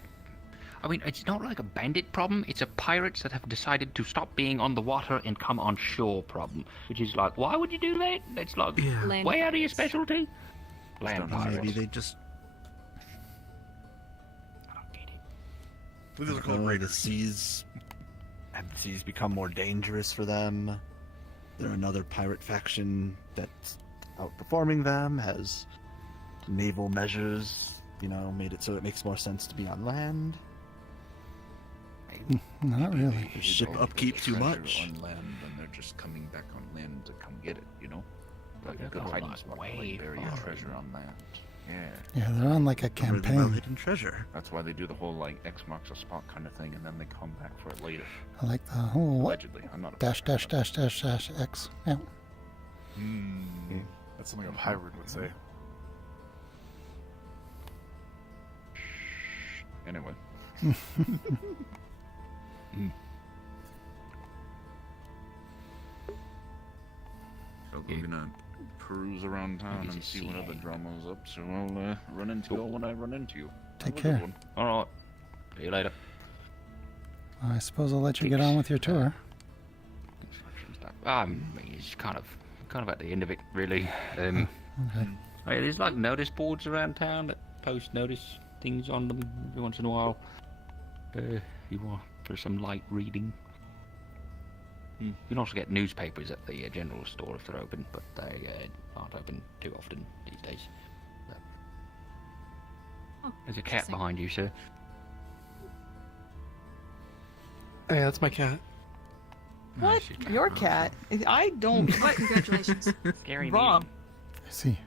I mean, it's not like a bandit problem. It's a pirates that have decided to stop being on the water and come on shore problem. Which is like, why would you do that? That's like Land way out of your pirates. specialty. Land Don't know, pirates. maybe they just. These are called the raiders. seas. Have the seas become more dangerous for them? They're another pirate faction that's outperforming them, has naval measures, made it so it makes more sense to be on land. Not really. Ship upkeep too much. On land, and they're just coming back on land to come get it. Like a They're good going hiding like spot. way Like bury a far. treasure on land. Yeah. Yeah, they're on like a Really well campaign. hidden treasure. That's why they do the whole like X marks a spot kind of thing, and then they come back for it later. I like the whole Allegedly, I'm not a dash dash dash dash dash X. Yeah. That's something a pirate would say. Anyway. So we're gonna peruse around town and see what other drama's up. So I'll run into you all when I run into you. Take Have a good care. one. All right. See you later. I suppose I'll let you get on with your tour. I mean, it's kind of at the end of it, really. Okay. There's like notice boards around town that post notice things on them every once in a while. You want for some light reading. You can also get newspapers at the general store if they're open, but they aren't open too often these days. Oh, There's a cat behind you, sir. Oh, yeah, that's my cat. What? Your cat? I don't. What? Congratulations. Scary Rob. I see.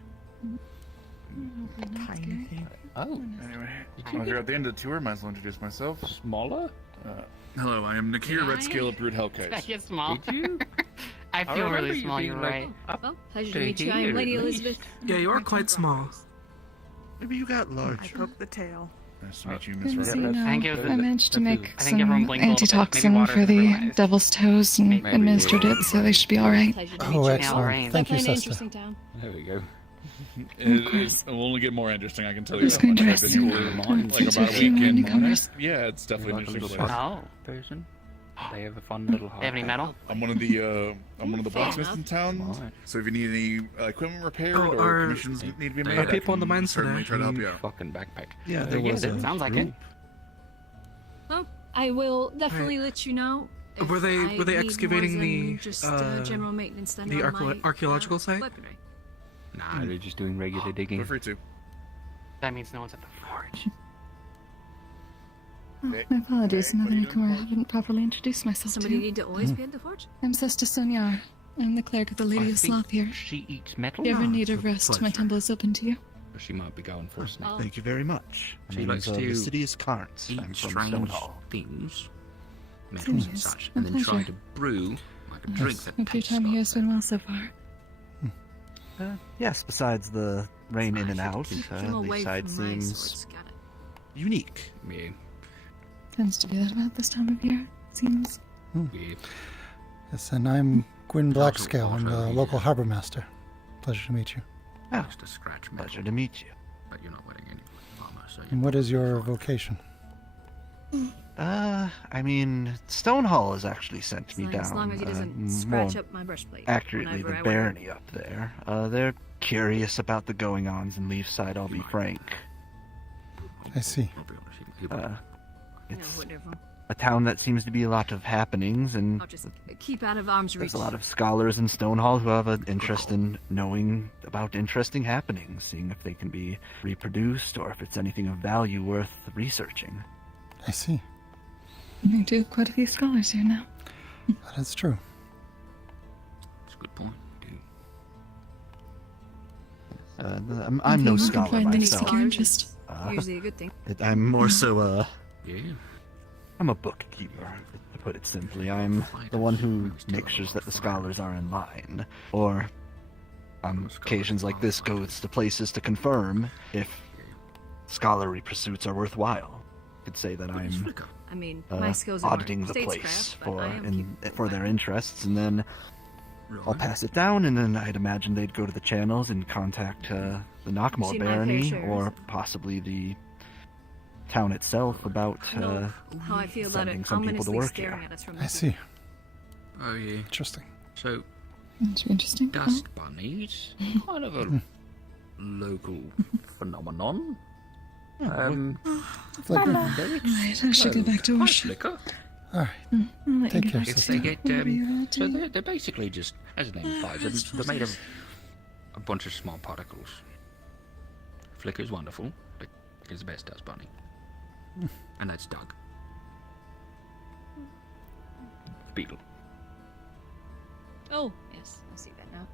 Tiny thing. Oh. Anyway, while you're at the end of the tour, might as well introduce myself. Smaller? Hello, I am Nakir Hi. Redscale of Brood Did I Hellkite. get small? Did you? I feel remember really you small, being you're like right. Well, pleasure to to meet you. here, I'm Lady at least. Elizabeth. Yeah, you are quite small. Maybe you got I large. poke the tail. Nice to meet you, Miss Good to see you Red. now. Thank you. I managed to make I think everyone some blinked a little bit. Maybe antitoxin water for is the realized. devil's toes and Maybe administered we- it, so they should be alright. Pleasure to Oh, meet you. excellent. Lorraine. Thank you, Definitely an sister. interesting town. There we go. course. It will only get more interesting, I can tell you. It's that going to much. rest I've soon. been here I'm like fit about to a few more weekend. newcomers. Yeah, it's definitely Like an a interesting little place. Oh. person. They have a fun little They have any metal? I'm one of the blacksmiths in enough. town. Right. So if you need any equipment repaired Oh, or are- commissions need to be are made, I people on the can mines certainly today? try to help you out. Fucking backpack. Yeah, there was it a sounds like it. group. Well, I will definitely let you know. if Were they I need excavating more than the, just uh, general maintenance done the on my, archaeological site? weaponry. Nah, they're just doing regular digging. Feel free to. That means no one's at the forge. Oh, my apologies, another newcomer. I haven't properly introduced myself Somebody to need to always be at the forge. I'm Sister Sonyar. I'm the cleric of the Lady I of think Sloth here. She eats metal. If you ever need a it's a rest, my pleasure. temple is open to you. Or she might be going first now. Oh. Thank you very much. My She name likes is, to Lucidius Carnes. Eat I'm from strange Stonehall. things, metals and Yes, such, my and then try pleasure. to brew like a drink Yes, that hope your tastes time here like has been well so far. Yes, besides the rain in and out, Keep them away the side from my seems swords. Got it. unique. Yeah, Tends to be that about this time of year, it seems. yeah. Yes, and I'm Gwyn How's Blackscale. I'm the water? local harbor master. Pleasure to meet you. Ah, Just a scratch metal, pleasure to meet you. but you're not wearing any armor, so And what is your vocation? I mean, Stonehall has actually sent me As long down. as he doesn't more scratch up my breastplate. accurately, whenever the I wear it. barony up there. They're curious about the goings-ons in Leafside, I'll be frank. I see. I'll be honest, he Uh, Yeah, it's whatever. a town that seems to be a lot of happenings, and I'll just keep out of arm's reach. there's a lot of scholars in Stonehall who have an interest in knowing about interesting happenings, seeing if they can be reproduced or if it's anything of value worth researching. I see. We do have quite a few scholars here now. That is true. That's a good point. Dude. I'm no Okay, scholar find any myself. secure interest. Usually a good thing. I'm more so Yeah. I'm a bookkeeper, to put it simply. I'm the one who makes sure that the scholars are in line. Or, on occasions like this, goes to places to confirm if scholarly pursuits are worthwhile. You could say that I'm I mean, my skills are auditing the place statescraft, but I am for their interests, and then I'll pass it down, and then I'd imagine they'd go to the channels and contact the Knockmore Seen my fair Barony, shares. or possibly the town itself about know how I feel about sending it. some people to Ominously work staring here. at us from I see. Oh yeah. Interesting. So That's interesting. dust bunnies, kind of a local phenomenon. Flicker. Right, I should go back to Hi, work. Flicker. All right. I'll let Take you care, get back If to they it. get, Whatever you're at, so dear. they're basically just, as the name implies, they're made of a bunch of small particles. Flicker's wonderful. Flicker's the best dust bunny. And that's Doug. The beetle. Oh, yes, I see that now.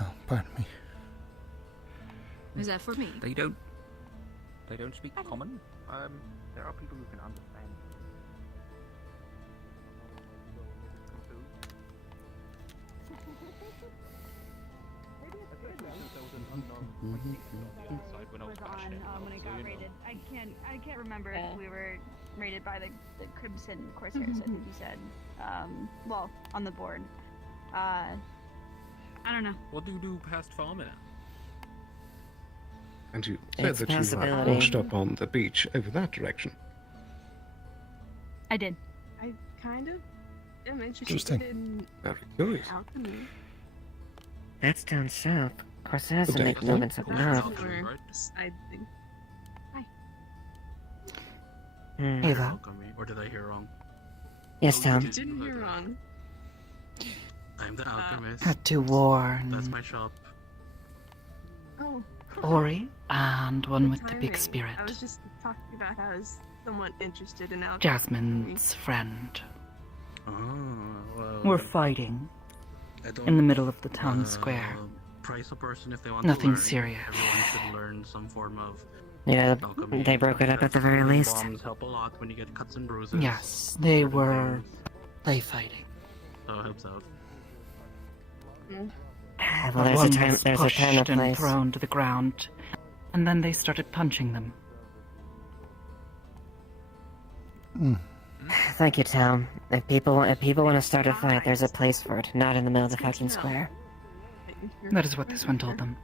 Oh, pardon me. Is that for me? They don't speak common. There are people who can understand. When it got raided. I can't remember if we were raided by the Crimson Corsairs, I think you said. Well, on the board. I don't know. What do you do past Farmina? And you said that you washed up on the beach over that direction. I did. I kind of am interested Interesting. in Very curious. alchemy. That's down south. Corsairs Okay. make movements up north. Or side thing. Hey, though. Or did I hear wrong? Yes, Tom. You didn't hear wrong. I'm the alchemist. Had to warn That's my shop. Oh. Ori and one with the big timing. spirit. I was just talking about how I was somewhat interested in alchemy. Jasmine's friend. Oh, well, We're fighting I don't, in the middle of the town square. Price a person if they want Nothing to learn. serious. Everyone should learn some form of Yeah, alchemy. they broke it up at the very least. Bombs help a lot when you get cuts and bruises. Yes, they were play fighting. So it helps out. Well, there's a One time. was There's a pushed time and and place. thrown to the ground, and then they started punching them. Thank you, Tom. If people want to start a fight, there's a place for it, not in the middle of the fucking square. That is what this one told them.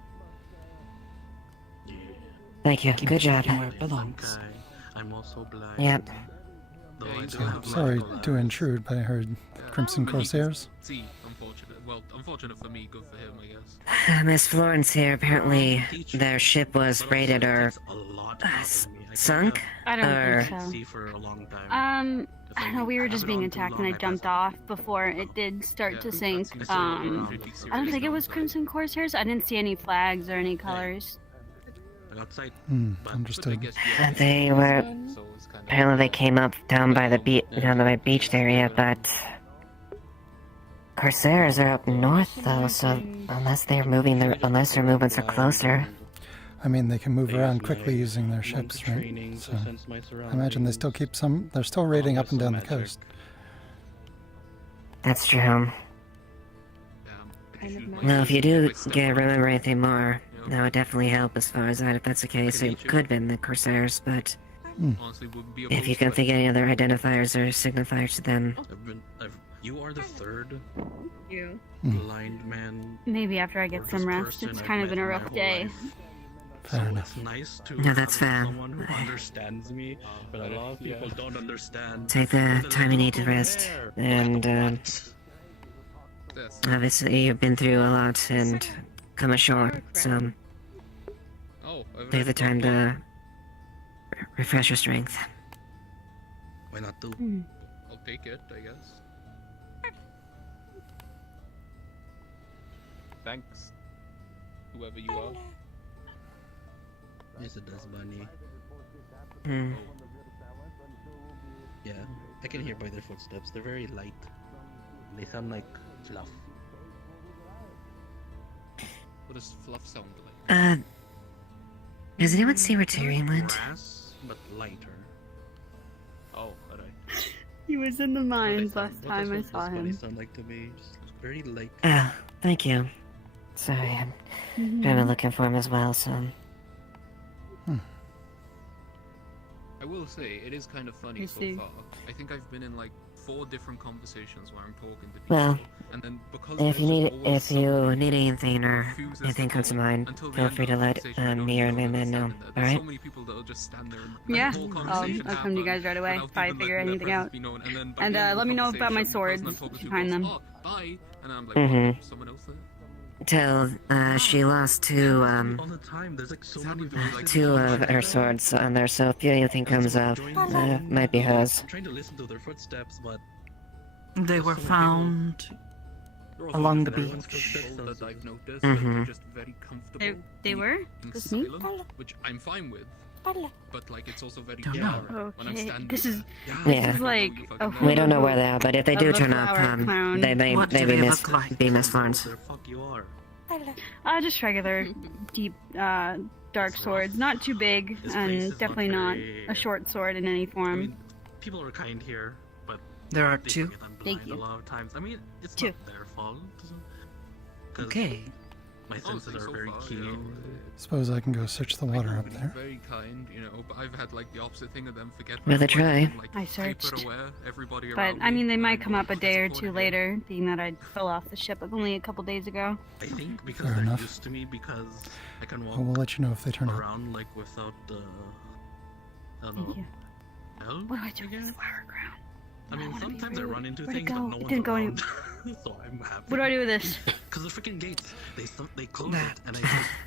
Thank you. Keep Good job. looking where it belongs. I'm also blind. Yep. Though I do So, have sorry medical to intrude, but I heard Crimson Corsairs. See, unfortunate. Well, unfortunate for me, good for him, I guess. Miss Florence here. Apparently, their ship was raided or sunk. Uh, I don't or... think so. see for a long time. I don't know, we were just being attacked and I jumped off before it did start to sink. I don't think it was Crimson Corsairs. I didn't see any flags or any colors. Outside. Understood. They were. Apparently, they came up down by the beach area, but Corsairs are up north, though. So unless their movements are closer. I mean, they can move around quickly using their ships, right? So I imagine they still keep some. They're still raiding up and down the coast. That's true. Well, if you do remember anything more, that would definitely help as far as that. If that's the case, it could have been the Corsairs, but if you can think of any other identifiers or signifiers to them. You are the third You. blind man. Maybe after I get some rest. It's kind of been a rough day. Fair enough. It's nice to No, that's have fair. someone who understands me, but a lot of people don't understand. Take the time you need to rest, and obviously you've been through a lot and come ashore, so take the time to refresh your strength. Why not do? I'll take it, I guess. Thanks, whoever you are. Yes, it does, Bunny. Hmm. Yeah, I can hear by their footsteps. They're very light. They sound like fluff. What does fluff sound like? Does anyone see where Tyrion went? Grass, but lighter. Oh, alright. He was in the mines last time I saw What him. they sound like to me? Just very light. Oh, thank you. Sorry, I'm kind of looking for him as well, so... I will say, it is kind of funny so see. far. I think I've been in like 4 different conversations where I'm talking to people, Well, and then because if you there's need always anything or confuses anything the comes to thing mind, until the feel end free of to the let conversation, I don't me or even Lin know. understand it. There's Alright? so many people that'll just stand there and Yeah, the whole conversation I'll come to you guys right away if I figure anything out. And let me know about my swords if you find them. Oh, bye. And I'm like, Mhm. what? Someone else there? Till she lost two All the time. There's like so many voices. two of her swords on there, so if anything comes up, might be hers. I'm trying to listen to their footsteps, but They were found along the beach. That I've noticed, Mhm. they're just very comfortable. They were? and Just me? silent, which I'm fine with. But like, it's also very Don't jarring know. when I'm Okay, standing this is there. Yeah. this is like a We don't know where they are, but if they do of a turn up, flower clown. they may What do be they Miss look like? be Miss Florence. the fuck you are. Just regular, deep, dark swords. Not too big, This place is and not definitely not very- a short sword in any I form. mean, people are kind here, but There are they two. forget I'm Thank blind you. a lot of times. I mean, it's Two. not their fault. 'Cause Okay. My senses are very keen. Suppose I can go search the water up there. Very kind, you know, but I've had like the opposite thing of them forget. Well, they my voice try. and, like, I searched. hyper-aware everybody But around I mean, they me, might and come up a day or just two put it in. later, being that I fell off the ship only a couple days ago. I think because Fair they're enough. used to me because I can walk Well, we'll let you know if they turn up. around like without I don't know. Thank you. Help? What do I do with this flower crown? I mean, wanna be sometimes I rude. run into Where'd it things, but go? no It one's didn't go any- around. So I'm happy. What do I do with this? Because the freaking gates, they close it, and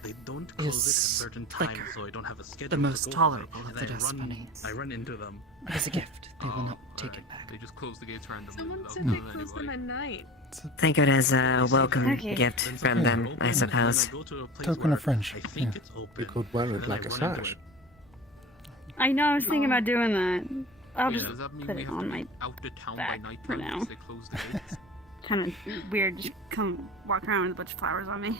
they don't close it at certain times, liquor. so I don't have a schedule. The to most go by, tolerable of and the I dust run- bunnies. I run into them. It is a gift. They will not take it back. They just close the gates randomly. Someone without said they telling closed them anybody. at night. Think of it as a welcome Okay. gift from them, I suppose. Token of friendship. I think Yeah. it's open. You could wear and it then like I a run into sash. it. I know, I was thinking about doing that. I'll Yeah, just does that mean put we it have on to my be out of town back by night for time now. because they close the gates? Kind of weird, just come walk around with a bunch of flowers on me.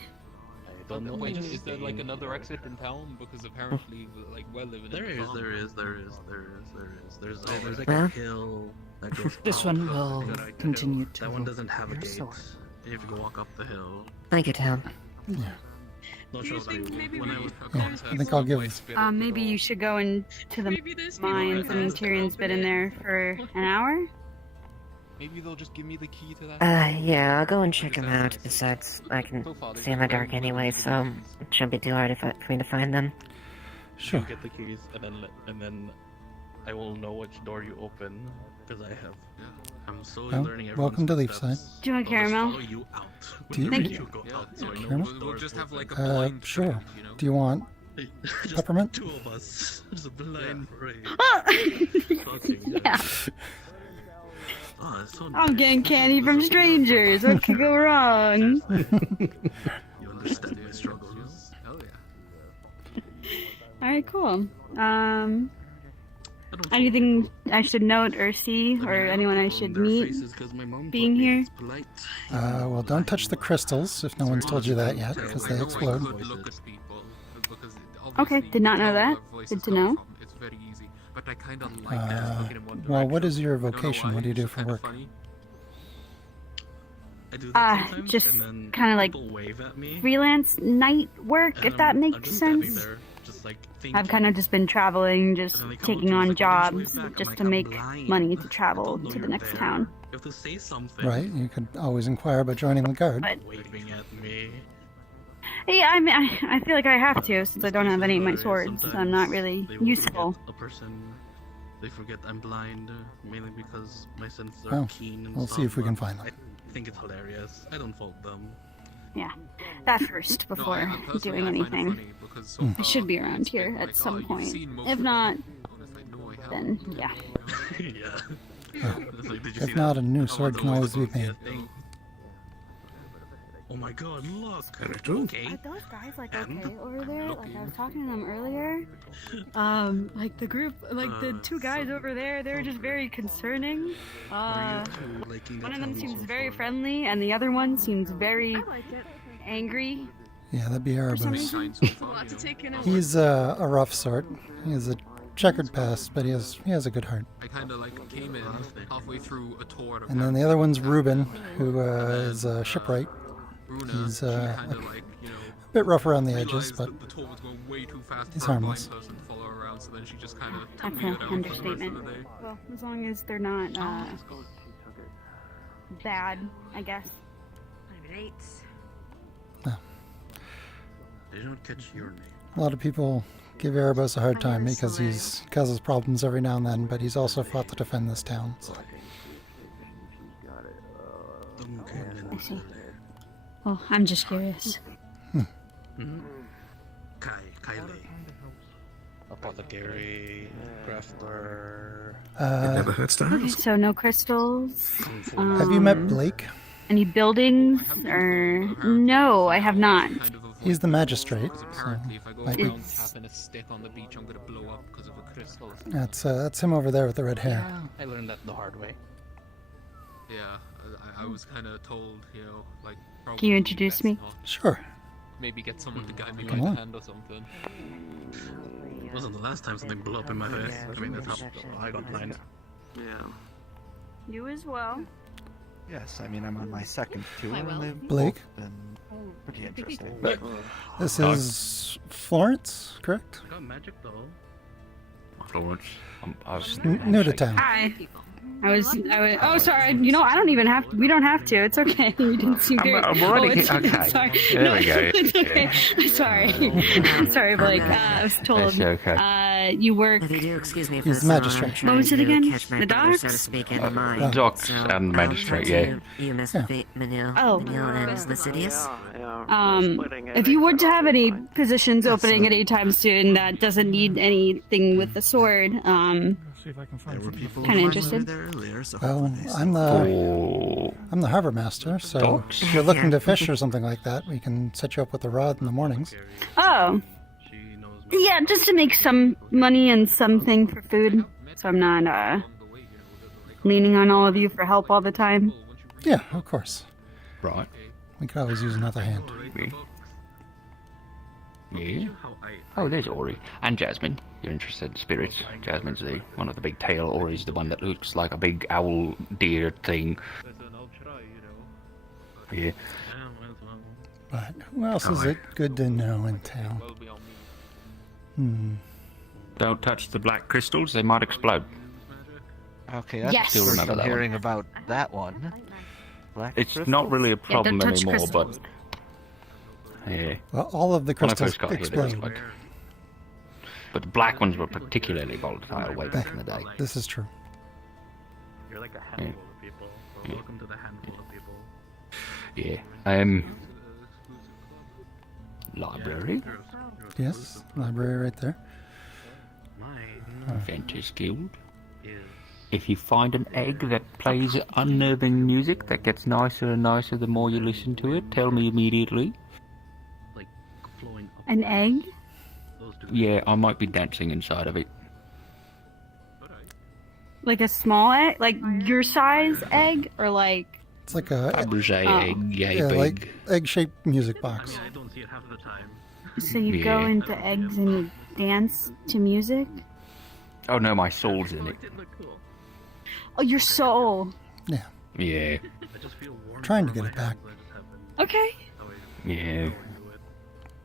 Wait, is there like another exit in town? Because apparently, like, we're living There in the is, farm. there is. There's like Well, a hill that goes this up. one will That hill. continue to That one doesn't have a your gate. sword. You have to go walk up the hill. Thank you, Tom. Yeah. No, trust me. When I was I think I'll give. Maybe you should go into the mines. I mean, Tyrion's been in there for an hour. Maybe they'll just give me the key to that. Yeah, I'll go and check them out. Besides, I can see in the dark anyway, so it shouldn't be too hard for me to find them. Sure. You get the keys, and then I will know which door you open because I have. I'm slowly Well, learning everyone's welcome to Leafside. Do you want caramel? you out. Do you- Thank you. Go out, so I know Caramel? which door We'll just have like a Uh, blind sure. parade, you know? Do you want Just peppermint? two of us. There's a blind parade. Yeah. Oh, it's so I'm getting candy from strangers. What could go wrong? You understand my struggles. Hell yeah. Alright, cool. Anything I should note or see, or anyone I should meet being here? Well, don't touch the crystals if no one's told you that yet, because they explode. Okay, did not know that. Good to know. It's very easy, but I kind of like looking in one Well, what is your vocation? What do you do for work? I do that sometimes, Just and then kind of like people wave at me. freelance night work, if that I'm makes just standing sense. there, just like I've kind of just been traveling, just And then they come up taking to me, on it's like, "Why don't you jobs wave back?" I'm just like, to "I'm make blind. money to travel don't know to the you're next there. town. You have to say something. Right, you could always inquire about joining the guard. Waving at me. Yeah, I mean, I feel like I have to since I don't have any of my swords. So I'm not really They will useful. forget a person. They forget I'm blind, mainly because my senses are Well, keen and we'll stuff, see if we can but find them. I think it's hilarious. I don't fault them. Yeah, that first before doing anything. I should be around here at some point. If not, then yeah. Yeah. It's like, did you If see not, that? a new sword can always be made. Oh my god, look! Okay. Are those guys like okay over there? Like I was talking to them earlier. Like the group, like the two guys over there, they're just very concerning. One of them seems very friendly, and the other one seems very angry. Yeah, that'd be Erebus. Lots to take in. He's a rough sort. He has a checkered past, but he has a good heart. I kind of like came in halfway through a tour. And then the other one's Reuben, who is a shipwright. He's a bit rough around the edges, but the tour was going way too fast he's for a blind harmless. person to follow her around, so then she just kind of That's took me an down for the rest understatement. of the day. Well, as long as they're not bad, I guess. They don't catch your name. A lot of people give Erebus a hard time because he's causes problems every now and then, but he's also fought to defend this town. So. I see. Oh, I'm just curious. Kylie. Apothecary, crafter. never hurts to Okay, so no crystals. Have you met Blake? Any buildings or no? I have not. He's the magistrate. So Apparently, if I go might around be- tapping a stick on the beach, I'm gonna blow up because of a crystal. that's him over there with the red hair. I learned that the hard way. Yeah, I was kind of told, you know, like. Can you introduce best me? not- Sure. Maybe get someone to guide me Come by on. the hand or something. It wasn't the last time something blew up in my face. I mean, that's how I got blind. Yeah. You as well. Yes, I mean, I'm on my second tour, I will. and they've Blake? both been pretty interesting. This is Florence, correct? I got magic though. Florence. I was New to town. Hi. I was. Oh, sorry. You know, I don't even have. We don't have to. It's okay. You didn't seem very. I'm already. it's, Okay. Sorry. There No, we go. It's okay. Sorry. Sorry, Blake. I was told. That's okay. You work. If you do excuse me for He's the the song, I'm magistrate. trying What was it to again? catch my The brother, so to docks? speak, in the mind. Docks So, and magistrate, talk yeah. to You, Miss Yeah. Manil. Oh. Manil and Lycidius. If you were to have any positions opening at any time soon that doesn't need anything with the sword, See if I can find some. kind of interested. Well, I'm the harbor master, so Dogs. if you're looking to fish or something like that, we can set you up with a rod in the mornings. Oh, Yeah, just to make some money and something for food, so I'm not leaning on all of you for help all the time. Yeah, of course. Right. We could always use another hand. Yeah. Oh, there's Ori. And Jasmine. You're interested in spirits. Jasmine's the one of the big tail. Ori's the one that looks like a big owl deer thing. Yeah. But who else is it good to know in town? Don't touch the black crystals, they might explode. Okay, that's Yes. Still first remember I'm that hearing one. about that one. Black It's crystals? not really a problem don't touch anymore, crystals. but... Yeah. Well, all of the When I crystals first got here, there was explode. like... But the black ones were particularly volatile way back in the day. This is true. You're like a handful of people. Well, welcome to the handful of people. Yeah. Library. Yes, library right there. Ventures Guild. If you find an egg that plays unnerving music that gets nicer and nicer the more you listen to it, tell me immediately. An egg? Yeah, I might be dancing inside of it. Like a small egg? Like your size egg? Or like... It's like a Fabergé egg, yay yeah, big. like egg-shaped music box. I don't see it half the time. So you go Yeah. into eggs and you dance to music? Oh no, my soul's in it. Oh, your soul. Yeah. Yeah. Trying to get it back. Okay. Yeah.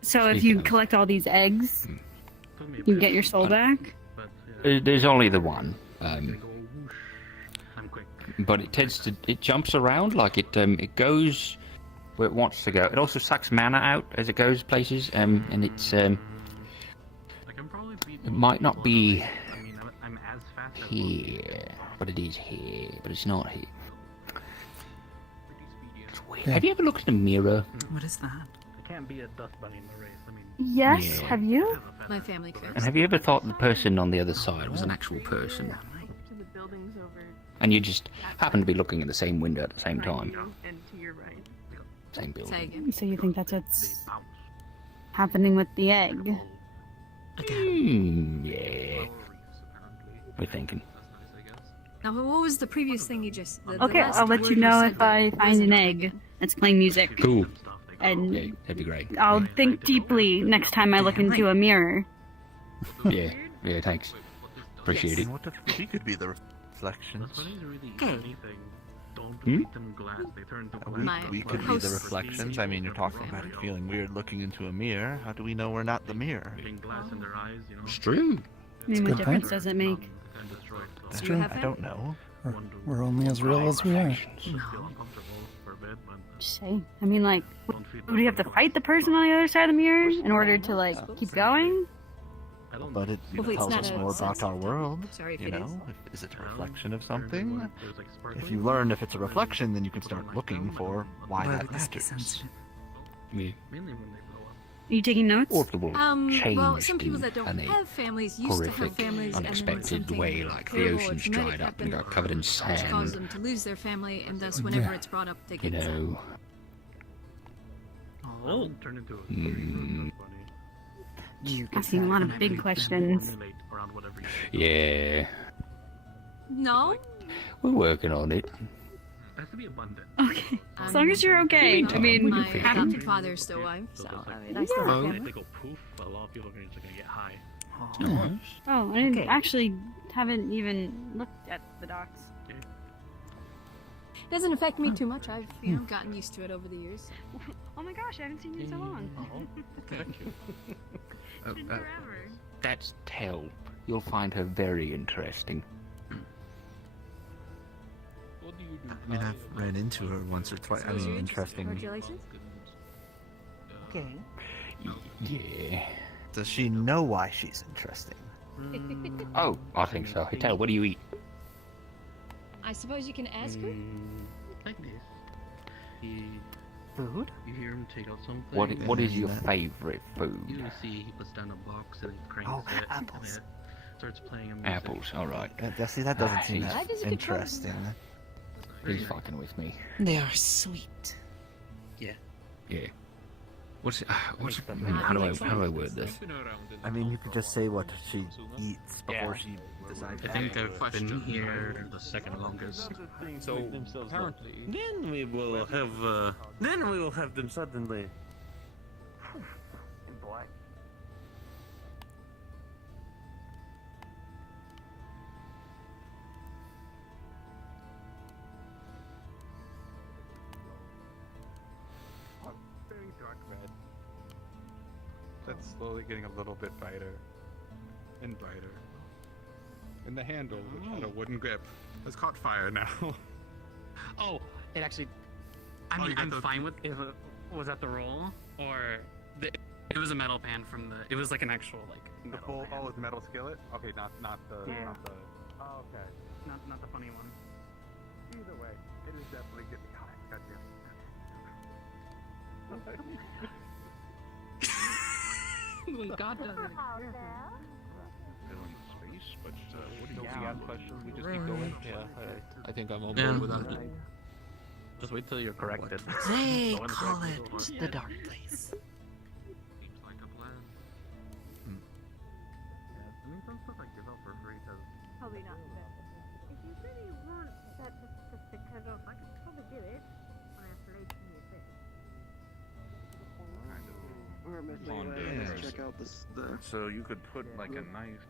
So if you collect all these eggs, you get your soul back? There's only the one. But it jumps around, like it goes where it wants to go. It also sucks mana out as it goes places, and it's it might not be here, but it is here, but it's not here. It's weird. Have you ever looked in a mirror? What is that? It can't be a dust bunny in the race. I mean, Yes, Yeah. have you? My family curse. And have you ever thought the person on the other side was an actual person? To the buildings over And you just happen to be looking in the same window at the same time. and to your right. Same building. Say again. So you think that's what's happening with the egg? Yeah. We're thinking. Now, what was the previous thing you just... The Okay, last I'll let word you know said if that I find wasn't Oh, an right. egg that's playing music. Cool. And Yeah, that'd be great. I'll think deeply next time I look into a mirror. Yeah, yeah, thanks. Appreciate it. What if we could be the reflections? Hmm? We could be the reflections. I mean, you're talking about it feeling weird looking into a mirror. How do we know we're not the mirror? It's true. I mean, what difference does it make? It's Do you true. have I that? don't know. We're only as real as we are. Just say. I mean, like, would we have to fight the person on the other side of the mirror in order to, like, keep going? But it Hopefully it's tells not us a more about sense our of- world. Sorry if You it is. know, is it a reflection of something? If you learn if it's a reflection, then you can start looking for why that matters. Yeah. Are you taking notes? Or if the world Well, changed some people in that don't a have families used to have horrific, families, and then unexpected something way, like the terrible or oceans traumatic dried up and happened, got covered in which caused sand. them to lose their family, and thus whenever Yeah. it's brought up, they You get know. Oh, turn into a Mm, Asking a lot of big questions. yeah. No. We're working on it. has to be abundant. Okay. As long as you're okay. I mean, my figure it out. adopted father is still alive, so I mean, I still have If family. they go poof, a lot of people are gonna get high. Oh, I didn't, actually haven't even looked at the docs. Doesn't affect me too much. I've gotten used to it over the years. Oh my gosh, I haven't seen you in so long. Thank you. That's Tell. You'll find her very interesting. I mean, I've ran into her once or twice. I mean, interesting. Congratulations. Okay. Yeah. Does she know why she's interesting? Oh, I think so. Hey, Tell, what do you eat? I suppose you can ask her. Like this. Food? You hear him take out something. What is your favorite food? You see he puts down a box and he cranks Oh, it. apples. Yeah. Starts playing a music. Apples, alright. See, that doesn't seem he's- that That is a good point. interesting. He's fucking with me. They are sweet. Yeah. Yeah. how do I word this? I mean, you could just say what she eats before she decides. I think I've been here the second longest. So apparently, then we will have them suddenly. In black. Very dark red. That's slowly getting a little bit brighter and brighter. And the handle, which had a wooden grip, has caught fire now. Oh, it actually. I mean, I'm fine with. Was that the roll, or it was a metal pan from the? It was like an actual like. The full it's metal skillet. Okay, not the. Not the. Oh, okay. Not the funny one. Either way, it is definitely good. God damn it. God does it. Space, but what do you got questions? We just keep going. Yeah, I think I'm on board Yeah. with that. Just wait till you're corrected. They Go in the call correct it direction. the dark place. Seems like a plan. I mean, some stuff I give out for free because Probably not. If you really want that to cut off, I could probably do it. I have to leave from your bit. Or maybe Yes. check out this. So you could put like a knife.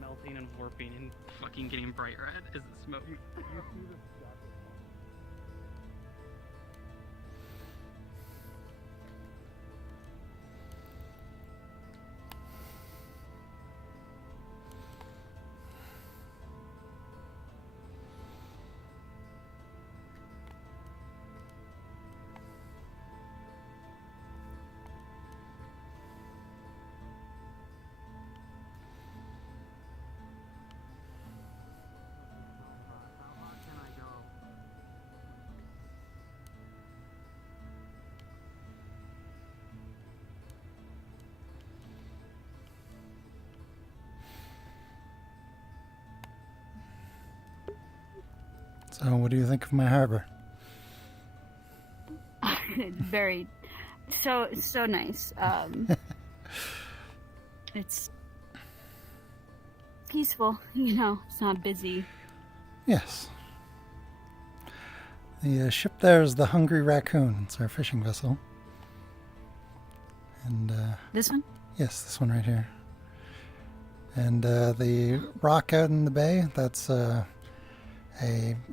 Melting and warping and fucking getting bright red is the smoke. So, what do you think of my harbor? Very, so nice. It's peaceful, you know. It's not busy. Yes. The ship there is the Hungry Raccoon. It's our fishing vessel. And, This one? yes, this one right here. And the rock out in the bay, that's a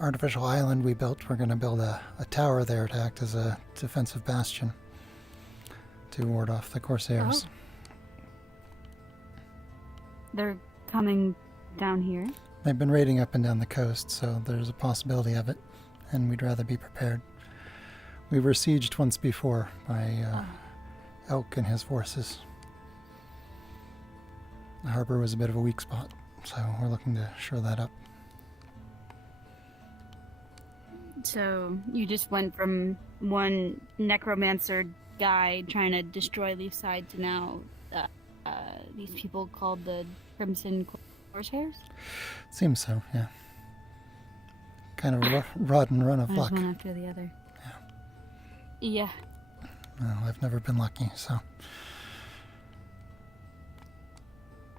artificial island we built. We're going to build a tower there to act as a defensive bastion to ward off the Corsairs. Oh. They're coming down here. They've been raiding up and down the coast, so there's a possibility of it, and we'd rather be prepared. We were sieged once before by Elk and his forces. The harbor was a bit of a weak spot, so we're looking to shore that up. So you just went from one necromancer guy trying to destroy Leafside to now these people called the Crimson Corsairs? Seems so, yeah. Kind of a rod and run of luck. One after the other. Yeah. Well, I've never been lucky, so.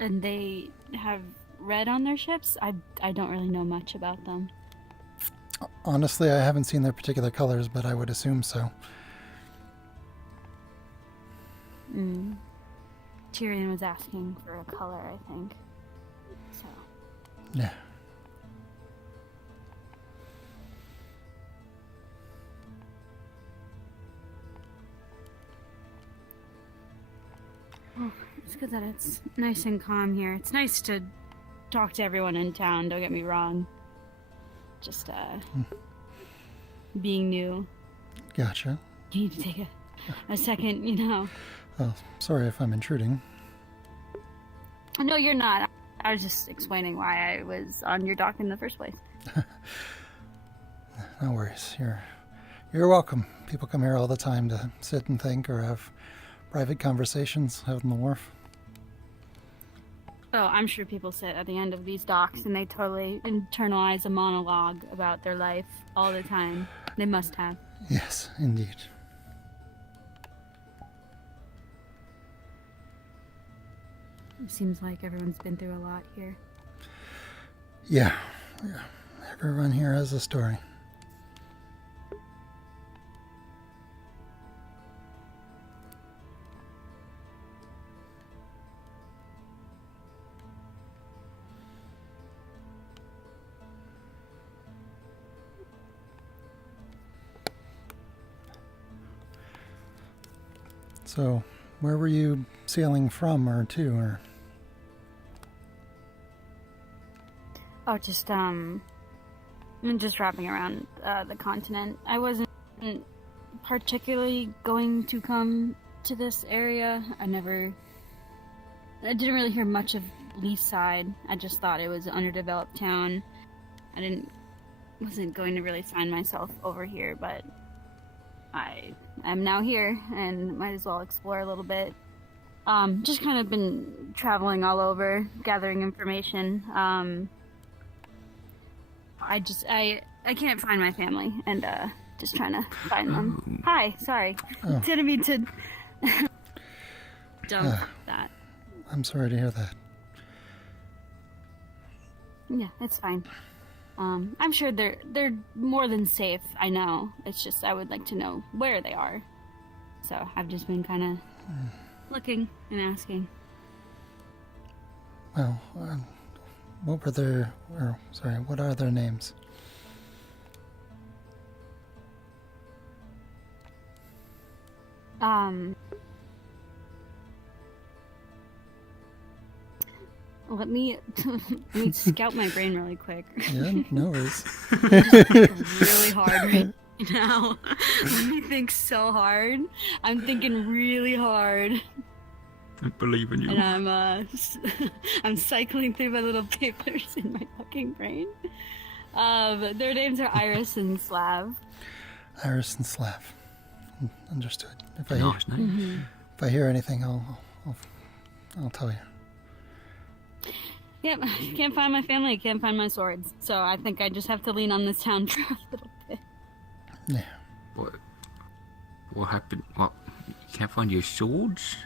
And they have red on their ships? I don't really know much about them. Honestly, I haven't seen their particular colors, but I would assume so. Tyrion was asking for a color, I think. So. Yeah. Oh, it's good that it's nice and calm here. It's nice to talk to everyone in town, don't get me wrong. Just, being new. Gotcha. You need to take a second, you know. Oh, sorry if I'm intruding. No, you're not. I was just explaining why I was on your dock in the first place. No worries. You're You're welcome. People come here all the time to sit and think or have private conversations out on the wharf. Oh, I'm sure people sit at the end of these docks and they totally internalize a monologue about their life all the time. They must have. Yes, indeed. It seems like everyone's been through a lot here. Yeah. Everyone here has a story. So, where were you sailing from or to, or? Oh, just wrapping around the continent. I wasn't particularly going to come to this area. I didn't really hear much of Leaside. I just thought it was an underdeveloped town. Wasn't going to really sign myself over here, but I'm now here and might as well explore a little bit. Just kind of been traveling all over, gathering information. I can't find my family, and just trying to find them. Hi, sorry. Oh. Didn't mean to dump that. I'm sorry to hear that. Yeah, it's fine. I'm sure they're more than safe, I know. It's just I would like to know where they are. So I've just been kind of looking and asking. Well, what are their names? Let me scout my brain really quick. Yeah, no worries. Really hard right now. Let me think so hard. I'm thinking really hard. I believe in you. And I'm cycling through my little papers in my fucking brain. Their names are Iris and Slav. Iris and Slav. Understood. If I Nice hear, name. if I hear anything, I'll tell you. Yep, can't find my family, can't find my swords. So I think I just have to lean on this town for a little bit. Yeah. What happened? What? You can't find your swords?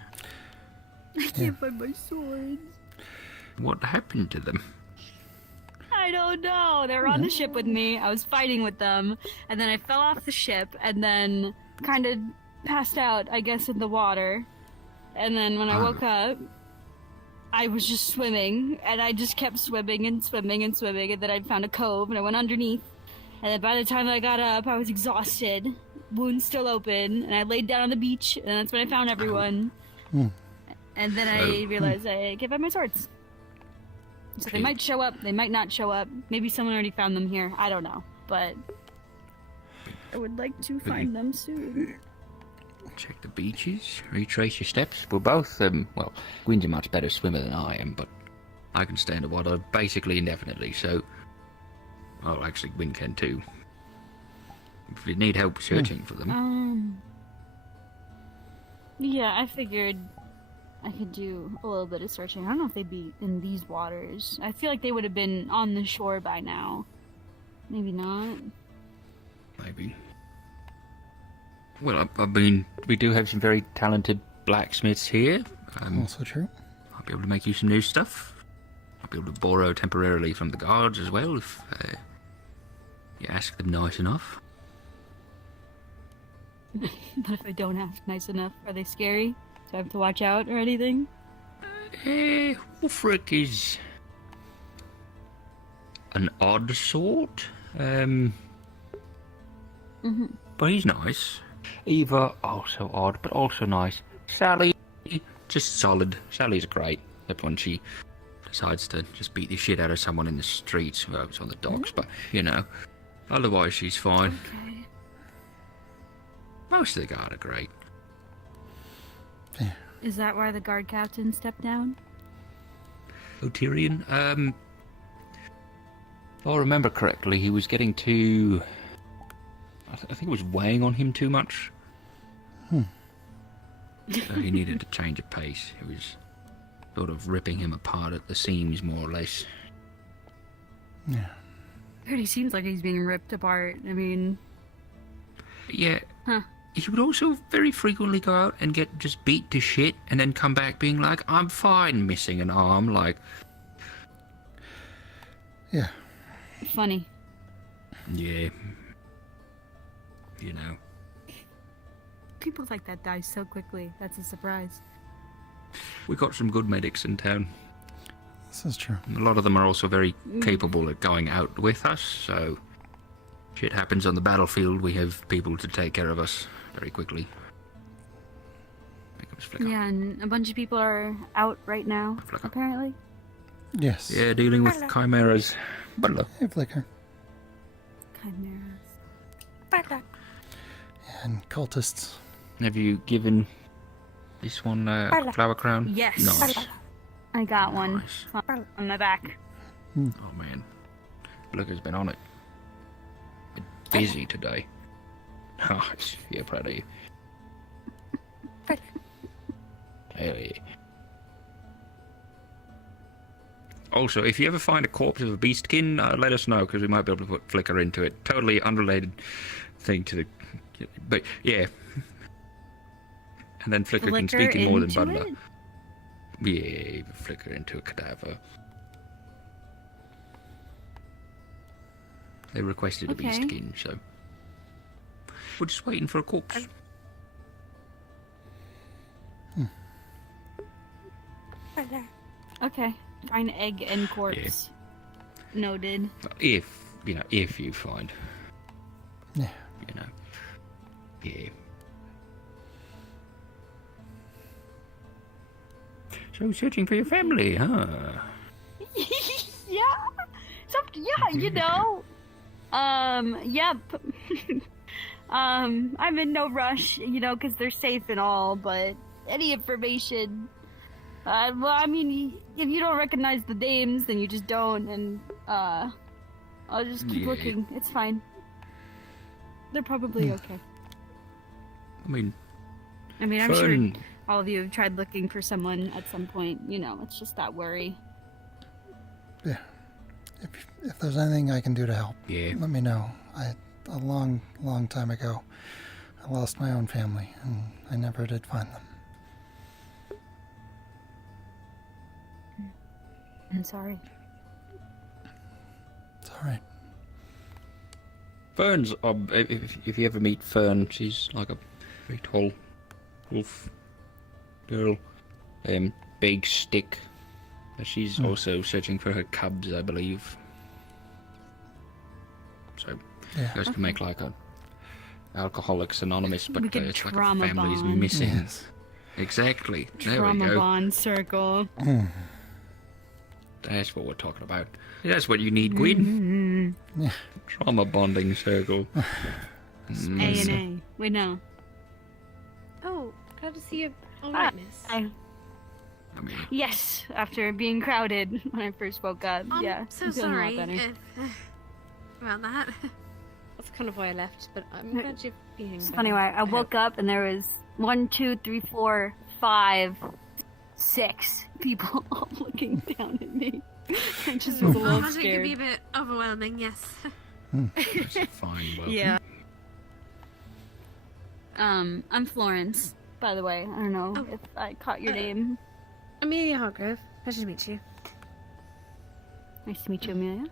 I can't find my swords. What happened to them? I don't know. They were on the ship with me. I was fighting with them, and then I fell off the ship, and then kind of passed out, I guess, in the water. And then when I woke up, I was just swimming, and I just kept swimming and swimming and swimming, and then I found a cove, and I went underneath. And then by the time I got up, I was exhausted, wounds still open, and I laid down on the beach, and that's when I found everyone. And then I realized I can't find my swords. So they might show up, they might not show up. Maybe someone already found them here. I don't know. But I would like to find them soon. Check the beaches, retrace your steps. We're both, well, Gwyn's a much better swimmer than I am, but I can stay in the water basically indefinitely, so... Well, actually, Gwyn can too. If you need help searching for them... Yeah, I figured I could do a little bit of searching. I don't know if they'd be in these waters. I feel like they would have been on the shore by now. Maybe not. Maybe. Well, I mean, we do have some very talented blacksmiths here. Also true. I'll be able to make you some new stuff. I'll be able to borrow temporarily from the guards as well, if you ask them nice enough. But if I don't ask nice enough, are they scary? Do I have to watch out or anything? Ulfric is an odd sort. But he's nice. Eva, also odd, but also nice. Sally, just solid. Sally's great. Except when she decides to just beat the shit out of someone in the streets. Well, it's on the docks, but, you know. Otherwise, she's fine. Okay. Most of the guard are great. Is that why the guard captain stepped down? Oh, Tyrion? If I remember correctly, he was getting too... I think it was weighing on him too much. So he needed to change of pace. It was sort of ripping him apart at the seams, more or less. Yeah. Pretty seems like he's being ripped apart. I mean... Yeah. Huh. He would also very frequently go out and get just beat to shit and then come back being like, I'm fine, missing an arm, like... Yeah. Funny. Yeah. You know. People like that die so quickly. That's a surprise. We got some good medics in town. This is true. A lot of them are also very capable at going out with us, so... Shit happens on the battlefield, we have people to take care of us very quickly. Yeah, and a bunch of people are out right now, apparently. Yes. Yeah, dealing with chimeras. Butler. Hey, Flicker. Chimeras. And cultists. Have you given this one a flower crown? Yes. Nice. I got one on my back. Oh man. Flicker's been on it. Been busy today. Nice. Yeah, proud of you. Hell yeah. Also, if you ever find a corpse of a beastkin, let us know, because we might be able to put Flicker into it. Totally unrelated thing to the... But, yeah. And then Flicker can speak in more than Butler. Yeah, Flicker into a cadaver. They requested a beastkin, so... We're just waiting for a corpse. Okay. Find egg and corpse. Yeah. Noted. If you find. Yeah. You know. Yeah. So searching for your family, huh? Yeah. You know. Yep. I'm in no rush, because they're safe and all, but any information... well, I mean, if you don't recognize the names, then you just don't, and, I'll just keep looking. It's fine. They're probably okay. I mean, I'm sure all of you have tried looking for someone at some point, it's just that worry. Yeah. If there's anything I can do to help, let me know. A long time ago, I lost my own family, and I never did find them. I'm sorry. It's alright. Fern's, if you ever meet Fern, she's like a very tall wolf girl. Big stick. She's also searching for her cubs, I believe. So, you guys can make like a Alcoholics Anonymous, but it's like a family's missing. Yes. Exactly. There Trauma we go. bond circle. That's what we're talking about. That's what you need, Gwyn. Trauma bonding circle. A&A. We know. Oh, glad to see you all right, miss. Yes, after being crowded when I first woke up. Yeah, so I'm feeling a lot sorry better. about that. That's kind of why I left, but I'm glad you're feeling It's better. funny, I woke up and there was 1, 2, 3, 4, 5, 6 people all looking down at me. I just was a I little imagine it scared. can be a bit overwhelming, yes. Fine, well. Yeah. I'm Florence, by the way. I don't know if I caught your name. Amelia Hargrove. Pleasure to meet you. Nice to meet you, Amelia.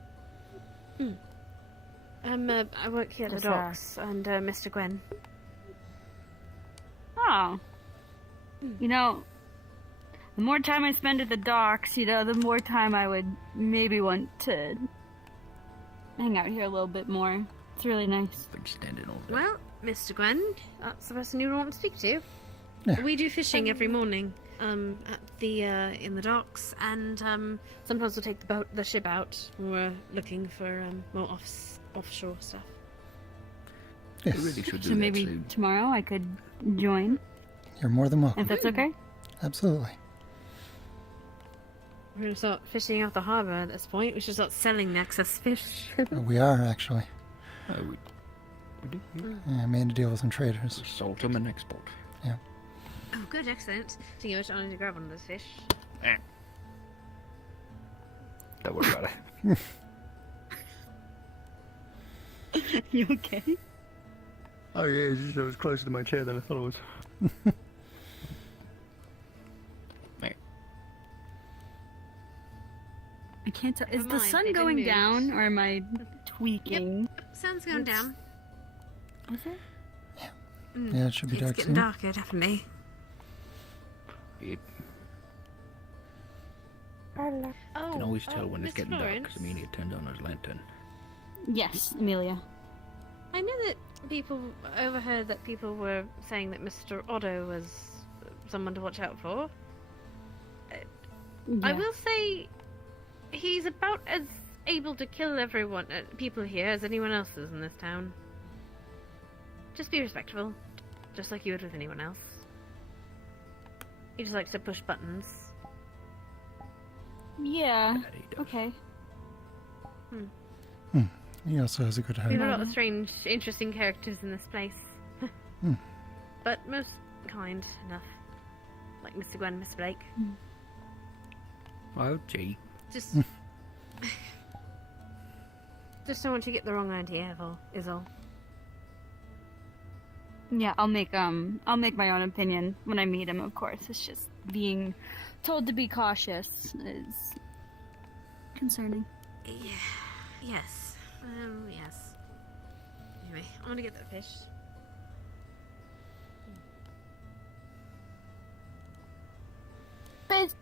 I work here at the What's that? docks, and Mr. Gwen. Oh. The more time I spend at the docks, the more time I would maybe want to hang out here a little bit more. It's really nice. Well, Mr. Gwen, that's the person you want to speak to. Yeah. We do fishing every morning, at the in the docks, and sometimes we'll take the ship out when we're looking for more offshore stuff. Yes. We really should do So that maybe soon. tomorrow I could join, You're more than welcome. if that's okay. Absolutely. We're gonna start fishing out the harbour at this point. We should start selling the excess fish. We are, actually. And made a deal with some traders. Salt them and export. Yeah. Oh, good, excellent. Thinking of which, I need to grab one of those fish. Don't worry about it. You okay? Oh yeah, it's just I was closer to my chair than I thought it was. I can't tell. Is Never the mind, sun they going didn't move. down, or am I tweaking? Sun's going down. Is it? Yeah, it should be It's dark getting soon. darker, definitely. You Oh, can always tell when it's Miss getting dark Florence. because Amelia turned on his lantern. Yes, Amelia. I know that people overheard that people were saying that Mr. Otto was someone to watch out for. I Yeah. will say he's about as able to kill everyone, people here, as anyone else is in this town. Just be respectful, just like you would with anyone else. He just likes to push buttons. Yeah. Okay. He also has a good We have a heart. lot of strange, interesting characters in this place. Hmm. But most kind enough. Like Mr. Gwen, Mr. Blake. Oh, gee. Just... just don't want you to get the wrong idea, is all. Yeah, I'll make my own opinion when I meet him. Of course, it's just being told to be cautious is concerning. Yeah. Yes. Yes. Anyway, I want to get that fish. But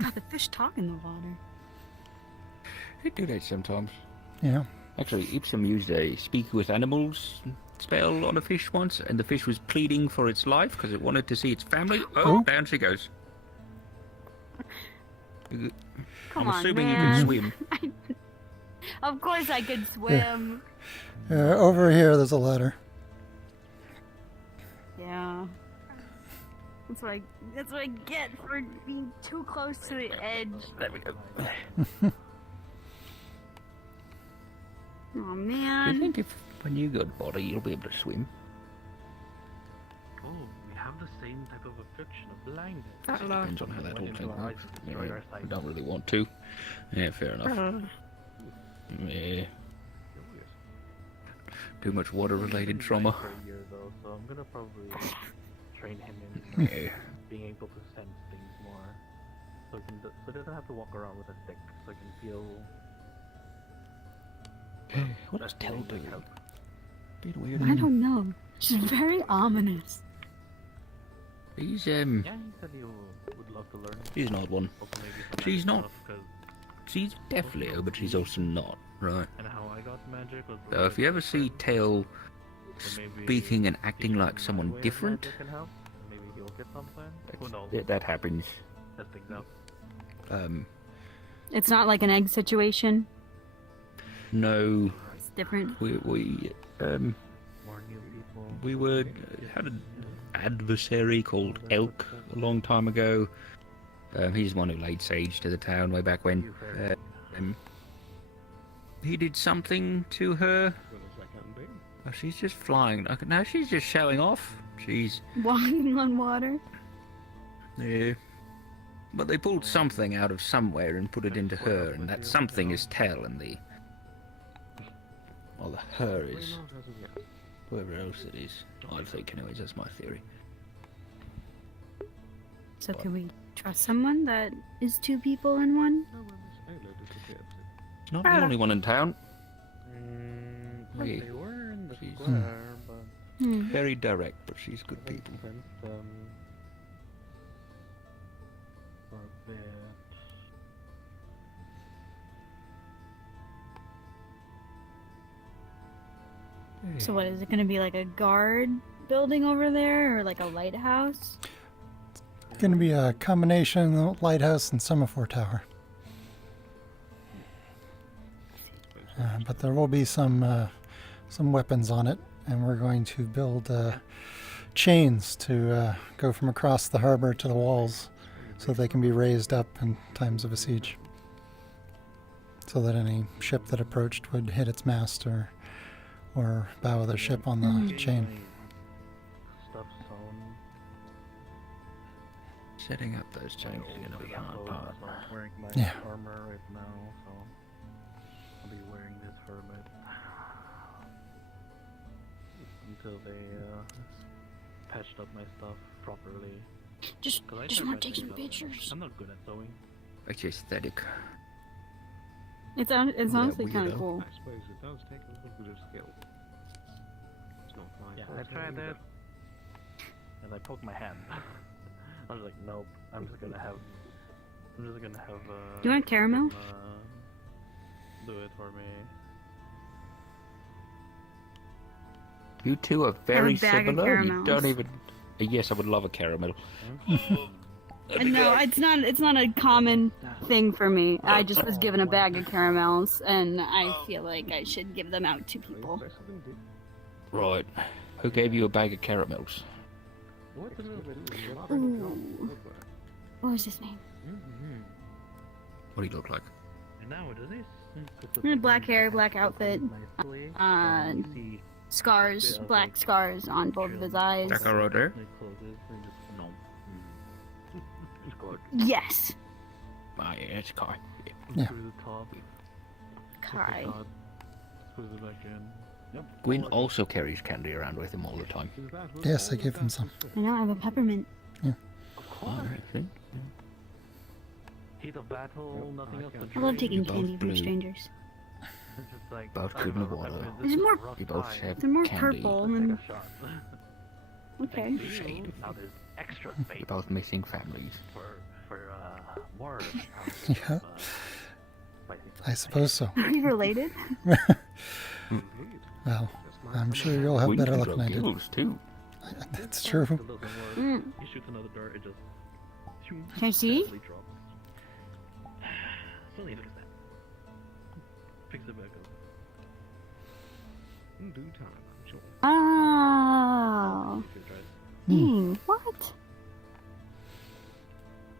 God, the fish talk in the water. They do that sometimes. Yeah. Actually, Ipsum used a speak with animals spell on a fish once, and the fish was pleading for its life because it wanted to see its family. Oh, down she goes. Come I'm on, assuming you man. can swim. Of course I could swim. Over here, there's a ladder. Yeah. That's what I get for being too close to the edge. There we go. Oh Do you man. think if when you got body, you'll be able to swim? Oh, we have the same type of affliction of blindness. That depends on how that whole Went thing into our eyes works. and Yeah, destroyed our I sight. don't really want to. Yeah, fair enough. Yeah. Too much water-related trauma. For a year, though, so I'm gonna probably train him in Yeah. being able to sense things more, so he doesn't have to walk around with a stick, so I can feel. What does Tell do? Bit weird. I don't know. She's very ominous. He's Yeah, he said he would love to learn. He's an odd one. Also maybe some She's magic not. stuff, 'cause- She's definitely O, but she's also not, right? And how I got magic was. So if you ever see Tail So maybe speaking and acting like teaching someone my way of different, magic can help. Maybe he'll get something. Who knows? that happens. Test things out. It's not like an egg situation. No, It's different. we More new people. we were had an adversary called Elk a long time ago. He's the one who laid siege to the town way back when. He did something to her. Oh, she's just flying. No, she's just showing off. She's Walking on water. yeah. But they pulled something out of somewhere and put it into her, and that something is Tell, and the well, the her is whoever else it is. I think, anyways. That's my theory. So can we trust someone that is two people in one? Not the only one in town. They Yeah. were in the She's square, but. very direct, but she's good people. For a bit. So what is it going to be, like a guard building over there, or like a lighthouse? It's going to be a combination of lighthouse and semaphore tower. But there will be some weapons on it, and we're going to build chains to go from across the harbor to the walls, so they can be raised up in times of a siege. so that any ship that approached would hit its mast or bow of the ship on the chain. Stuff sewn. Setting up those chains is going to be hard part. I'm wearing my Yeah. armor right now, so I'll be wearing this helmet until they patched up my stuff properly. Just 'Cause I want tried to take some messing up. pictures. I'm not good at sewing. It's aesthetic. It's honestly kind of cool. I suppose it does take a little bit of skill. It's not my Yeah, fault I tried either. that, and I poked my hand. I was like, nope. I'm just gonna have. Do you want caramel? Do it for me. You two are very bag of similar. You caramels. don't even. Yes, I would love a caramel. No, it's not a common thing for me. I just was given a bag of caramels, and I feel like I should give them out to people. Right. Who gave you a bag of caramels? Ooh. What was his name? What do you look like? And now what is this? Black hair, black outfit, scars, black scars on both of his eyes. That guy right there? No. It's good. Yes. Ah, yeah, it's Kai. Yeah. Through the top. Kai. Put it back in. Yep. Gwyn also carries candy around with him all the time. Yes, I gave them some. I know, I have a peppermint. Alright, see? Heat of battle, nothing else to I love drink. taking both candy from blue. strangers. It's just like, Both I good don't in the know, water. this There's is a more- rough You both time. have They're more candy. purple Take and a shot. okay. Shade. Now there's extra space You're both missing families. for more. Yeah. I suppose so. Are you related? Well, I'm sure you'll have Gwyn better can luck throw than I did. gills too. That's true. A little bit more. Mm. You shoot another dart, it just. Can I see? Gently drops. Still need to look at that. Picks it back up. In due time, I'm sure. Oh. If you try it. Dang, what?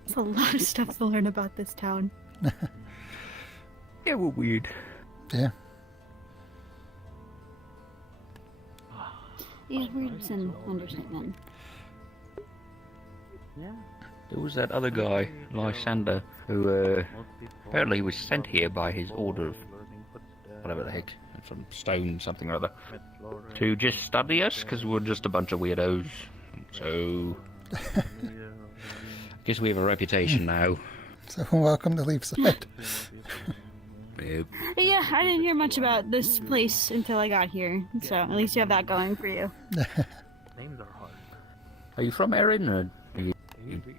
There's a lot of stuff to learn about this town. Yeah, we're weird. Yeah. Yeah, weird's an understatement. Yeah. There was that other guy, Lysander, who apparently was sent here by his order of whatever the heck, some stone something or other, to just study us because we're just a bunch of weirdos. So, I guess we have a reputation now. So welcome to Leapside. Yep. Yeah, I didn't hear much about this place until I got here, so at least you have that going for you. Names are hard. Are you from Erin, or are you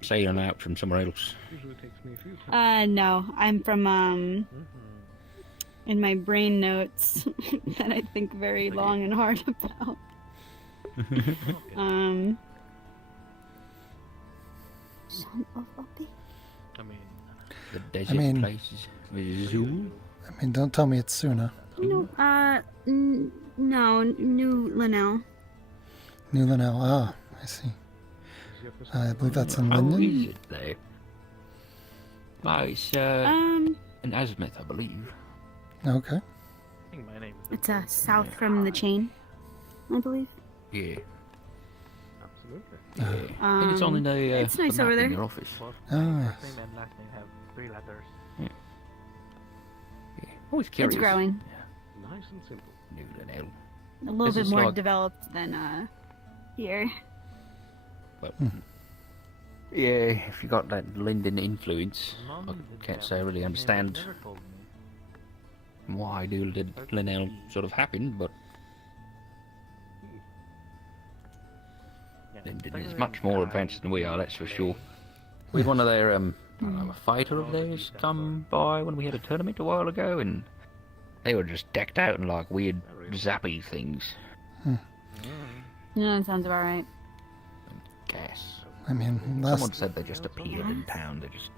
sailing out from somewhere else? Usually takes me a few times. No, I'm from, in my brain notes that I think very long and hard about. Son of a bitch. I mean, The desert places with Zoom? I mean, don't tell me it's Suna. No, no, New Linnell. New Linnell. Ah, I see. I believe that's in How Linden. is it there? Oh, it's in Azimuth, I believe. Okay. I think my name is. It's south from the chain, I believe. Yeah. Absolutely. Yeah. I think it's on in the, it's nice the map over in there. your office. Both Oh, my yes. first name and last name have 3 letters. Always curious. It's growing. Nice and simple. New Linnell. A little This bit is more like- developed than here. But yeah, if you got that Linden influence, I can't say I really understand why New Linnell sort of happened, but Linden is much more advanced than we are, that's for sure. We had one of their, I don't know, a fighter of theirs come by when we had a tournament a while ago, and they were just decked out in like weird zappy things. Yeah, that sounds about right. Gas. I mean, Someone said they just appeared in town, they just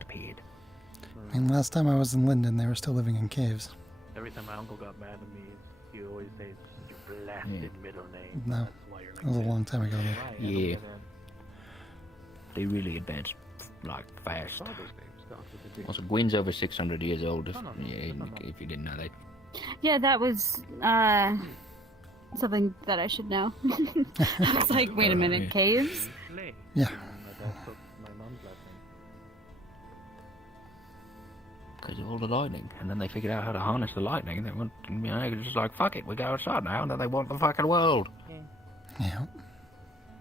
appeared. last time I was in Linden, they were still living in caves. Every time my uncle got mad at me, he always says, "You blasted middle name." No, That's why you're that was a long time ago, though. Yeah. They really advanced, like, fast. Also, Gwen's over 600 years old, if you didn't know that. Yeah, that was something that I should know. I was like, wait a minute, caves? Yeah. Because of all the lightning. And then they figured out how to harness the lightning. They went, they're just like, fuck it, we go outside now, and then they want the fucking world. Yeah.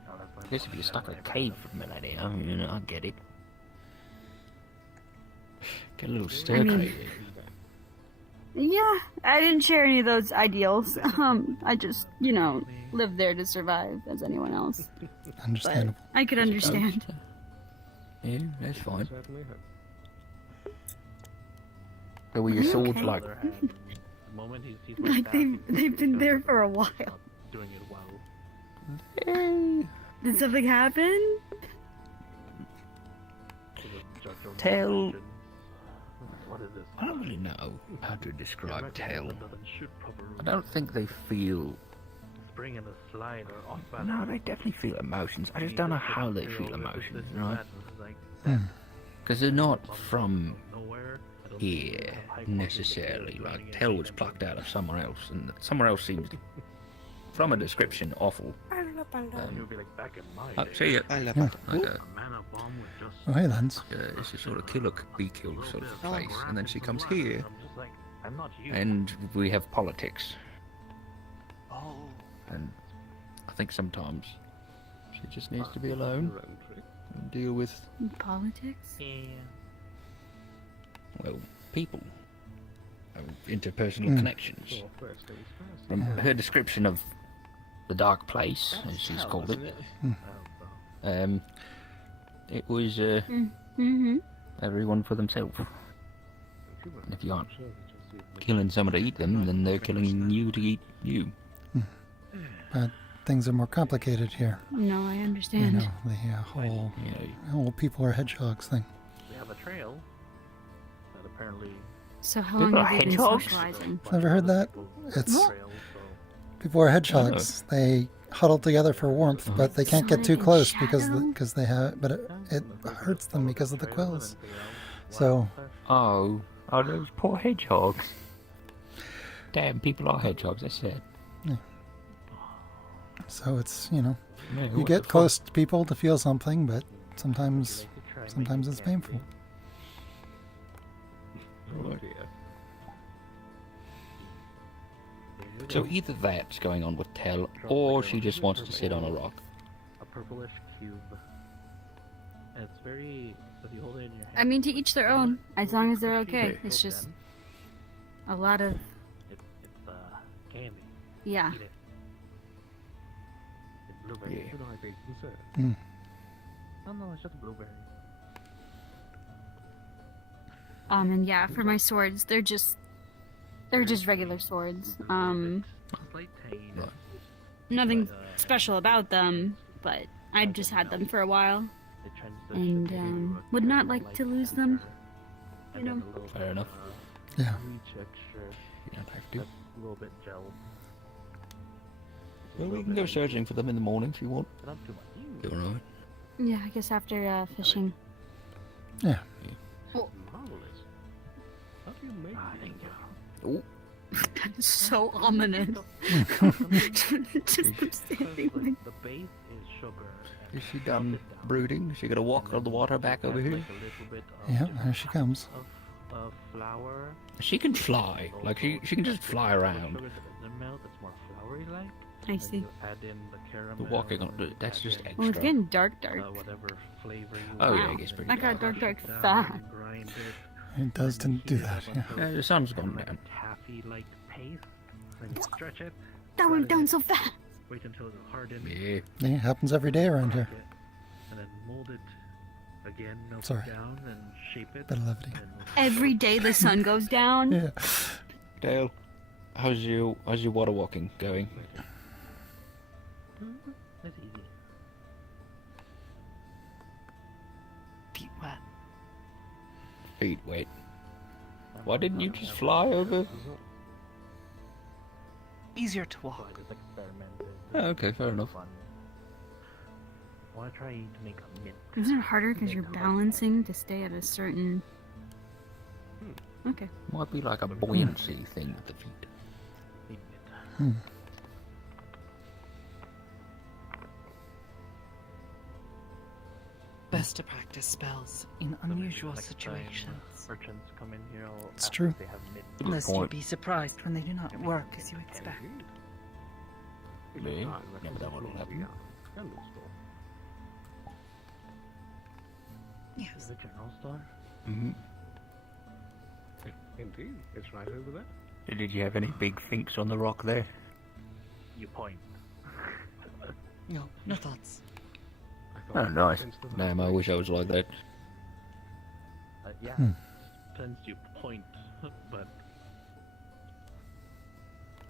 I guess if you're stuck in a cave for millennia, I get it. Get a little stir crazy. Yeah, I didn't share any of those ideals. I just, lived there to survive as anyone else. Understandable. But I could understand. Yeah, that's fine. So were your swords like... Like they've been there for a while. Doing it well. Did something happen? Tell... What is this? I don't really know how to describe Tell. I don't think they feel... Spring in a slide or off balance. No, they definitely feel emotions. I just don't know how they feel emotions, right? Because they're not from here, necessarily. Like, Tell was plucked out of somewhere else, and somewhere else seems, from a description, awful. See ya. Oh, hey, Lance. It's a sort of kill or be killed sort of place. And then she comes here, and we have politics. And I think sometimes she just needs to be alone and deal with... Politics? Well, people. Interpersonal connections. From her description of the dark place, as she's called it, it was everyone for themselves. And if you aren't killing someone to eat them, then they're killing you to eat you. But things are more complicated here. No, I understand. The whole people are hedgehogs thing. We have a trail that apparently... So how long have they been socializing? Ever heard that? It's... People are hedgehogs. They huddle together for warmth, but they can't get too close because they have... But it hurts them because of the quills. So... Oh, those poor hedgehogs. Damn, people are hedgehogs, that's sad. Yeah. So it's, you get close to people to feel something, but sometimes it's painful. So either that's going on with Tell, or she just wants to sit on a rock. A purplish cube. And it's very... If you hold it in your hand... I mean, to each their own, as long as they're okay. It's just a lot of... It's candy. Yeah. Eat it. It's blueberry. No, it's just blueberry. And yeah, for my swords, they're just regular swords. Nothing special about them, but I've just had them for a while, and would not like to lose them. Fair enough. Yeah. You don't have to. A little bit gel. Well, we can go searching for them in the morning if you want. You alright? Yeah, I guess after fishing. Yeah. Oh. How do you make Oh. That is so ominous. Just them standing like... The base is sugar. Is she done brooding? Is she gonna walk on the water back over here? Yeah, there she comes. Of flour. She can fly. Like, she can just fly around. It's more floury-like. I see. Add in the caramel. The walking on... That's just extra. Well, it's getting dark. Whatever flavor you Oh, want. yeah, it gets pretty That got dark. dark fast. Grind it. It does tend to do that, yeah. Yeah, the sun's gone down. Taffy-like paste. Then you stretch it. That went down so fast. Wait until it hardens. Yeah. Yeah, it happens every day around here. And then mold it again, melt Sorry. it down, and shape it. Bit of levity. Every day the sun goes down. Yeah. Dale, how's your water walking going? That's easy. Feet wet. Feet wet. Why didn't you just fly over? Easier to walk. Oh, okay, fair enough. I want to try to make a mint. Isn't it harder because you're balancing to stay at a certain Okay. Might be like a buoyancy thing with the feet. Hmm. Best to practice spells in unusual situations. Merchants come in here. It's true. They have mid. Lest you be surprised when they do not work as you expect. Me? Never know what will happen. Yes. The general store. Mm-hmm. Indeed, it's right over there. Did you have any big thinks on the rock there? You point. No thoughts. Oh, nice. Damn, I wish I was like that. Yeah. Tends to point, but.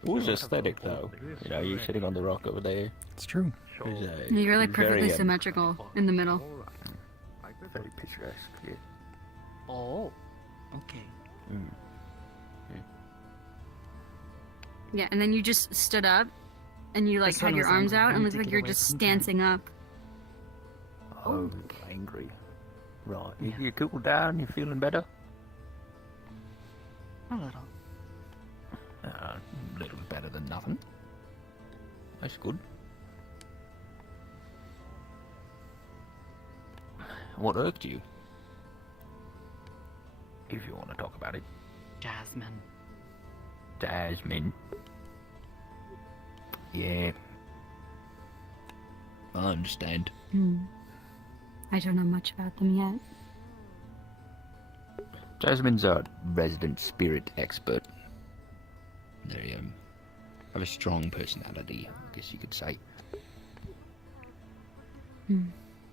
It was aesthetic, though. You know, you sitting on the rock over there. It's true. You're like perfectly very, symmetrical in the middle. very picturesque. Yeah. Oh. Okay. Mm. Yeah, and then you just stood up, and you like This one had your was arms angry. out, I and need looked to like get you're away just from town. dancing up. Oh, angry. Right. You cooled down? You feeling better? A little. A little better than nothing. That's good. What irked you? If you want to talk about it. Jasmine. Jasmine. Yeah. I understand. I don't know much about them yet. Jasmine's our resident spirit expert. They have a strong personality, I guess you could say.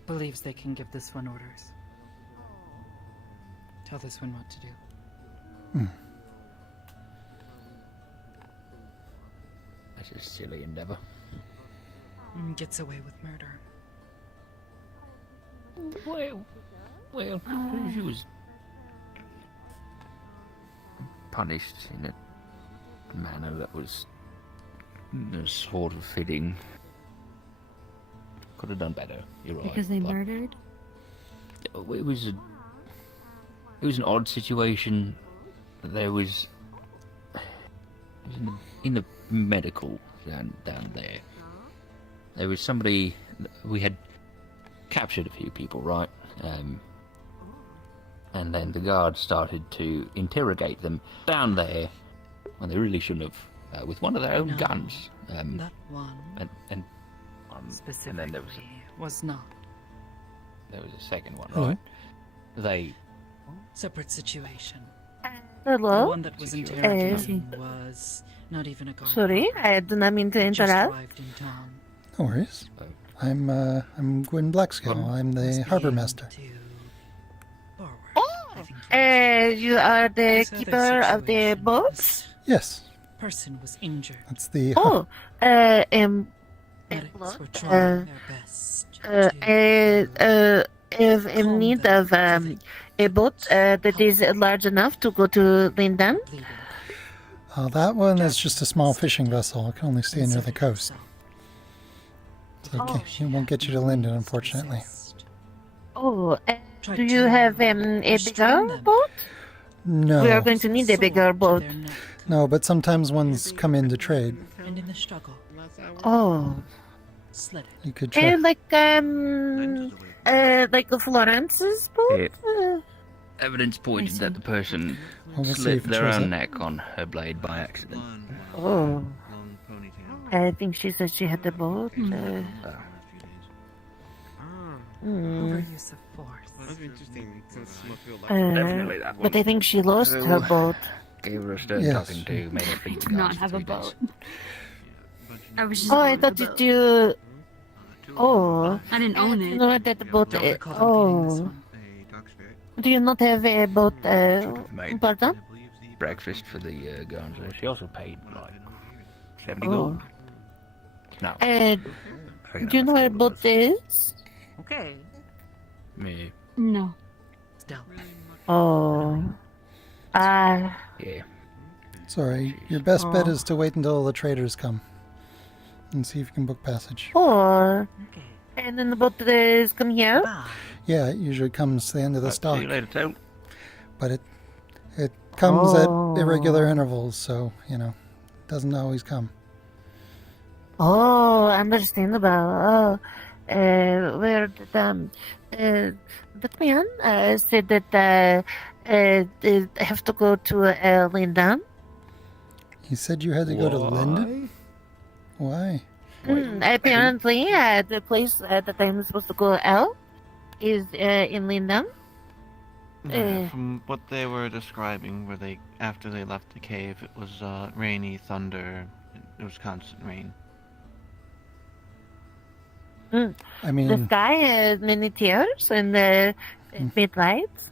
Believes they can give this one orders. Tell this one what to do. That's a silly endeavor. Gets away with murder. Well, she was punished in a manner that was sort of fitting. Could have done better. You're right. Because they but murdered? It was an odd situation. There was in the medical down there. There was somebody. We had captured a few people, right? And then the guards started to interrogate them down there when they really shouldn't have, with one of their own guns. That one. And specifically and then there was not. There was a second one, Hello? right? They Separate situation. Hello? The one that was interrogating was not even a guard. Sorry, I do not mean to Just interrupt. arrived in town. No worries. I'm Gwyn Blackscale. I'm the harbor master. You are the keeper of the boats? Yes. Person was injured. That's the. Oh, Medics were trying their best. I am in need of a boat that is large enough to go to Linden. That one is just a small fishing vessel. It can only stay near the coast. So it won't get you to Linden, unfortunately. Oh, do you have a bigger boat? No. We are going to need a bigger boat. No, but sometimes ones come in to trade. And in the struggle, Oh. slid You could try. Like Florence's boat? evidence pointed that the person Well, we'll see slit if it their shows own up. neck on her blade by accident. Oh. I think she said she had a boat. overuse of force. That's interesting. Since you feel Definitely that one. But I think she lost her boat. Gave her a stern Yes. talking to, made her feed the Not guards for have a 3 days. boat. I was just Oh, I thought that you. Oh. I didn't own You it. know what that boat is? Oh. Do you not have a boat? Pardon? Breakfast for the guards. She also paid like 70 Oh. gold. No. Do you know where a boat is? Okay. Me. No. Stealth. Oh. Yeah. Sorry, your best bet Oh. is to wait until the traders come and see if you can book passage. Oh. And then the boat is come here? Yeah, it usually comes to the end of the See stock, you later, Toad. but it comes at irregular intervals, so, doesn't always come. Oh, understandable. Oh, where the man said that they have to go to Lindan. He said you had to go to Linden? Why? Apparently, the place that I'm supposed to go out is in Lindan. From what they were describing, after they left the cave, it was rainy, thunder, it was constant rain. I mean, the sky has many tears and big lights.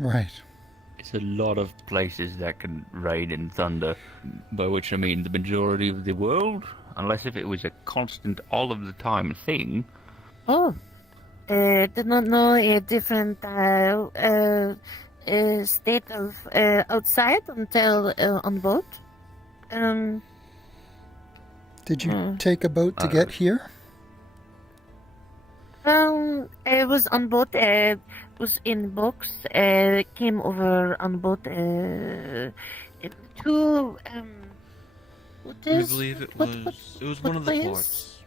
Right. It's a lot of places that can rain and thunder, by which I mean the majority of the world, unless if it was a constant, all of the time thing. Oh, did not know a different state of outside until on boat. Did you take a boat to get here? I was on boat. Was in box. Came over on boat. To what I is? believe it what, was. what, It was what one of the place? ports.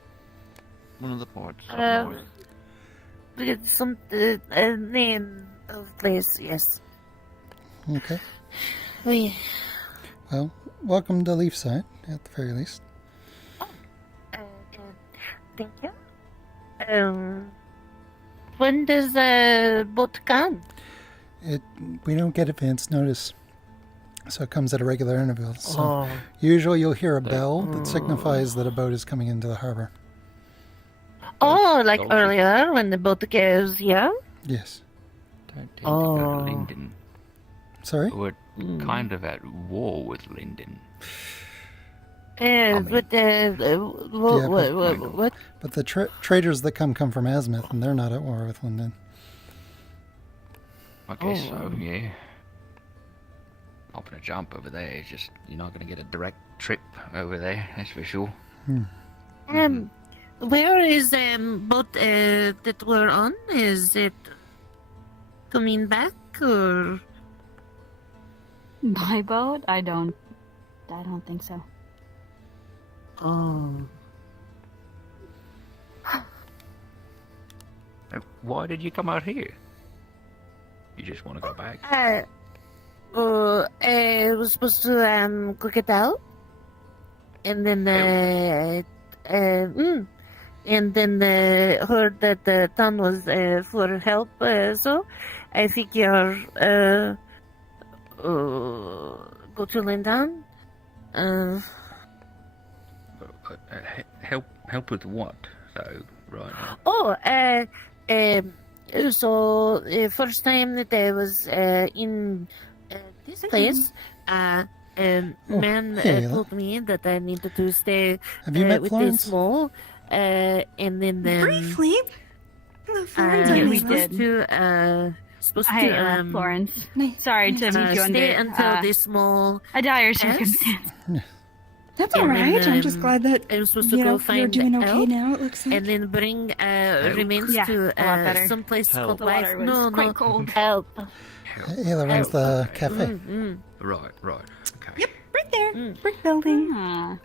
One of the ports up north. It's some name of place. Yes. Okay. We. Well, welcome to Leafside, at the very least. Thank you. When does the boat come? We don't get advance notice, so it comes at irregular intervals. So Oh. usually you'll hear a bell that signifies that a boat is coming into the harbor. Oh, like earlier when the boat goes here? Yes. Don't tend to go to Linden. Sorry? We're kind of at war with Linden. But what? But the traders that come from Azimuth, and they're not at war with Linden. I guess so, yeah. Hopping a jump over there is just, you're not going to get a direct trip over there, that's for sure. Where is boat that we're on? Is it coming back or? My boat? I don't think so. Oh. Why did you come out here? You just want to go back? I was supposed to cook it out, and then heard that the town was for help. So I figure go to Lindan. Help with what? So right. Oh, so first time that I was in this place, man told me that I needed to stay Have you met with Florence? this small, and then Briefly. Hello, Florence. Yeah, I'm we Leslie. did. supposed Hi, to Florence. Sorry to meet you under stay until this small a dire test. circumstance. That's all And right. then, I'm just glad that I'm supposed to you know, go you're find doing okay help, now. It looks like. and then bring remains Yeah, to a lot better. some place Help. called The water Life. was No, quite no, cold. help. Ayla runs the cafe. Right. Okay. Yep, right there. Brick building. Ah.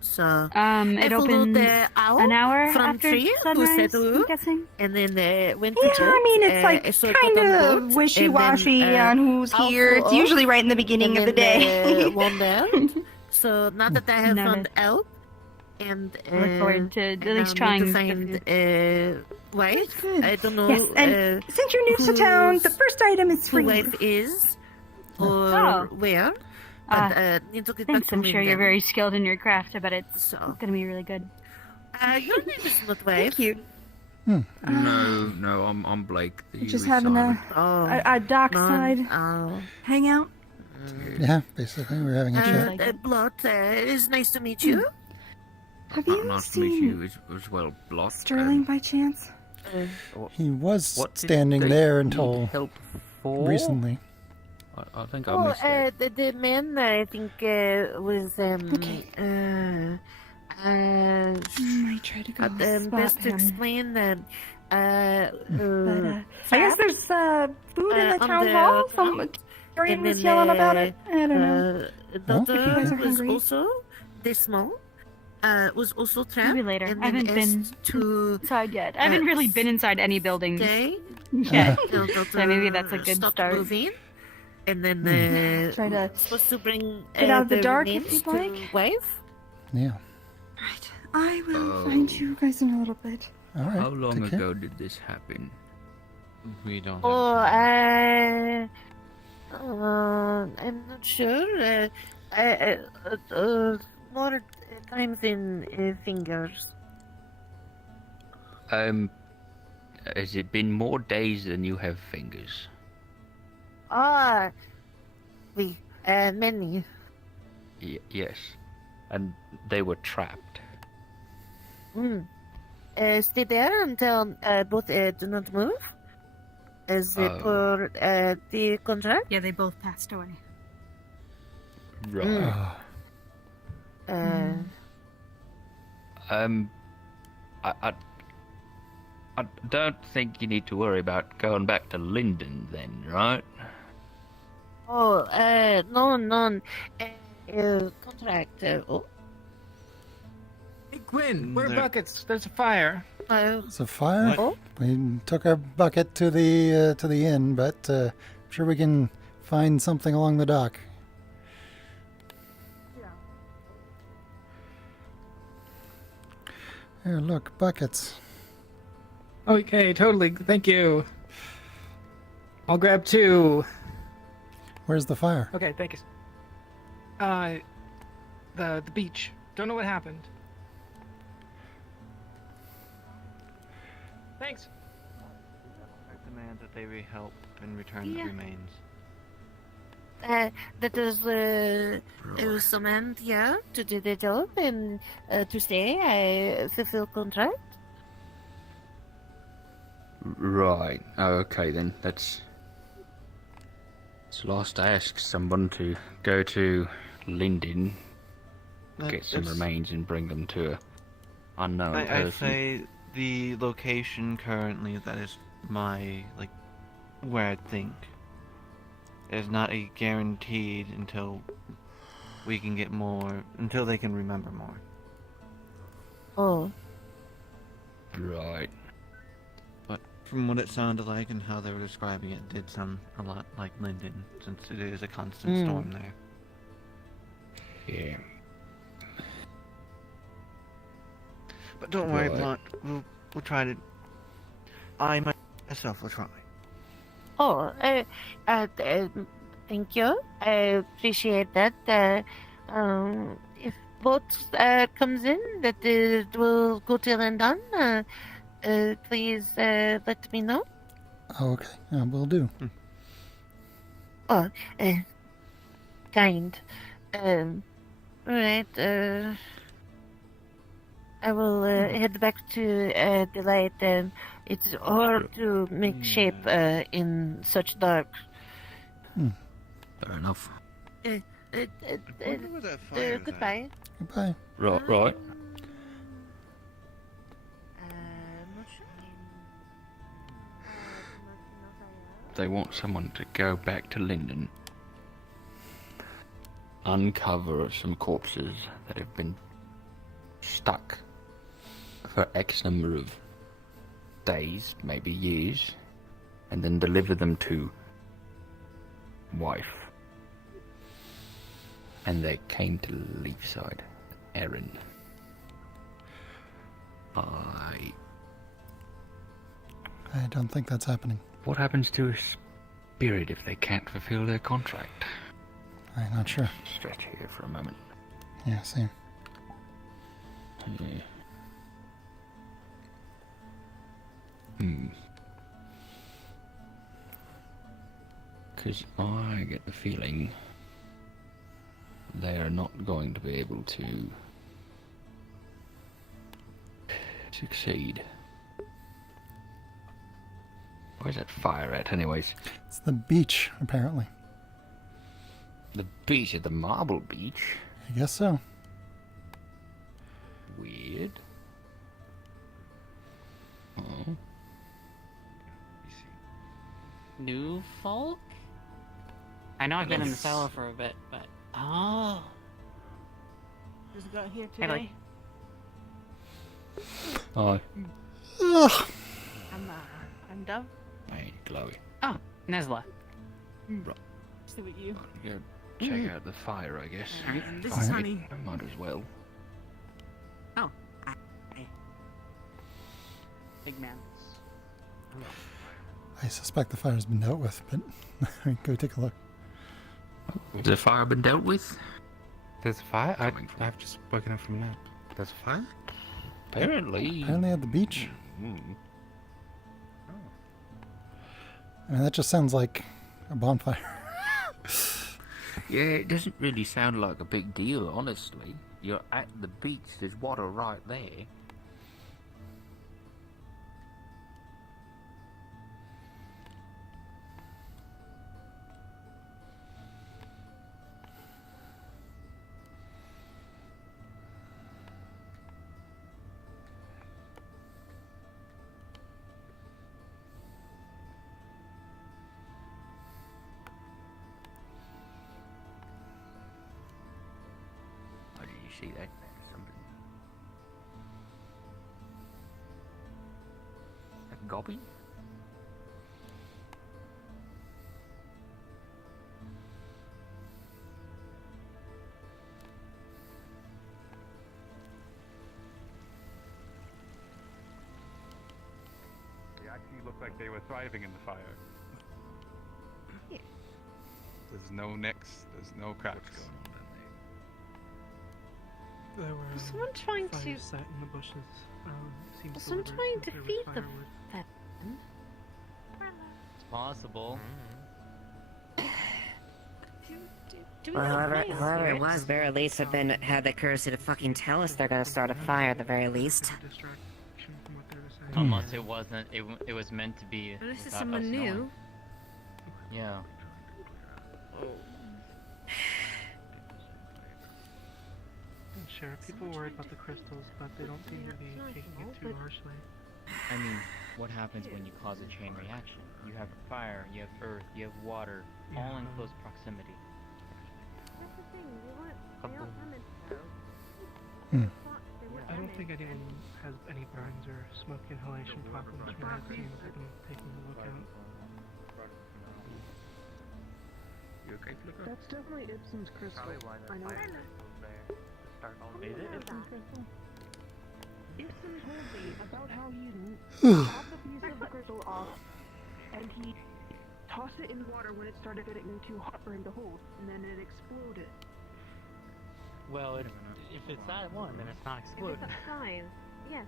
So It I followed opened the owl an hour from after tree sunrise, who I'm guessing. and then went Yeah, to I mean, it's I like saw it got kind on of boat, wishy-washy and then, on who's I'll here. go It's up, usually right in the beginning and of the then, day. one there. So now that I have found Noted. help, and I look forward to at least now need trying to find wife. Good. I don't know. Yes, and since you're new to town, the first item is who free. wife is or Oh. where. But need to get Thanks, back to I'm sure you're Linden. very skilled in your craft. I bet it's So. gonna be really good. Your name is not wife. Thank you. No, I'm Blake. The Just having Simon. a dockside hangout. Yeah, basically, we're having a chat. Blot, it's nice to meet you. Have you Nice to meet seen you as well, Blot. Sterling by chance? He was What did standing they there need until help for? recently. I think I Oh, missed it. the man I think was I try to go spot best to him. explain that. I guess there's food in the on town the hall. front, Brain was yelling about it. I don't know. Daughter You guys are was hungry. also this small. Was also trapped. Maybe later. And I haven't then been asked to inside yet. I haven't really been inside any buildings stay. yet. Till So maybe that's a good stopped start. moving. And then Try to supposed to bring get out of the dark if remains you'd to like. wife. Yeah. I will find you guys in a little bit. All right. How long take care. ago did this happen? We don't. Oh, I'm not sure. More times in fingers. Has it been more days than you have fingers? Many. Yes. And they were trapped. Stay there until both do not move. As per the contract. Yeah, they both passed away. Right. I don't think you need to worry about going back to Linden then, right? No. Contract. Hey, Quinn, where are buckets? There's a fire. It's a fire. Oh? We took our bucket to the inn, but I'm sure we can find something along the dock. Here, look, buckets. Okay, totally. Thank you. I'll grab 2. Where's the fire? Okay, thank you. The beach. Don't know what happened. Thanks. I demand that they help and return the remains. That was summoned, to do the job and to stay. I fulfill contract. Right. Okay then. It's last I ask someone to go to Linden, get some remains and bring them to a unknown I'd person. say the location currently, that is my, where I think, is not a guaranteed until we can get more, until they can remember more. Oh. Right. But from what it sounded like and how they were describing it, did sound a lot like Linden, since it is a constant storm there. Yeah. But don't worry, Right. Blunt. We'll try to. I myself will try. Oh, thank you. I appreciate that. If boat comes in that will go to London, please let me know. Oh, okay. Yeah, will do. Oh, kind. Alright, I will head back to the light. It's hard to make shape in such dark. Fair enough. Goodbye. Goodbye. Right. They want someone to go back to Linden, uncover some corpses that have been stuck for X number of days, maybe years, and then deliver them to wife. And they came to Leafside. Erin. I don't think that's happening. What happens to a spirit if they can't fulfill their contract? I'm not sure. Stretch here for a moment. Yeah, same. Yeah. Because I get the feeling they are not going to be able to succeed. Where's that fire at, anyways? It's the beach, apparently. The beach at the Marble Beach? I guess so. Weird. Oh. New folk? I I know I've been in the cellar for a bit, but oh, Just got here Hey, today. Aye. I'm Dove. Hey, Chloe. oh, Nesla. Right. So with you. Go check out the fire, I guess. This is Honey. Might as well. Oh, big man. I suspect the fire's been dealt with, but go take a look. Has the fire been dealt with? There's a fire? I've just woken up from a nap. There's a fire? Apparently. Apparently at the beach. Mm. I mean, that just sounds like a bonfire. Yeah, it doesn't really sound like a big deal, honestly. You're at the beach, there's water right there. Oh, did you see that? Something. A gobby? They actually look like they were thriving in the fire. There's no nicks, there's no cracks. There were Was someone trying to... fires set in the bushes. Seems Was someone deliberate trying to that there was feed the firewood. veteran? It's possible. Do we Well, have whoever it fire was, better at least have been had the courtesy to fucking tell us they're gonna start a fire at the very least. Unless it wasn't, it was meant to be. Unless it's without someone us new. knowing. Yeah. Sure, people worried about the crystals, but they don't seem to be taking it too harshly. I mean, what happens when you cause a chain reaction? You have fire, you have earth, you have water, all in close proximity. That's the thing, they aren't damaged I don't think anyone has any burns or smoke inhalation problems from their teams. I've been taking a look out. You okay, Flicker? That's definitely Ibsen's crystal. I know. Is it Ibsen's crystal? Ibsen told me about how he chopped a piece of the crystal off and he tossed it in water when it started getting too hot for him to hold, and then it exploded. Well, if it's that one, then it's not If it's exploding. that size, yes.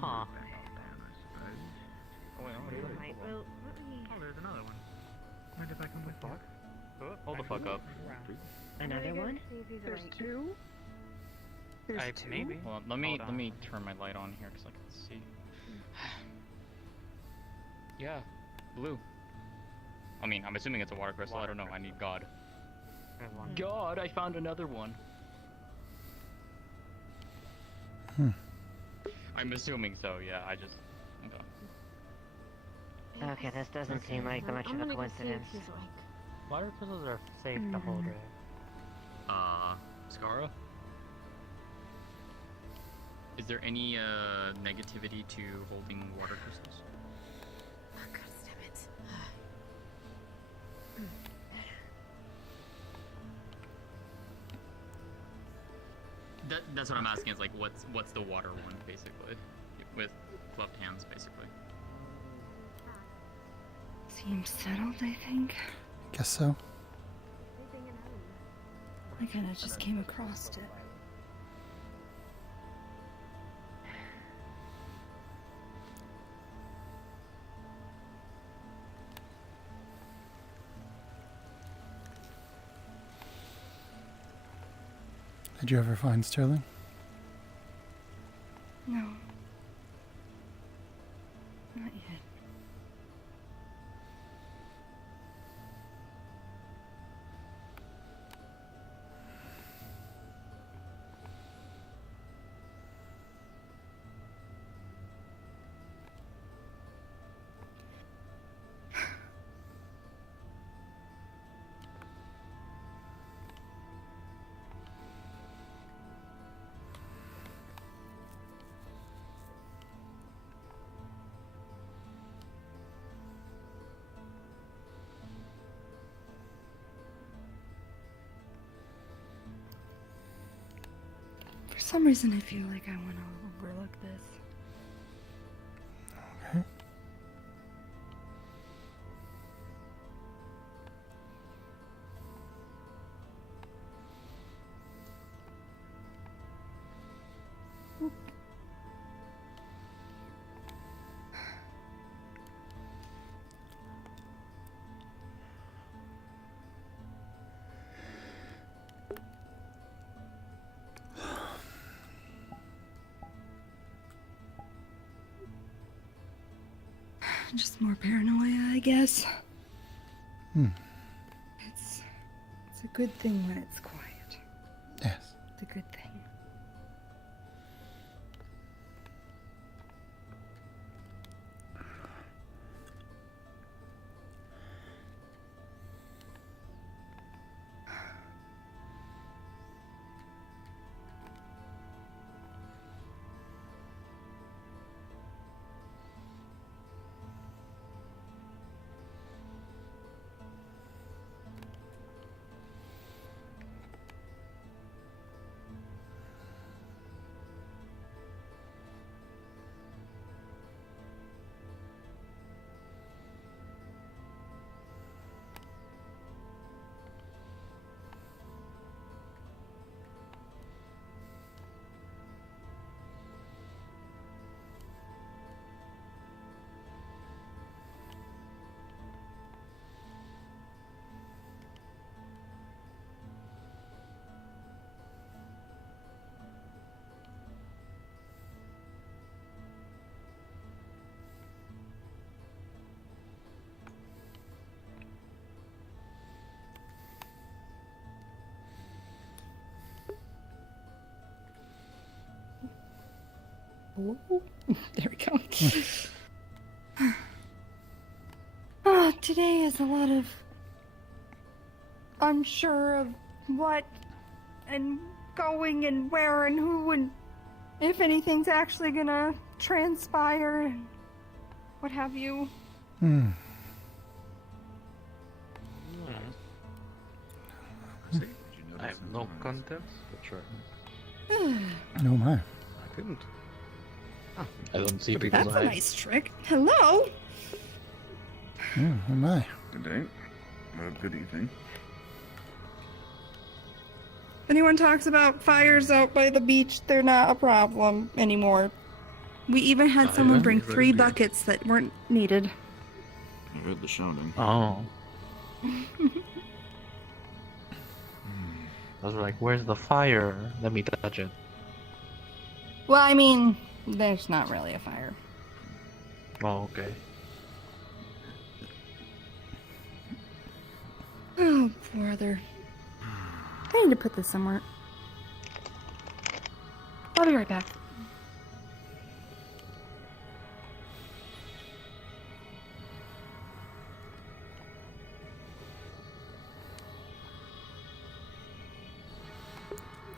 Huh. Right, well, Oh, there's another one. Mind if I come with you? Hold the fuck up. Another one? There's two? There's two? Maybe. Hold on, let me turn my light on here because I can see. Yeah, blue. I mean, I'm assuming it's a water crystal. I don't know. I need God. God, I found another one. I'm assuming so. Yeah, I just. Okay. Okay, this doesn't seem like much of a coincidence. Water crystals are safe to hold, right? Scara? Is there any negativity to holding water crystals? That's what I'm asking. Is like, what's the water one basically, with gloved hands basically. Seems settled, I think. Guess so. I kind of just came across it. Did you ever find Sterling? No. Not yet. some reason I feel like I want to overlook this. Okay. Just more paranoia, I guess. Hmm. It's a good thing when it's quiet. Yes. It's a good thing. Ooh, there we go. Today is a lot of unsure of what and going and where and who and if anything's actually gonna transpire and what have you. Hmm. I have no contents, but sure. No, my. I couldn't. I don't see people's That's a eyes. nice trick. Hello? Oh my. Good day. Good evening. If anyone talks about fires out by the beach, they're not a problem anymore. We even had someone bring 3 buckets that weren't needed. I heard the shouting. Oh. I was like, where's the fire? Let me touch it. Well, I mean, there's not really a fire. Oh, okay. Oh, brother. I need to put this somewhere. I'll be right back.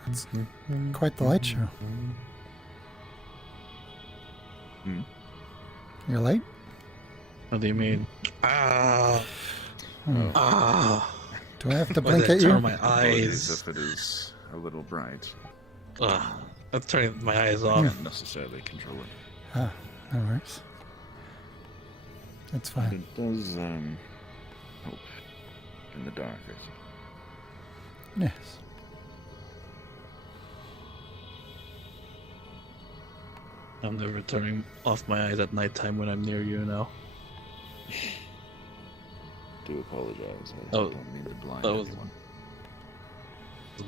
It's quite the light show. You're late? What do you mean? Ah. Do I have to Why blink did I at you? turn my Apologies eyes. if it is a little bright. I'm turning my eyes off. Can't necessarily control it. Ah, no worries. It's But fine. it does help in the dark, I suppose. Yes. I'm never turning off my eyes at nighttime when I'm near you now. Do apologize. I Oh, don't mean to blind that was anyone.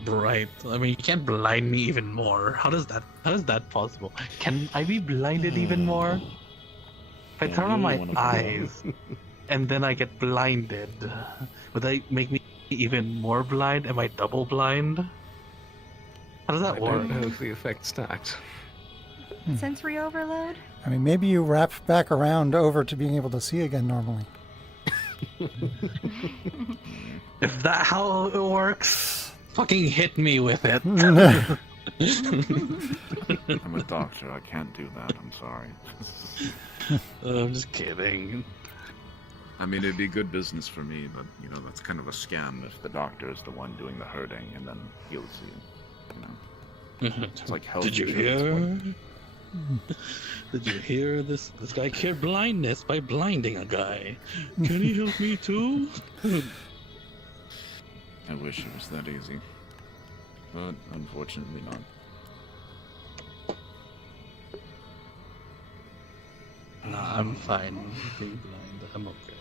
bright. I mean, you can't blind me even more. How is that possible? Can I be blinded even more? If I Yeah, turn on you my wanna- eyes and then I get blinded, would that make me even more blind? Am I double blind? How does that I work? don't know if the effect stacks. Sensory overload? I mean, maybe you wrap back around over to being able to see again normally. If that how it works, fucking hit me with it. I'm a doctor. I can't do that. I'm sorry. I'm just kidding. I mean, it'd be good business for me, but you know that's kind of a scam if the doctor is the one doing the hurting and then he'll see it. You know. It's like health Did you insurance. hear? Did you hear this? This guy cured blindness by blinding a guy. Can he help me too? I wish it was that easy, but unfortunately not. Nah, I'm fine. Being blind, I'm okay.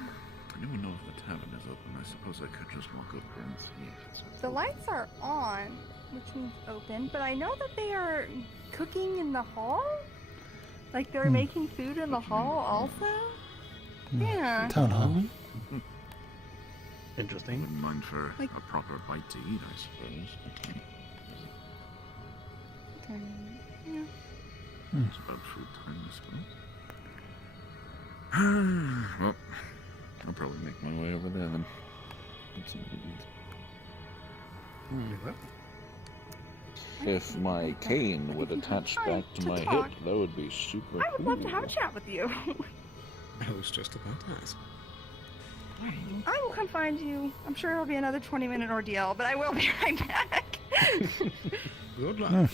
I don't even know if the tavern is open. I suppose I could just walk over and see if it's open. The lights are on, which means open, but I know that they are cooking in the hall. Like they're making food in the hall also. Yeah. Town hall. Interesting. Wouldn't mind for Like- a proper bite to eat, I suppose. Yeah. It's about food time, I suppose. Well, I'll probably make my way over there then. Get some good eat. If my cane would attach back to my hip, that would be super I would love to cool. have a chat with you. I was just about to ask. I will come find you. I'm sure it'll be another 20-minute ordeal, but I will be right back. Good luck.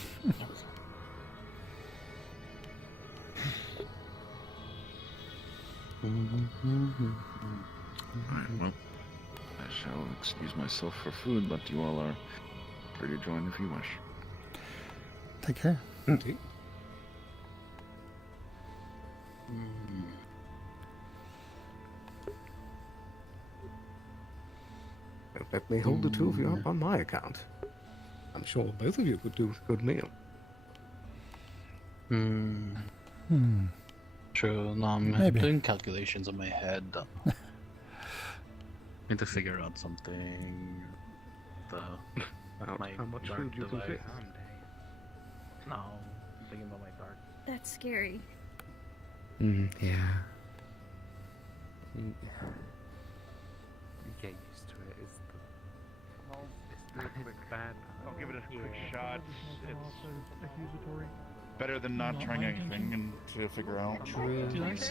Alright, well, I shall excuse myself for food, but you all are free to join if you wish. Take care. Indeed. Let me hold the two of you up on my account. I'm sure both of you could do with a good meal. True, no, I'm Maybe. doing calculations in my head. Need to figure out something. My how much dark food you can device. fit. No, I'm thinking about my dark. That's scary. Yeah. You get used to it. It's bad. I'll give it a quick shot. It's accusatory. better than not trying anything and to figure out.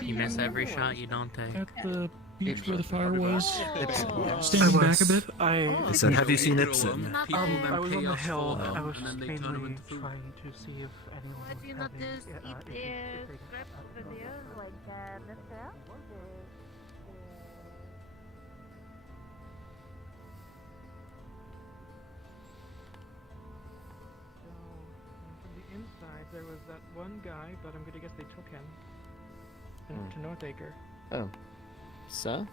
You miss every shot you don't take. At the beach where the fire was, Standing back a bit. So have you seen Ibsen? I was on the hill. I was and then they turn them mainly into food. trying to see if anyone was having issues if they could- like Mr. From the inside, there was that one guy, but I'm gonna guess they took him to Northacre. Oh. So?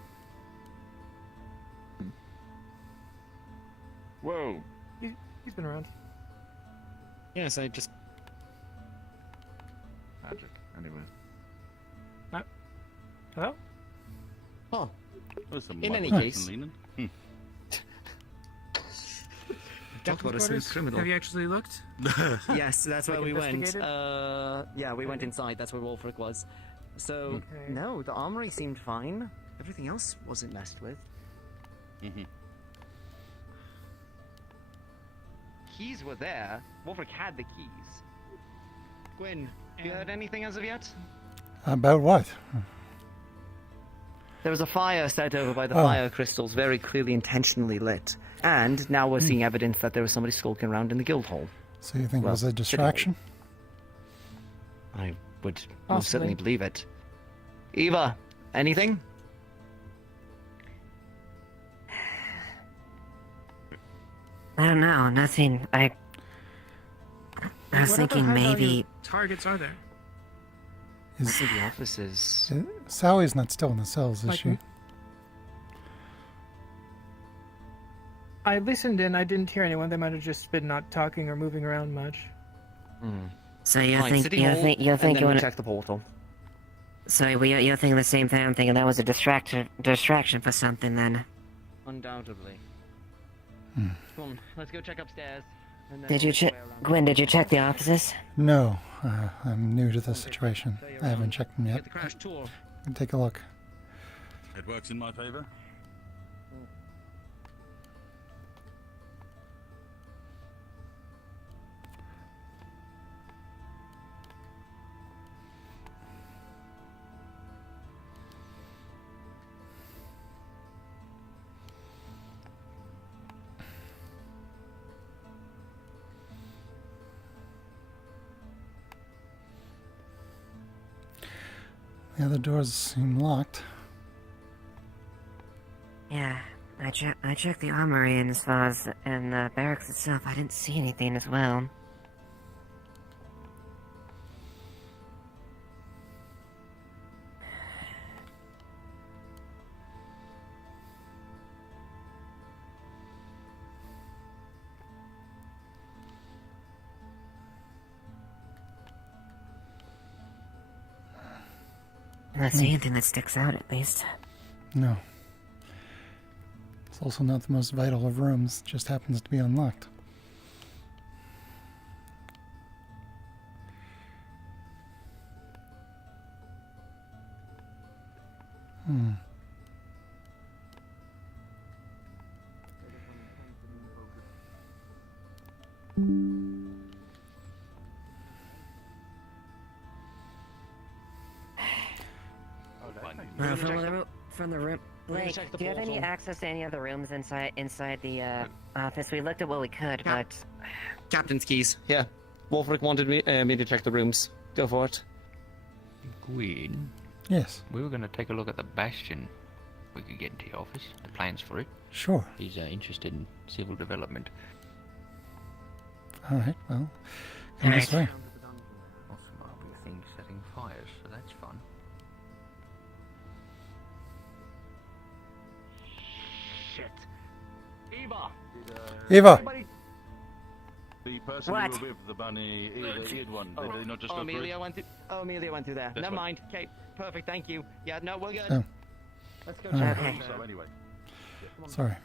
Whoa! He's been around. Yes, I just... Magic. Anyway. Hello? Oh. Some In any weapons case... and leaning. Talk about a smooth criminal. Have you actually looked? Yes, that's where Like we went. investigated? Yeah, we went inside. That's where Wolfric was. So, Okay. no, the armory seemed fine. Everything else wasn't messed with. Keys were there. Wolfric had the keys. Gwyn, have you heard anything as of yet? About what? There was a fire set over by the Oh. fire crystals, very clearly intentionally lit. And now we're seeing evidence that there was somebody skulking around in the guild hall. So you think it Well, was a city hall. distraction? I would most Possibly. certainly believe it. Eva, anything? I don't know, nothing. I was What thinking other high-value maybe. targets are there? Is, The offices. Sally's not still in the cells, is Michael? she? I listened and I didn't hear anyone. They might have just been not talking or moving around much. So you Fine, think City you Hall, think you and think then you we want check the portal. So you're thinking the same thing I'm thinking. That was a distraction for something then. Undoubtedly. Hmm. Come on, let's go check upstairs. and then Did we'll you make our check, way around. Gwen? Did you check the offices? No, I'm new to this situation. I haven't checked them yet. Get the crash tour. Take a look. It works in my favor. Yeah, the doors seem locked. Yeah, I checked the armory and as far as and the barracks itself, I didn't see anything as well. I don't see anything that sticks out, at least. No. It's also not the most vital of rooms, just happens to be unlocked. Hmm. From the room. Blake, do you have any access to any other rooms inside the office? We looked at what we could, but Captain's keys. Yeah. Wolfric wanted me to check the rooms. Go for it. Gwyn? Yes. We were going to take a look at the Bastion. We could get into the office, the plans for it. Sure. He's interested in civil development. Alright, well, come this way. Also might be things setting fires, so that's fun. Shit. Eva! Eva! The person What? who were with the bunny, the eared one, did they not just go through Amelia it? went through. Oh, Amelia went through there. This Never way. mind. Okay, perfect. Thank you. Yeah, no, we're good. Oh. Let's go. Alright. check. So anyway. Sorry.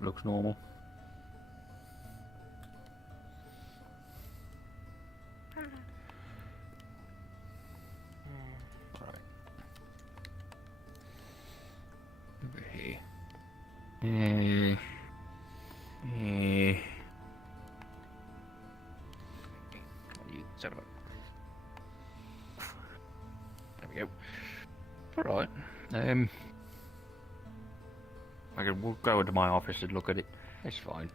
Looks normal. Right. Over here. You son of a... There we go. Alright. We'll go into my office and look at it. It's fine.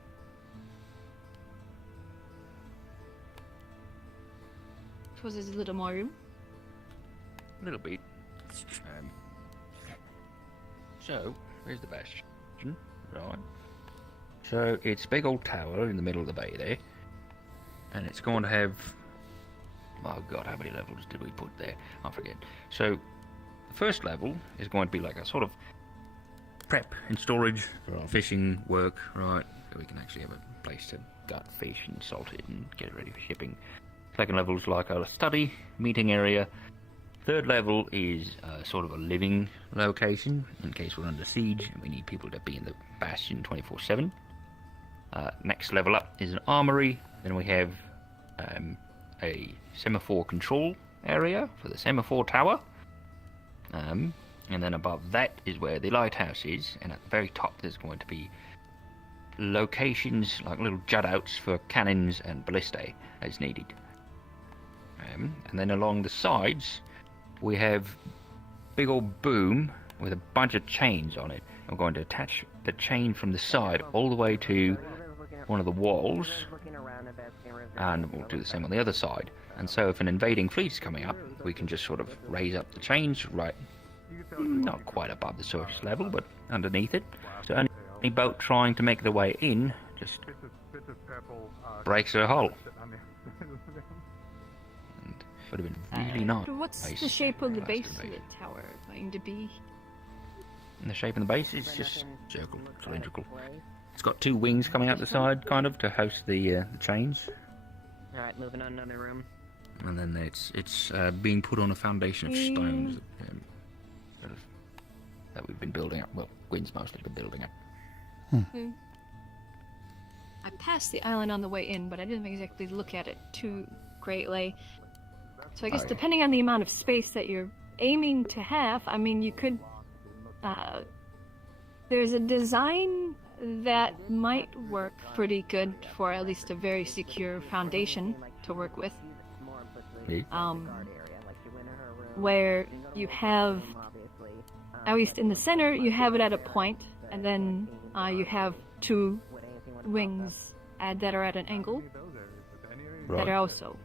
Suppose there's a little more room. A little bit. So, here's the Bastion. Right. So, it's a big old tower in the middle of the bay there. And it's going to have... Oh god, how many levels did we put there? I forget. So, the first level is going to be like a sort of prep and storage for our fishing work, right? So we can actually have a place to gut fish and salt it and get it ready for shipping. Second level is like a study, meeting area. Third level is sort of a living location in case we're under siege and we need people to be in the Bastion 24/7. Next level up is an armory. Then we have a semaphore control area for the semaphore tower. And then above that is where the lighthouse is, and at the very top there's going to be locations, like little jut-outs for cannons and ballistae as needed. And then along the sides we have big old boom with a bunch of chains on it. I'm going to attach the chain from the side all the way to one of the walls, and we'll do the same on the other side. And so if an invading fleet is coming up, we can just sort of raise up the chains right, not quite above the surface level, but underneath it. So any boat trying to make their way in just breaks their hull. And it would have been really nice. What's the shape of the base of the tower going to be? And the shape of the base is just circle, cylindrical. It's got two wings coming out the side, kind of, to host the chains. Alright, moving on to another room. And then it's being put on a foundation of stones that we've been building up. Well, Gwyn's mostly been building up. I passed the island on the way in, but I didn't exactly look at it too greatly. So I guess depending on the amount of space that you're aiming to have, I mean, you could... there's a design that might work pretty good for at least a very secure foundation to work with. Where you have, at least in the center, you have it at a point, and then you have two wings that are at an angle that Right. are also.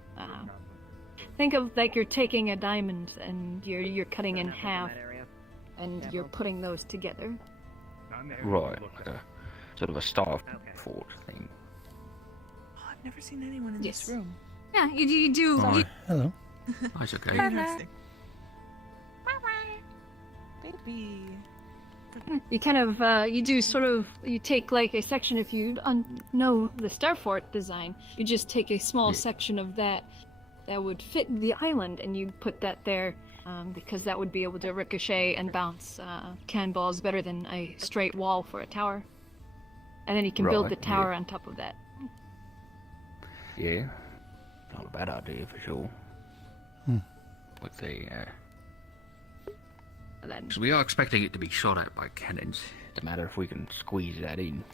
Think of like you're taking a diamond and you're cutting in half, and you're putting those together. Right. Like a, sort of a star fort thing. I've never seen anyone in Yes. this room. Yeah, you do. Right. Hello. That's okay. Very interesting. Baby. You kind of, you do sort of, you take like a section, if you know the Star Fort design, you just take a small section of that would fit the island, and you put that there, because that would be able to ricochet and bounce cannonballs better than a straight wall for a tower. And then you can build the Right, tower yeah. on top of that. Yeah. Not a bad idea for sure. Hmm. With the, And then, because we are expecting it to be shot at by cannons. It's a matter if we can squeeze that in.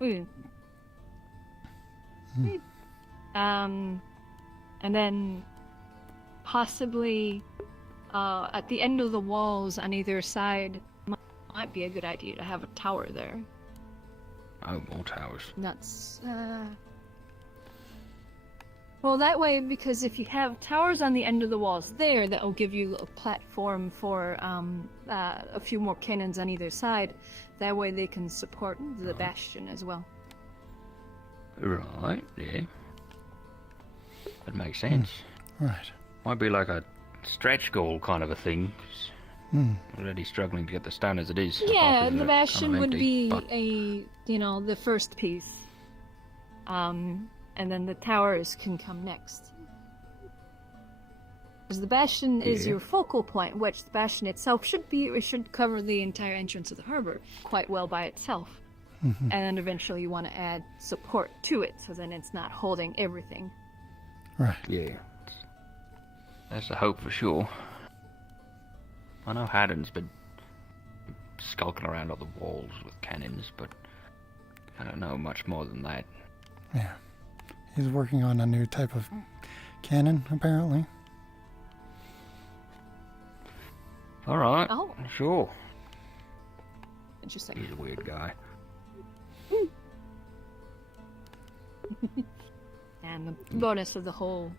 we- and then possibly at the end of the walls on either side might be a good idea to have a tower there. Oh, more towers. Nuts. Well, that way, because if you have towers on the end of the walls there, that will give you a platform for a few more cannons on either side. That way they can support the bastion as well. Right, yeah. That makes sense. Right. Might be like a stretch goal kind of a thing. 'Cause Hmm. we're already struggling to get the stone as it is. Yeah, Half is the kind bastion of would empty, be but the first piece. And then the towers can come next. Because the bastion is Yeah. your focal point, which the bastion itself should cover the entire entrance of the harbor quite well by itself. Mhm. And then eventually you want to add support to it, so then it's not holding everything. Right. Yeah. That's the hope for sure. I know Haddon's been skulking around on the walls with cannons, but I don't know much more than that. Yeah. He's working on a new type of cannon, apparently. Alright. Oh. Sure. Interesting. He's a weird guy. And the bonus of the whole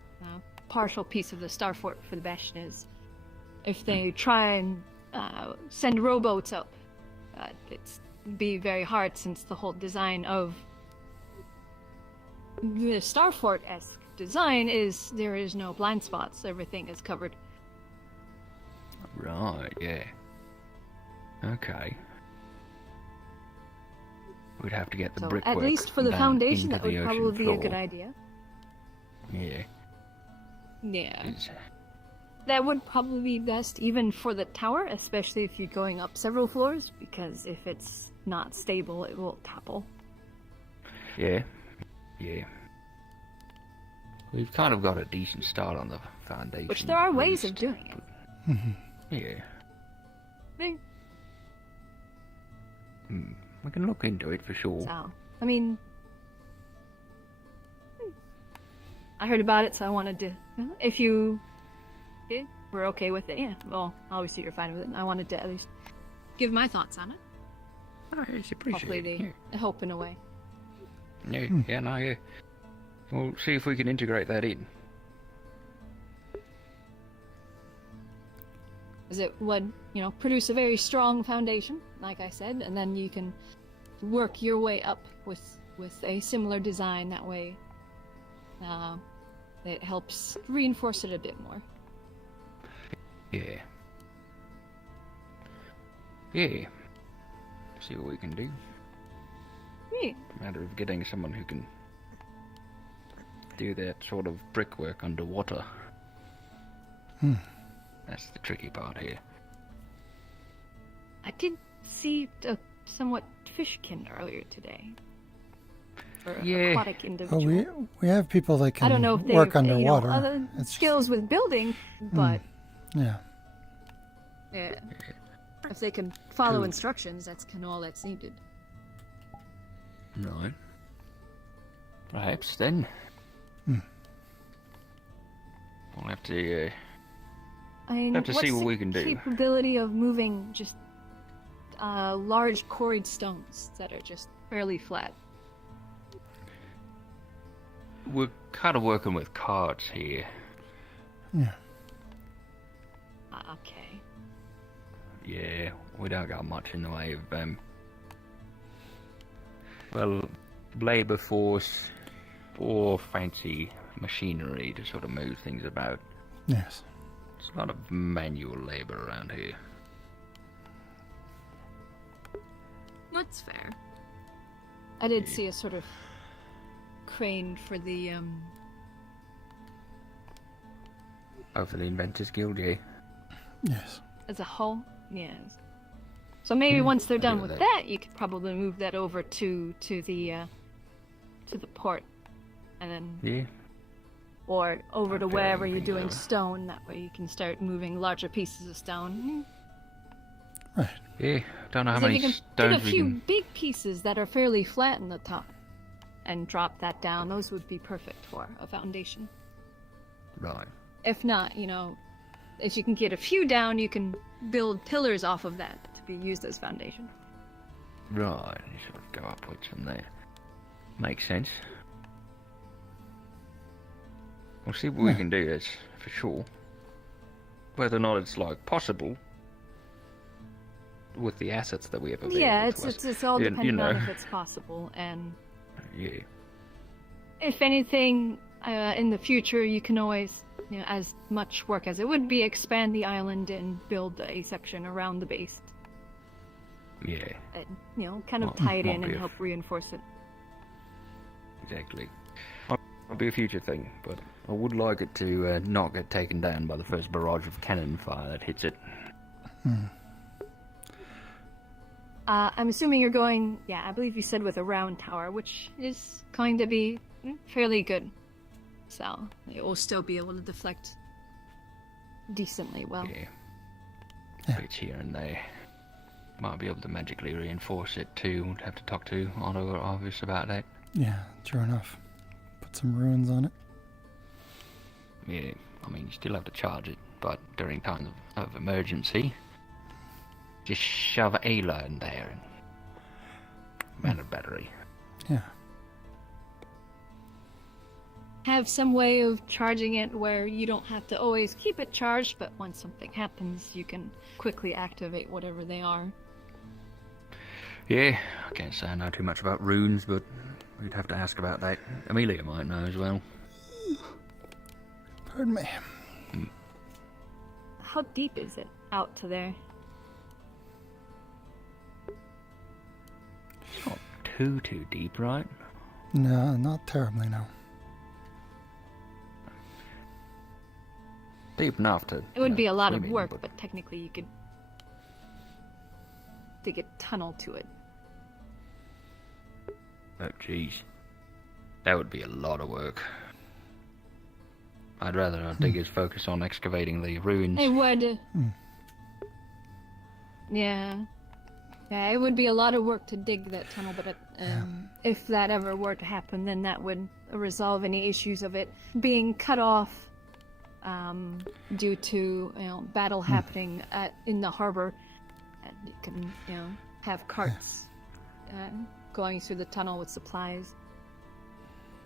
partial piece of the Star Fort for the bastion is if they try and send rowboats up, it's be very hard since the whole design of the Star Fort-esque design is there is no blind spots. Everything is covered. Right, yeah. Okay. We'd have to get the So brickwork at least for the down foundation, into that would the ocean probably be a floor. good idea. Yeah. Yeah. That would probably be best even for the tower, especially if you're going up several floors, because if it's not stable, it will topple. Yeah. Yeah. We've kind of got a decent start on the foundation. Which there are at ways least. of doing it. Yeah. Eh, We can look into it for sure. So, I mean, I heard about it, so I wanted to. If you were okay with it, yeah. Well, obviously you're fine with it. I wanted to at least give my thoughts on it. It's appreciated. Hopefully they help in a way. Yeah, yeah, no, yeah. We'll see if we can integrate that in. As it would, produce a very strong foundation, like I said, and then you can work your way up with a similar design. That way, it helps reinforce it a bit more. Yeah. Yeah. See what we can do. Yeah. Matter of getting someone who can do that sort of brickwork underwater. That's the tricky part here. I did see a somewhat fishkin earlier today. Or Yeah. aquatic Oh, individual. we have people that can I don't know if they work underwater. other It's skills with building, but yeah. yeah, if they can follow Cool. instructions, that's kind of all that's needed. Right. Perhaps then. We'll have to, I mean, have to see what's what the we can do. Capability of moving just large quarried stones that are just fairly flat. we're kind of working with cards here. Yeah. Okay. Yeah, we don't got much in the way of, well, labor force or fancy machinery to sort of move things about. Yes. It's a lot of manual labor around here. That's fair. I did see a sort of crane for the Oh, for the Inventors Guild, yeah. Yes. as a whole. Yes. So maybe once they're done with that, you could probably move that over to the port, and then Yeah. or over to Fair wherever you're things doing over. stone. That way you can start moving larger pieces of stone. Yeah, don't know how 'Cause if many you can stones get a we few can... big pieces that are fairly flat in the top, and drop that down, those would be perfect for a foundation. Right. If not, you know, if you can get a few down, you can build pillars off of that to be used as foundation. Right, you sort of go upwards from there. Makes sense. We'll see what we can do, that's for sure. Whether or not it's, like, possible with the assets that we have available Yeah, to us. it's all You- dependent you on know. if it's possible, and Yeah. if anything, in the future, you can always, you know, as much work as it would be, expand the island and build a section around the base. Yeah, And, you know, kind of Might- tie it might in be and a- help reinforce it. exactly. Might be a future thing, but I would like it to not get taken down by the first barrage of cannon fire that hits it. I'm assuming you're going, yeah, I believe you said with a round tower, which is going to be fairly good. So, it will still be able to deflect decently well. Yeah. Bits here and there. Might be able to magically reinforce it too. Would have to talk to Otto or Obvious about that. Yeah, sure enough. Put some runes on it. Yeah, I mean, you still have to charge it, but during times of emergency, just shove a Ayla in there and man a battery. Yeah. Have some way of charging it where you don't have to always keep it charged, but once something happens, you can quickly activate whatever they are. Yeah, I can't say I know too much about runes, but we'd have to ask about that. Amelia might know as well. Pardon me. How deep is it out to there? It's not too deep, right? No, not terribly, no. Deep enough to... It would be a lot swim of in, work, but- but technically you could dig a tunnel to it. Oh, jeez. That would be a lot of work. I'd rather our diggers focus on excavating the ruins. It would. Yeah. Yeah, it would be a lot of work to dig that tunnel, but if that ever were to happen, then that would resolve any issues of it being cut off due to battle happening in the harbor. And you can have carts going through the tunnel with supplies.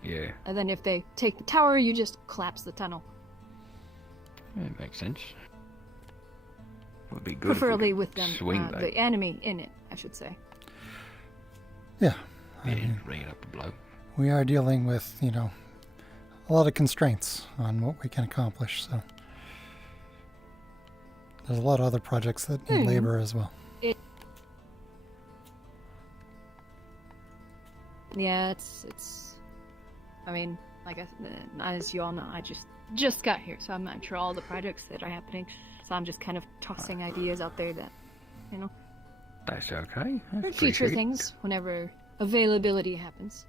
Yeah, And then if they take the tower, you just collapse the tunnel. it makes sense. Would be good. if we Preferably could with them, swing that. the enemy in it, I should say. Yeah. Yeah, bring it up a blow. We are dealing with, a lot of constraints on what we can accomplish, so there's a lot of other projects that need labor as well. Yeah, it's. I mean, like as you all know, I just got here, so I'm not sure all the projects that are happening. So I'm just kind of tossing ideas out there that, That's okay. I future appreciate it. things whenever availability happens.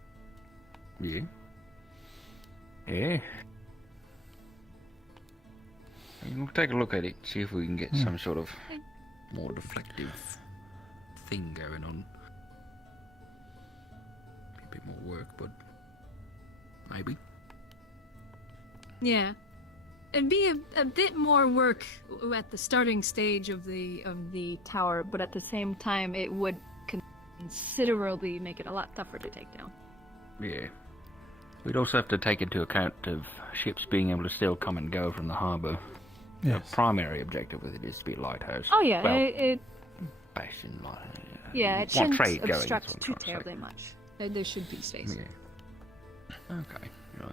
Yeah. Yeah. We'll take a look at it, see if we can get some sort of more deflective thing going on. Be a bit more work, but maybe. Yeah, it'd be a bit more work at the starting stage of the tower, but at the same time, it would considerably make it a lot tougher to take down. Yeah. We'd also have to take into account of ships being able to still come and go from the harbour. Yes. The primary objective with it is to be a lighthouse. Oh yeah, Well, it basin lighthouse. yeah, it Want shouldn't trade going, is obstruct what I'm too trying to say. terribly much. There should be space. Yeah. Okay. Right.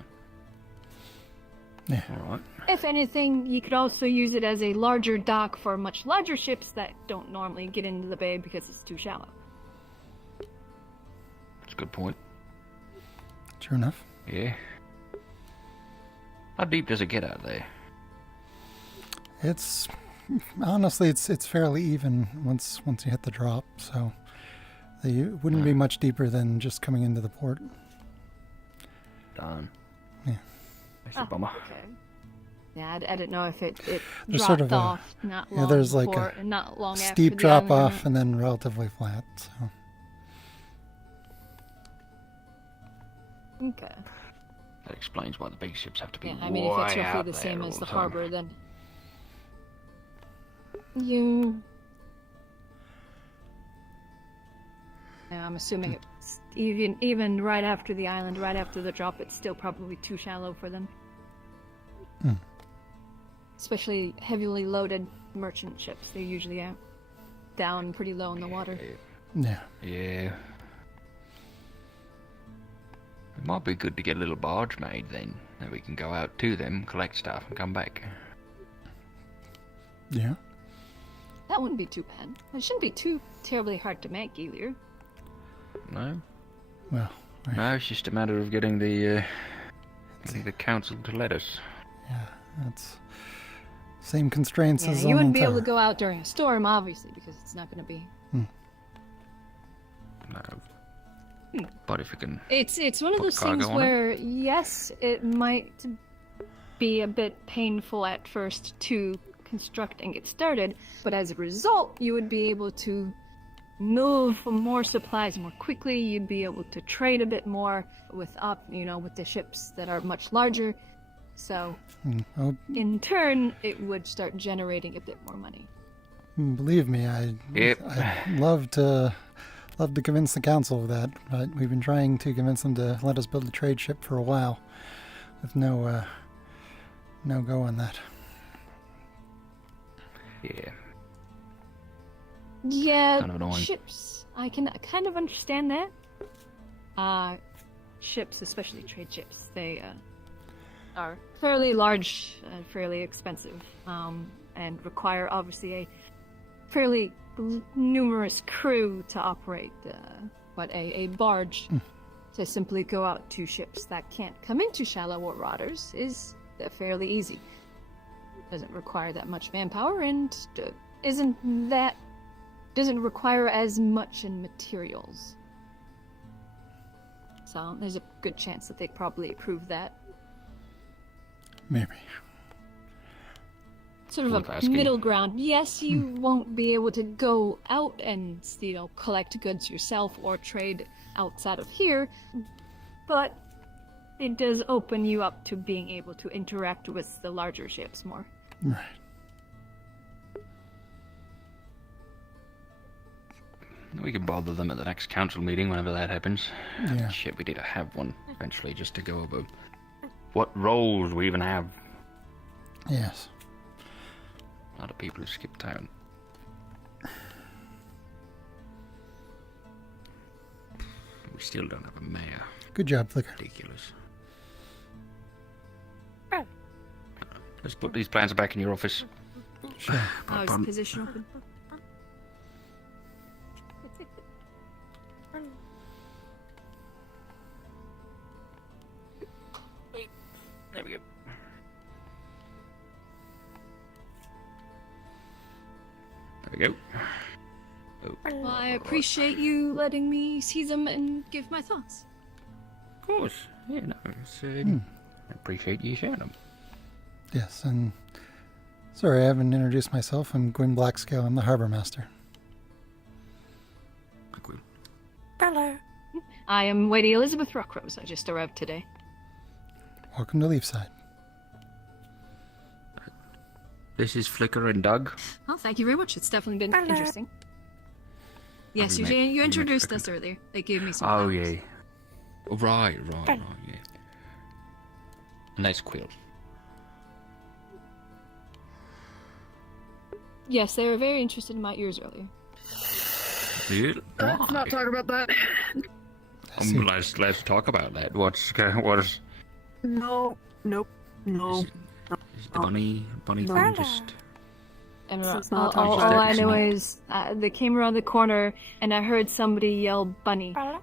Yeah. All right. If anything, you could also use it as a larger dock for much larger ships that don't normally get into the bay because it's too shallow. That's a good point. True enough. Yeah. How deep does it get out there? It's honestly, it's fairly even once you hit the drop, so it wouldn't be much deeper than just coming into the port. Darn. Yeah. That's a bummer. Okay. Yeah, I didn't know if it There's dropped sort of off not long there's like before, a not long after steep the drop island or off not. and then relatively flat. So Okay. That explains why the big ships have to be Yeah, I mean, if it's way roughly out the same there as all the time. harbor, then you. Yeah, I'm assuming it's even right after the island, right after the drop, it's still probably too shallow for them. Hmm. Especially heavily loaded merchant ships, they're usually out down pretty low in the water. Yeah. Yeah. It might be good to get a little barge made then, that we can go out to them, collect stuff, and come back. Yeah. That wouldn't be too bad. It shouldn't be too terribly hard to make either. No? Well, No, it's just a matter of getting the council to let us. Yeah, that's same constraints Yeah, as you on wouldn't be able to Tower. go out during a storm, obviously, because it's not going to be. No. But if we can... It's one of put those cargo things on it? where yes, it might be a bit painful at first to construct and get started, but as a result, you would be able to move more supplies more quickly. You'd be able to trade a bit more with with the ships that are much larger. So, Oh, in turn, it would start generating a bit more money. believe me, I'd love to convince the council of that, but we've been trying to convince them to let us build a trade ship for a while, with no go on that. Yeah. Yeah, Kind of annoying. ships. I can kind of understand that. Ships, especially trade ships, they are fairly large and fairly expensive, and require obviously a fairly numerous crew to operate. But a barge to simply go out to ships that can't come into shallow waters is fairly easy. Doesn't require that much manpower and doesn't require as much in materials. So there's a good chance that they probably approve that. Maybe. Sort of Worth a asking. middle ground. Yes, you won't be able to go out and collect goods yourself or trade outside of here, but it does open you up to being able to interact with the larger ships more. Right. We can bother them at the next council meeting whenever that happens. Yeah. Shit, we need to have one eventually just to go over what roles we even have. Yes. A lot of people who skip town. We still don't have a mayor. Good job, Flicker. Ridiculous. Let's put these plans back in your office. Sure. How is the position open? There we go. There we go. Well, I appreciate you letting me see them and give my thoughts. Of course. Yeah, no, it's, I appreciate you sharing them. Yes, and sorry, I haven't introduced myself. I'm Gwyn Blackscale. I'm the harbor master. Hello. I am Lady Elizabeth Rockrose. I just arrived today. Welcome to Leafside. This is Flicker and Doug. Oh, thank you very much. It's definitely been Hello. interesting. Yes, you you, met- you you met introduced Flicker. us earlier. They gave me some Oh, flowers. yeah. Right, yeah. A nice quilt. Yes, they were very interested in my ears earlier. Dude, Let's not talk about that. let's talk about that. What's No. Nope. No. is the bunny No. thing just? And Let's all, not talk all about I it. know is they came around the corner and I heard somebody yell "bunny." Oh,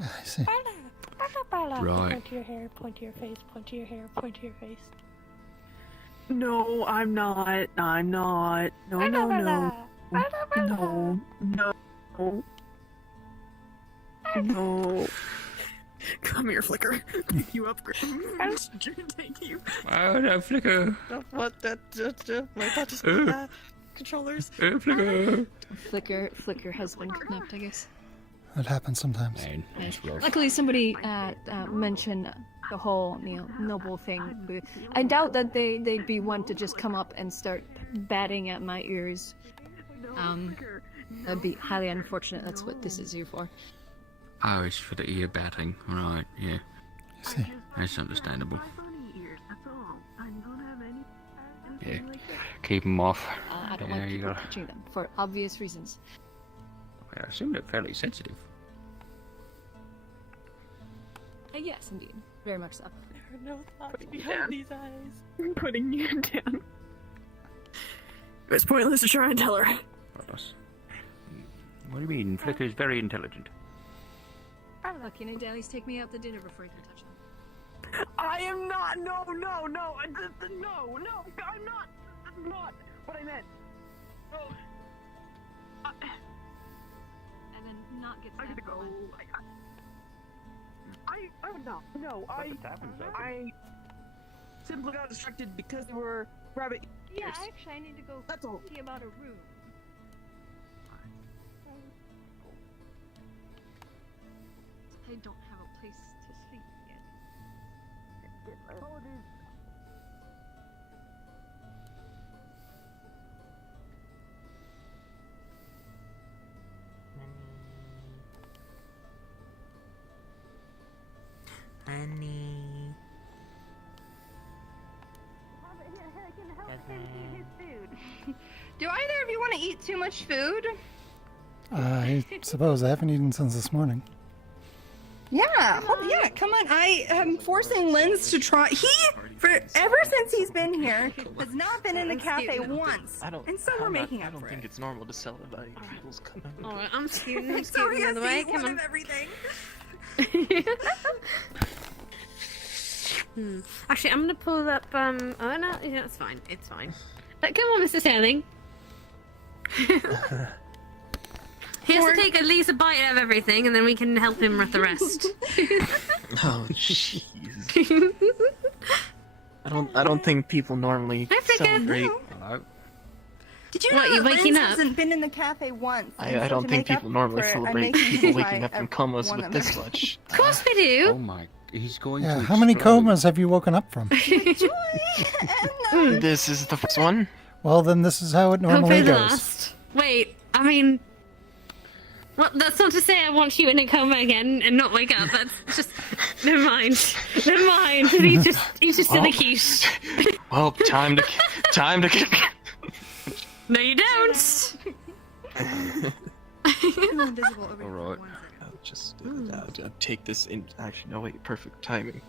I see. Right. Point to your hair, point to your face, point to your hair, point to your face. No, I'm not. I'm not. No, no, no. No, no. No. Come here, Flicker. Pick you up, Grim. Take you. Oh no, Flicker. What? My buttons. Controllers. Flicker. Flicker has been kidnapped, I guess. That happens sometimes. Luckily, somebody mentioned the whole noble thing. I doubt that they'd be one to just come up and start batting at my ears. That'd be highly unfortunate. That's what this is here for. Oh, it's for the ear batting. Right, yeah. I see. That's understandable. Yeah. Keep them off. I don't Yeah, like you people gotta- touching them for obvious reasons. I assume they're fairly sensitive. Yes, indeed. Very much so. There are no thoughts behind these eyes. I'm putting you down. It's pointless to try and tell her. What do you mean? Flicker's very intelligent. Lucky no Dallies take me out to dinner before you can touch them. I am not. No. No. No. I'm not. That's not what I meant. No. And then not get I stabbed. gotta go. I simply got distracted because there were rabbit ears. Yeah, actually, I need to go see about a room. I don't have a place to sleep yet. Honey. Do either of you want to eat too much food? I suppose I haven't eaten since this morning. Yeah, come on. I am forcing Linz to try. Ever since he's been here, has not been in the cafe once. And so we're making up for it. it's normal to celebrate people's coming. Alright, I'm scooting, I'm Sorry, scooting the other way. one Come of on. everything. Actually, I'm gonna pull up. Oh no, yeah, it's fine. It's fine. But come on, Mr. Sterling. He has to take at least a bite out of everything, and then we can help him with the rest. Oh jeez. I don't think people normally celebrate. Did you What, know you that waking Linz up? hasn't been in the cafe once? I don't think people normally celebrate people waking up from comas one with of this them. much. Of course we do. Oh my, he's going Yeah, to how many explode. comas have you woken up from? This is the first one. Well, then this is how it normally Hopefully the goes. last. Wait, I mean... Well, that's not to say I want you in a coma again and not wake up. That's just... Never mind. Never mind. He's just silly cute. Well, time to get. No, you don't. Invisible over All right. I'll take this in. Actually, no wait. Perfect timing.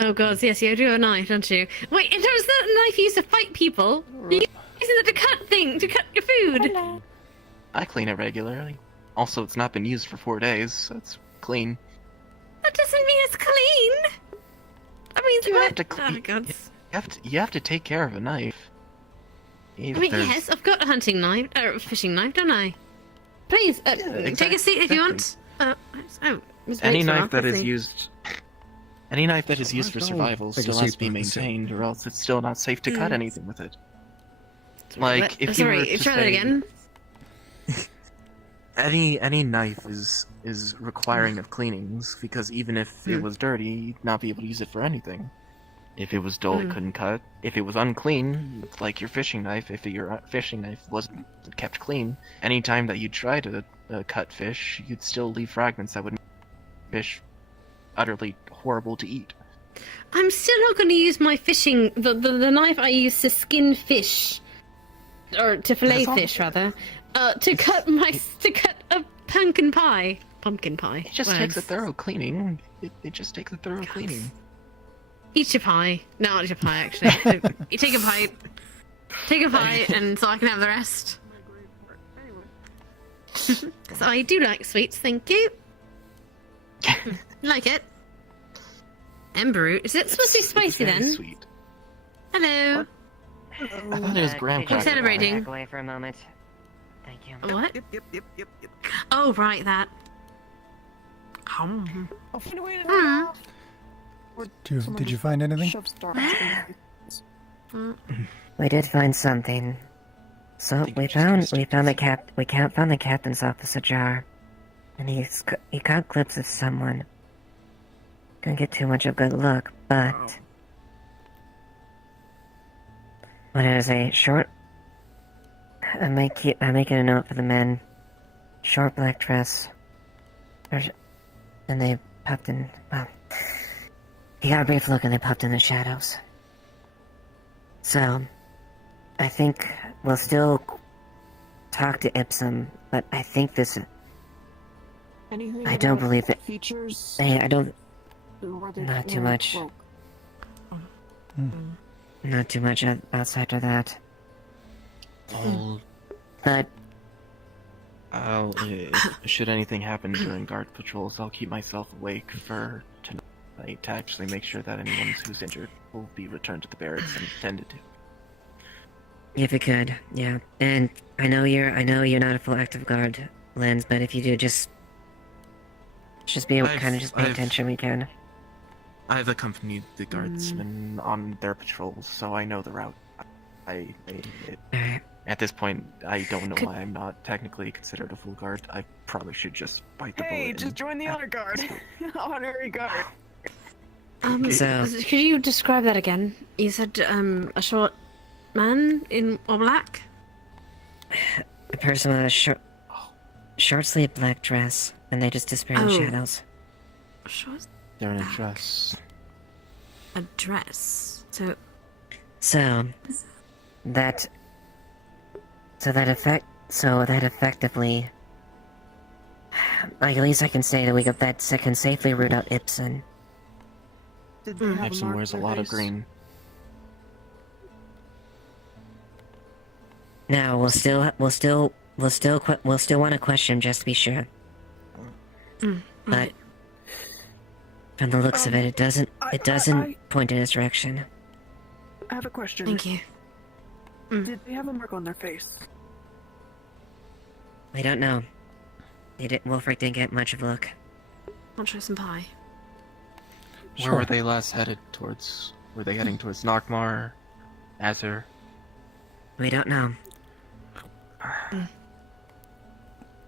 Oh god, yes, you do have a knife, don't you? Wait, in terms of that knife you used to fight people, you using it to cut your food. I clean it regularly. Also, it's not been used for 4 days, so it's clean. That doesn't mean it's clean. That means You what? have to clean. You have to take care of a knife. I mean, yes, I've got a hunting knife, or a fishing knife, don't I? Please, take a seat if you want. Any knife that is used. Any knife that is used for no. survival Take a still has seat, to be please. maintained, or else it's still not safe to cut Mm. anything with it. Like if you Sorry, were to try that say- again. Any knife is requiring of cleanings, because even if it was dirty, you'd not be able to use it for anything. If it was dull, it Hmm. couldn't cut. If it was unclean, it's like your fishing knife. If your fishing knife wasn't kept clean, any time that you try to cut fish, you'd still leave fragments that would make fish utterly horrible to eat. I'm still not going to use my fishing, the knife I use to skin fish, or to fillet fish rather, to cut a pumpkin pie. Pumpkin pie. It just takes a thorough cleaning. It just takes a thorough cleaning. Eat your pie. No, not eat your pie actually. You take a bite. Take a bite, and so I can have the rest. So I do like sweets, thank you. Like it. Ember root. Is it supposed to be spicy then? Sweet. Hello. I thought it was graham I'm celebrating. Back away for a moment. Thank you. What? Yep. Oh, right, that. I'll find a way to Did you find anything? We did find something. So we found the captain's office ajar, and he got clips of someone. Couldn't get too much of a good look, but when it was a short, I'm making a note for the men. Short black dress, and they popped in. Well, he got a brief look, and they popped in the shadows. So, I think we'll still talk to Ipsum, but I think this. Anything I don't about believe it. Features. I don't. Were they Not too more much. woke? Not too much outside of that. But Should anything happen during guard patrols, I'll keep myself awake for tonight to actually make sure that anyone who's injured will be returned to the barracks and attended to. if you could, yeah. And I know you're not a full active guard, Lens, but if you do, just be pay attention when you can. I've accompanied the guardsmen on their patrols, so I know the route. At this point, I don't know why I'm not technically considered a full guard. I probably should just bite the bullet. Hey, just join the honor guard. Honorary guard. Could you describe that again? You said a short man in all black? A person with a short sleeve black dress, and they just disappear in the shadows. They're in a dress. A dress. So that effectively, like, at least I can say that we got that can safely root out Ibsen. Did they have Ibsen wears a lot of green. Now we'll still want to question him just to be sure. But from the looks of it, it doesn't point in his direction. I have a question. Thank you. Did they have a mark on their face? We don't know. Wolfric didn't get much of a look. I'll try some pie. Where were they last headed towards? Were they heading towards Nockmar, Azur? We don't know.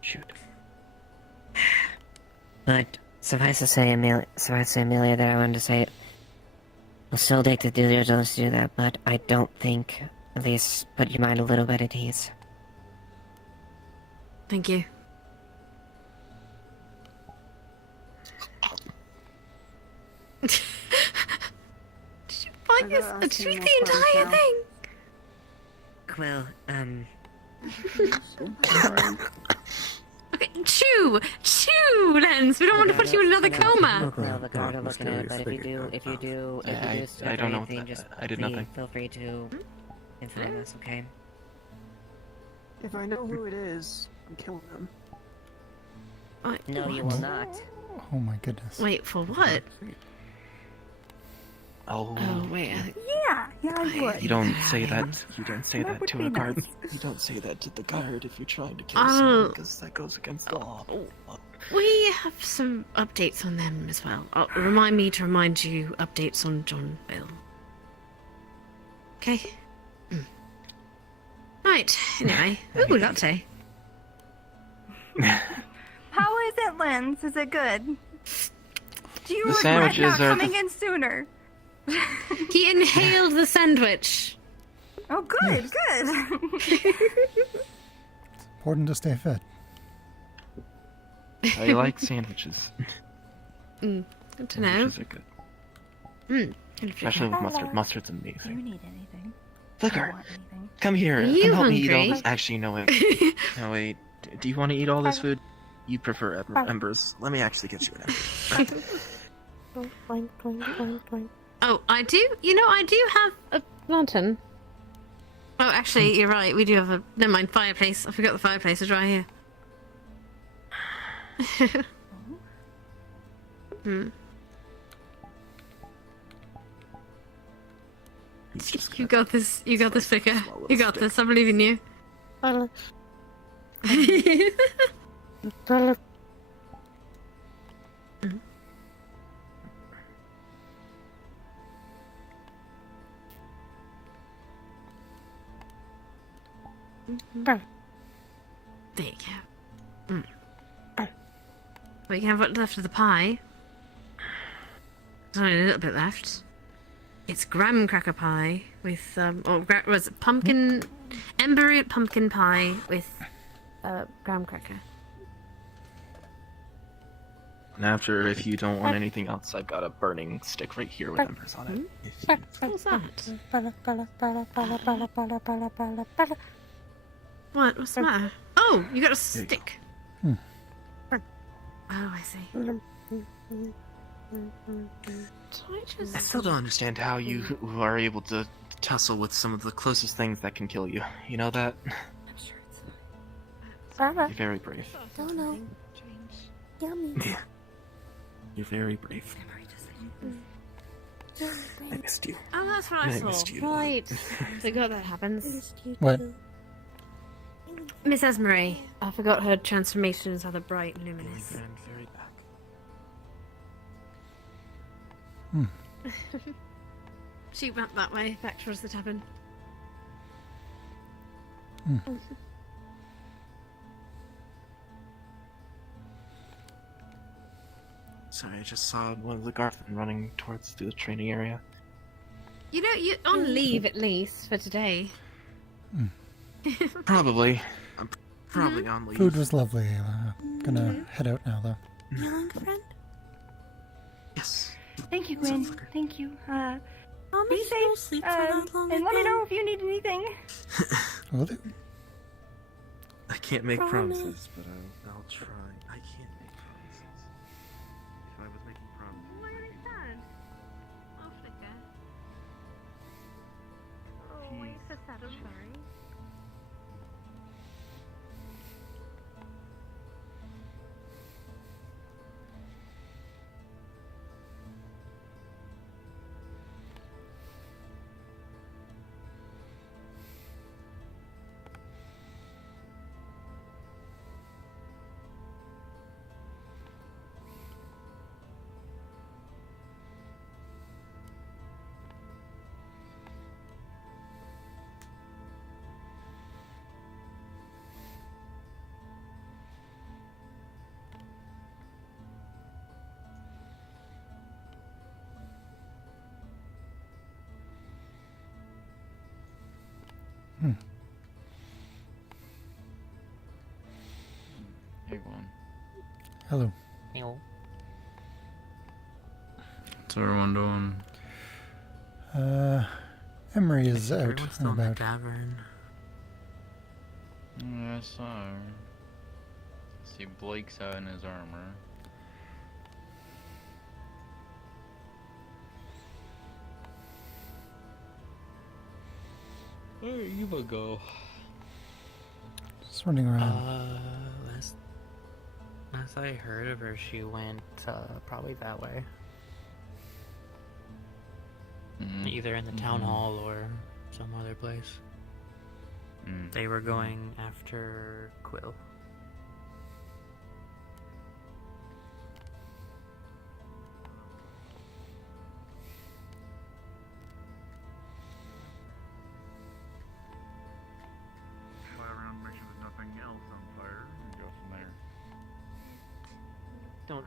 Shoot. But suffice to say, Amelia, that I wanted to say, we'll still take the due diligence to do that, but I don't think, at least, put your mind a little bit at ease. Thank you. Did you find this? Did you read the entire thing? Well, Okay, chew, Lens. We don't want to put you in another coma. No, the guard are looking at it, but if you do I don't know. anything, just I did nothing. feel free to inform us, okay? If I know who it is, I'm killing them. No, you will not. Oh my goodness. Wait, for what? Oh wait. Yeah, I would. You don't say that. You don't say that to a guard. You don't say that to the guard if you're trying to kill someone, because that goes against the law. We have some updates on them as well. Remind me to remind you updates on John Bill. Okay. Right. Anyway, ooh, latte. How is it, Lens? Is it good? Do you The regret sandwiches not are coming in sooner? He inhaled the sandwich. Oh, good, good. Important to stay fit. I like sandwiches. Good to know. Sandwiches are good. Especially with mustard. Mustard's Do you amazing. need anything? Flicker, Want anything? come here. Are you Come help me eat all hungry? this. Actually, no, wait. No, wait. Do you want to eat all this food? You prefer embers. Let me actually get you an ember. Boink, boink, boink, boink. Oh, I do. You know, I do have a lantern. Oh, actually, you're right. We do have a. Never mind. Fireplace. I forgot the fireplace is right here. You got this. You got this, Flicker. You got this. I believe in you. There you go. Well, you can have what's left of the pie. There's only a little bit left. It's graham cracker pie with was it pumpkin, ember root pumpkin pie with graham cracker. And after, if you don't want anything else, I've got a burning stick right here with embers on it. What's that? What? What's the matter? Oh, you got a stick. Oh, I see. I still don't understand how you are able to tussle with some of the closest things that can kill you. You know that? You're very brave. Don't know. Yummy. Yeah. You're very brave. I missed you. Oh, that's what I I saw. missed you. Right. Forgot that happens. What? Miss Esmeray. I forgot her transformations are the bright and luminous. Very back. She went that way, back towards the tavern. Sorry, I just saw one of the Garthmen running towards the training area. You know, you're on leave at least for today. Probably. I'm probably on leave. Food was lovely. Gonna head out now, though. Young friend? Yes. Thank you, Gwen. Thank you. Be safe. sleep for that long and let me again. know if you need anything. Will do. I can't make Promise. promises, but I'll try. I can't make promises. If I was making promises. Why are you sad? Oh, Flicker. Oh, why are you so sad? I'm sorry. Hey, Gwen. Hello. What's everyone doing? Emery is out Everyone's still and in the about. tavern. Yeah, I saw her. See, Blake's out in his armor. Where you would go? Just running around. Last I heard of her, she went probably that way. Either in the town hall or some other place. They were going after Quill. Fly around, make sure there's nothing else on fire, and go from there. Don't.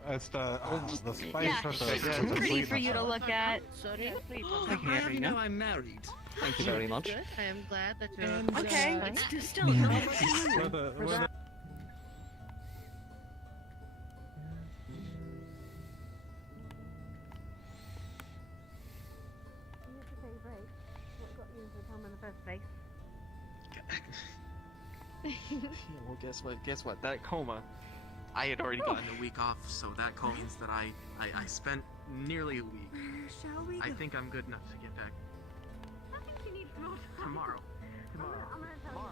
Sorry. It's the spice Yeah, or the, it's yeah, the pretty sweetness. for you to look at. Sorry? Yeah, pretty fun. How have you know I'm married? Thank you very much. Good. I am glad that you're. And, Okay. It's still how much Were the- were the- In the first place. Yeah, well, guess what? That coma, I had already gotten a week off, so that means that I spent nearly a week. Shall we? I go? think I'm good enough to get back I think you need more time. tomorrow. I'm gonna tell you.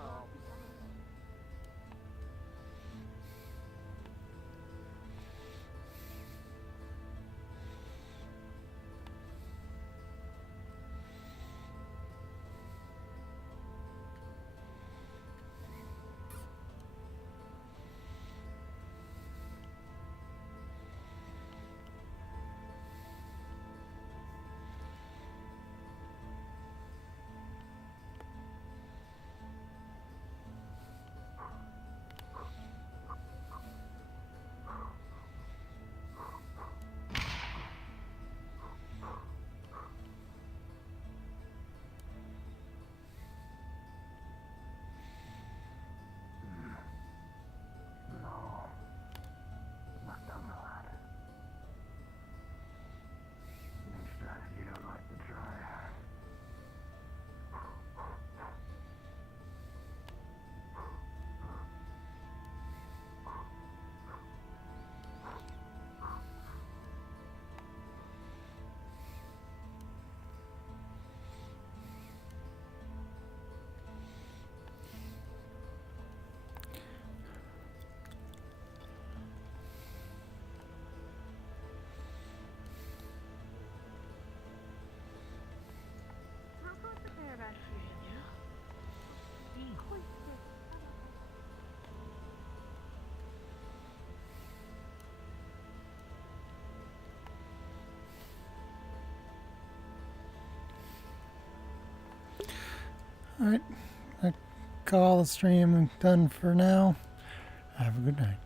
Alright, I call the stream done for now. Have a good night.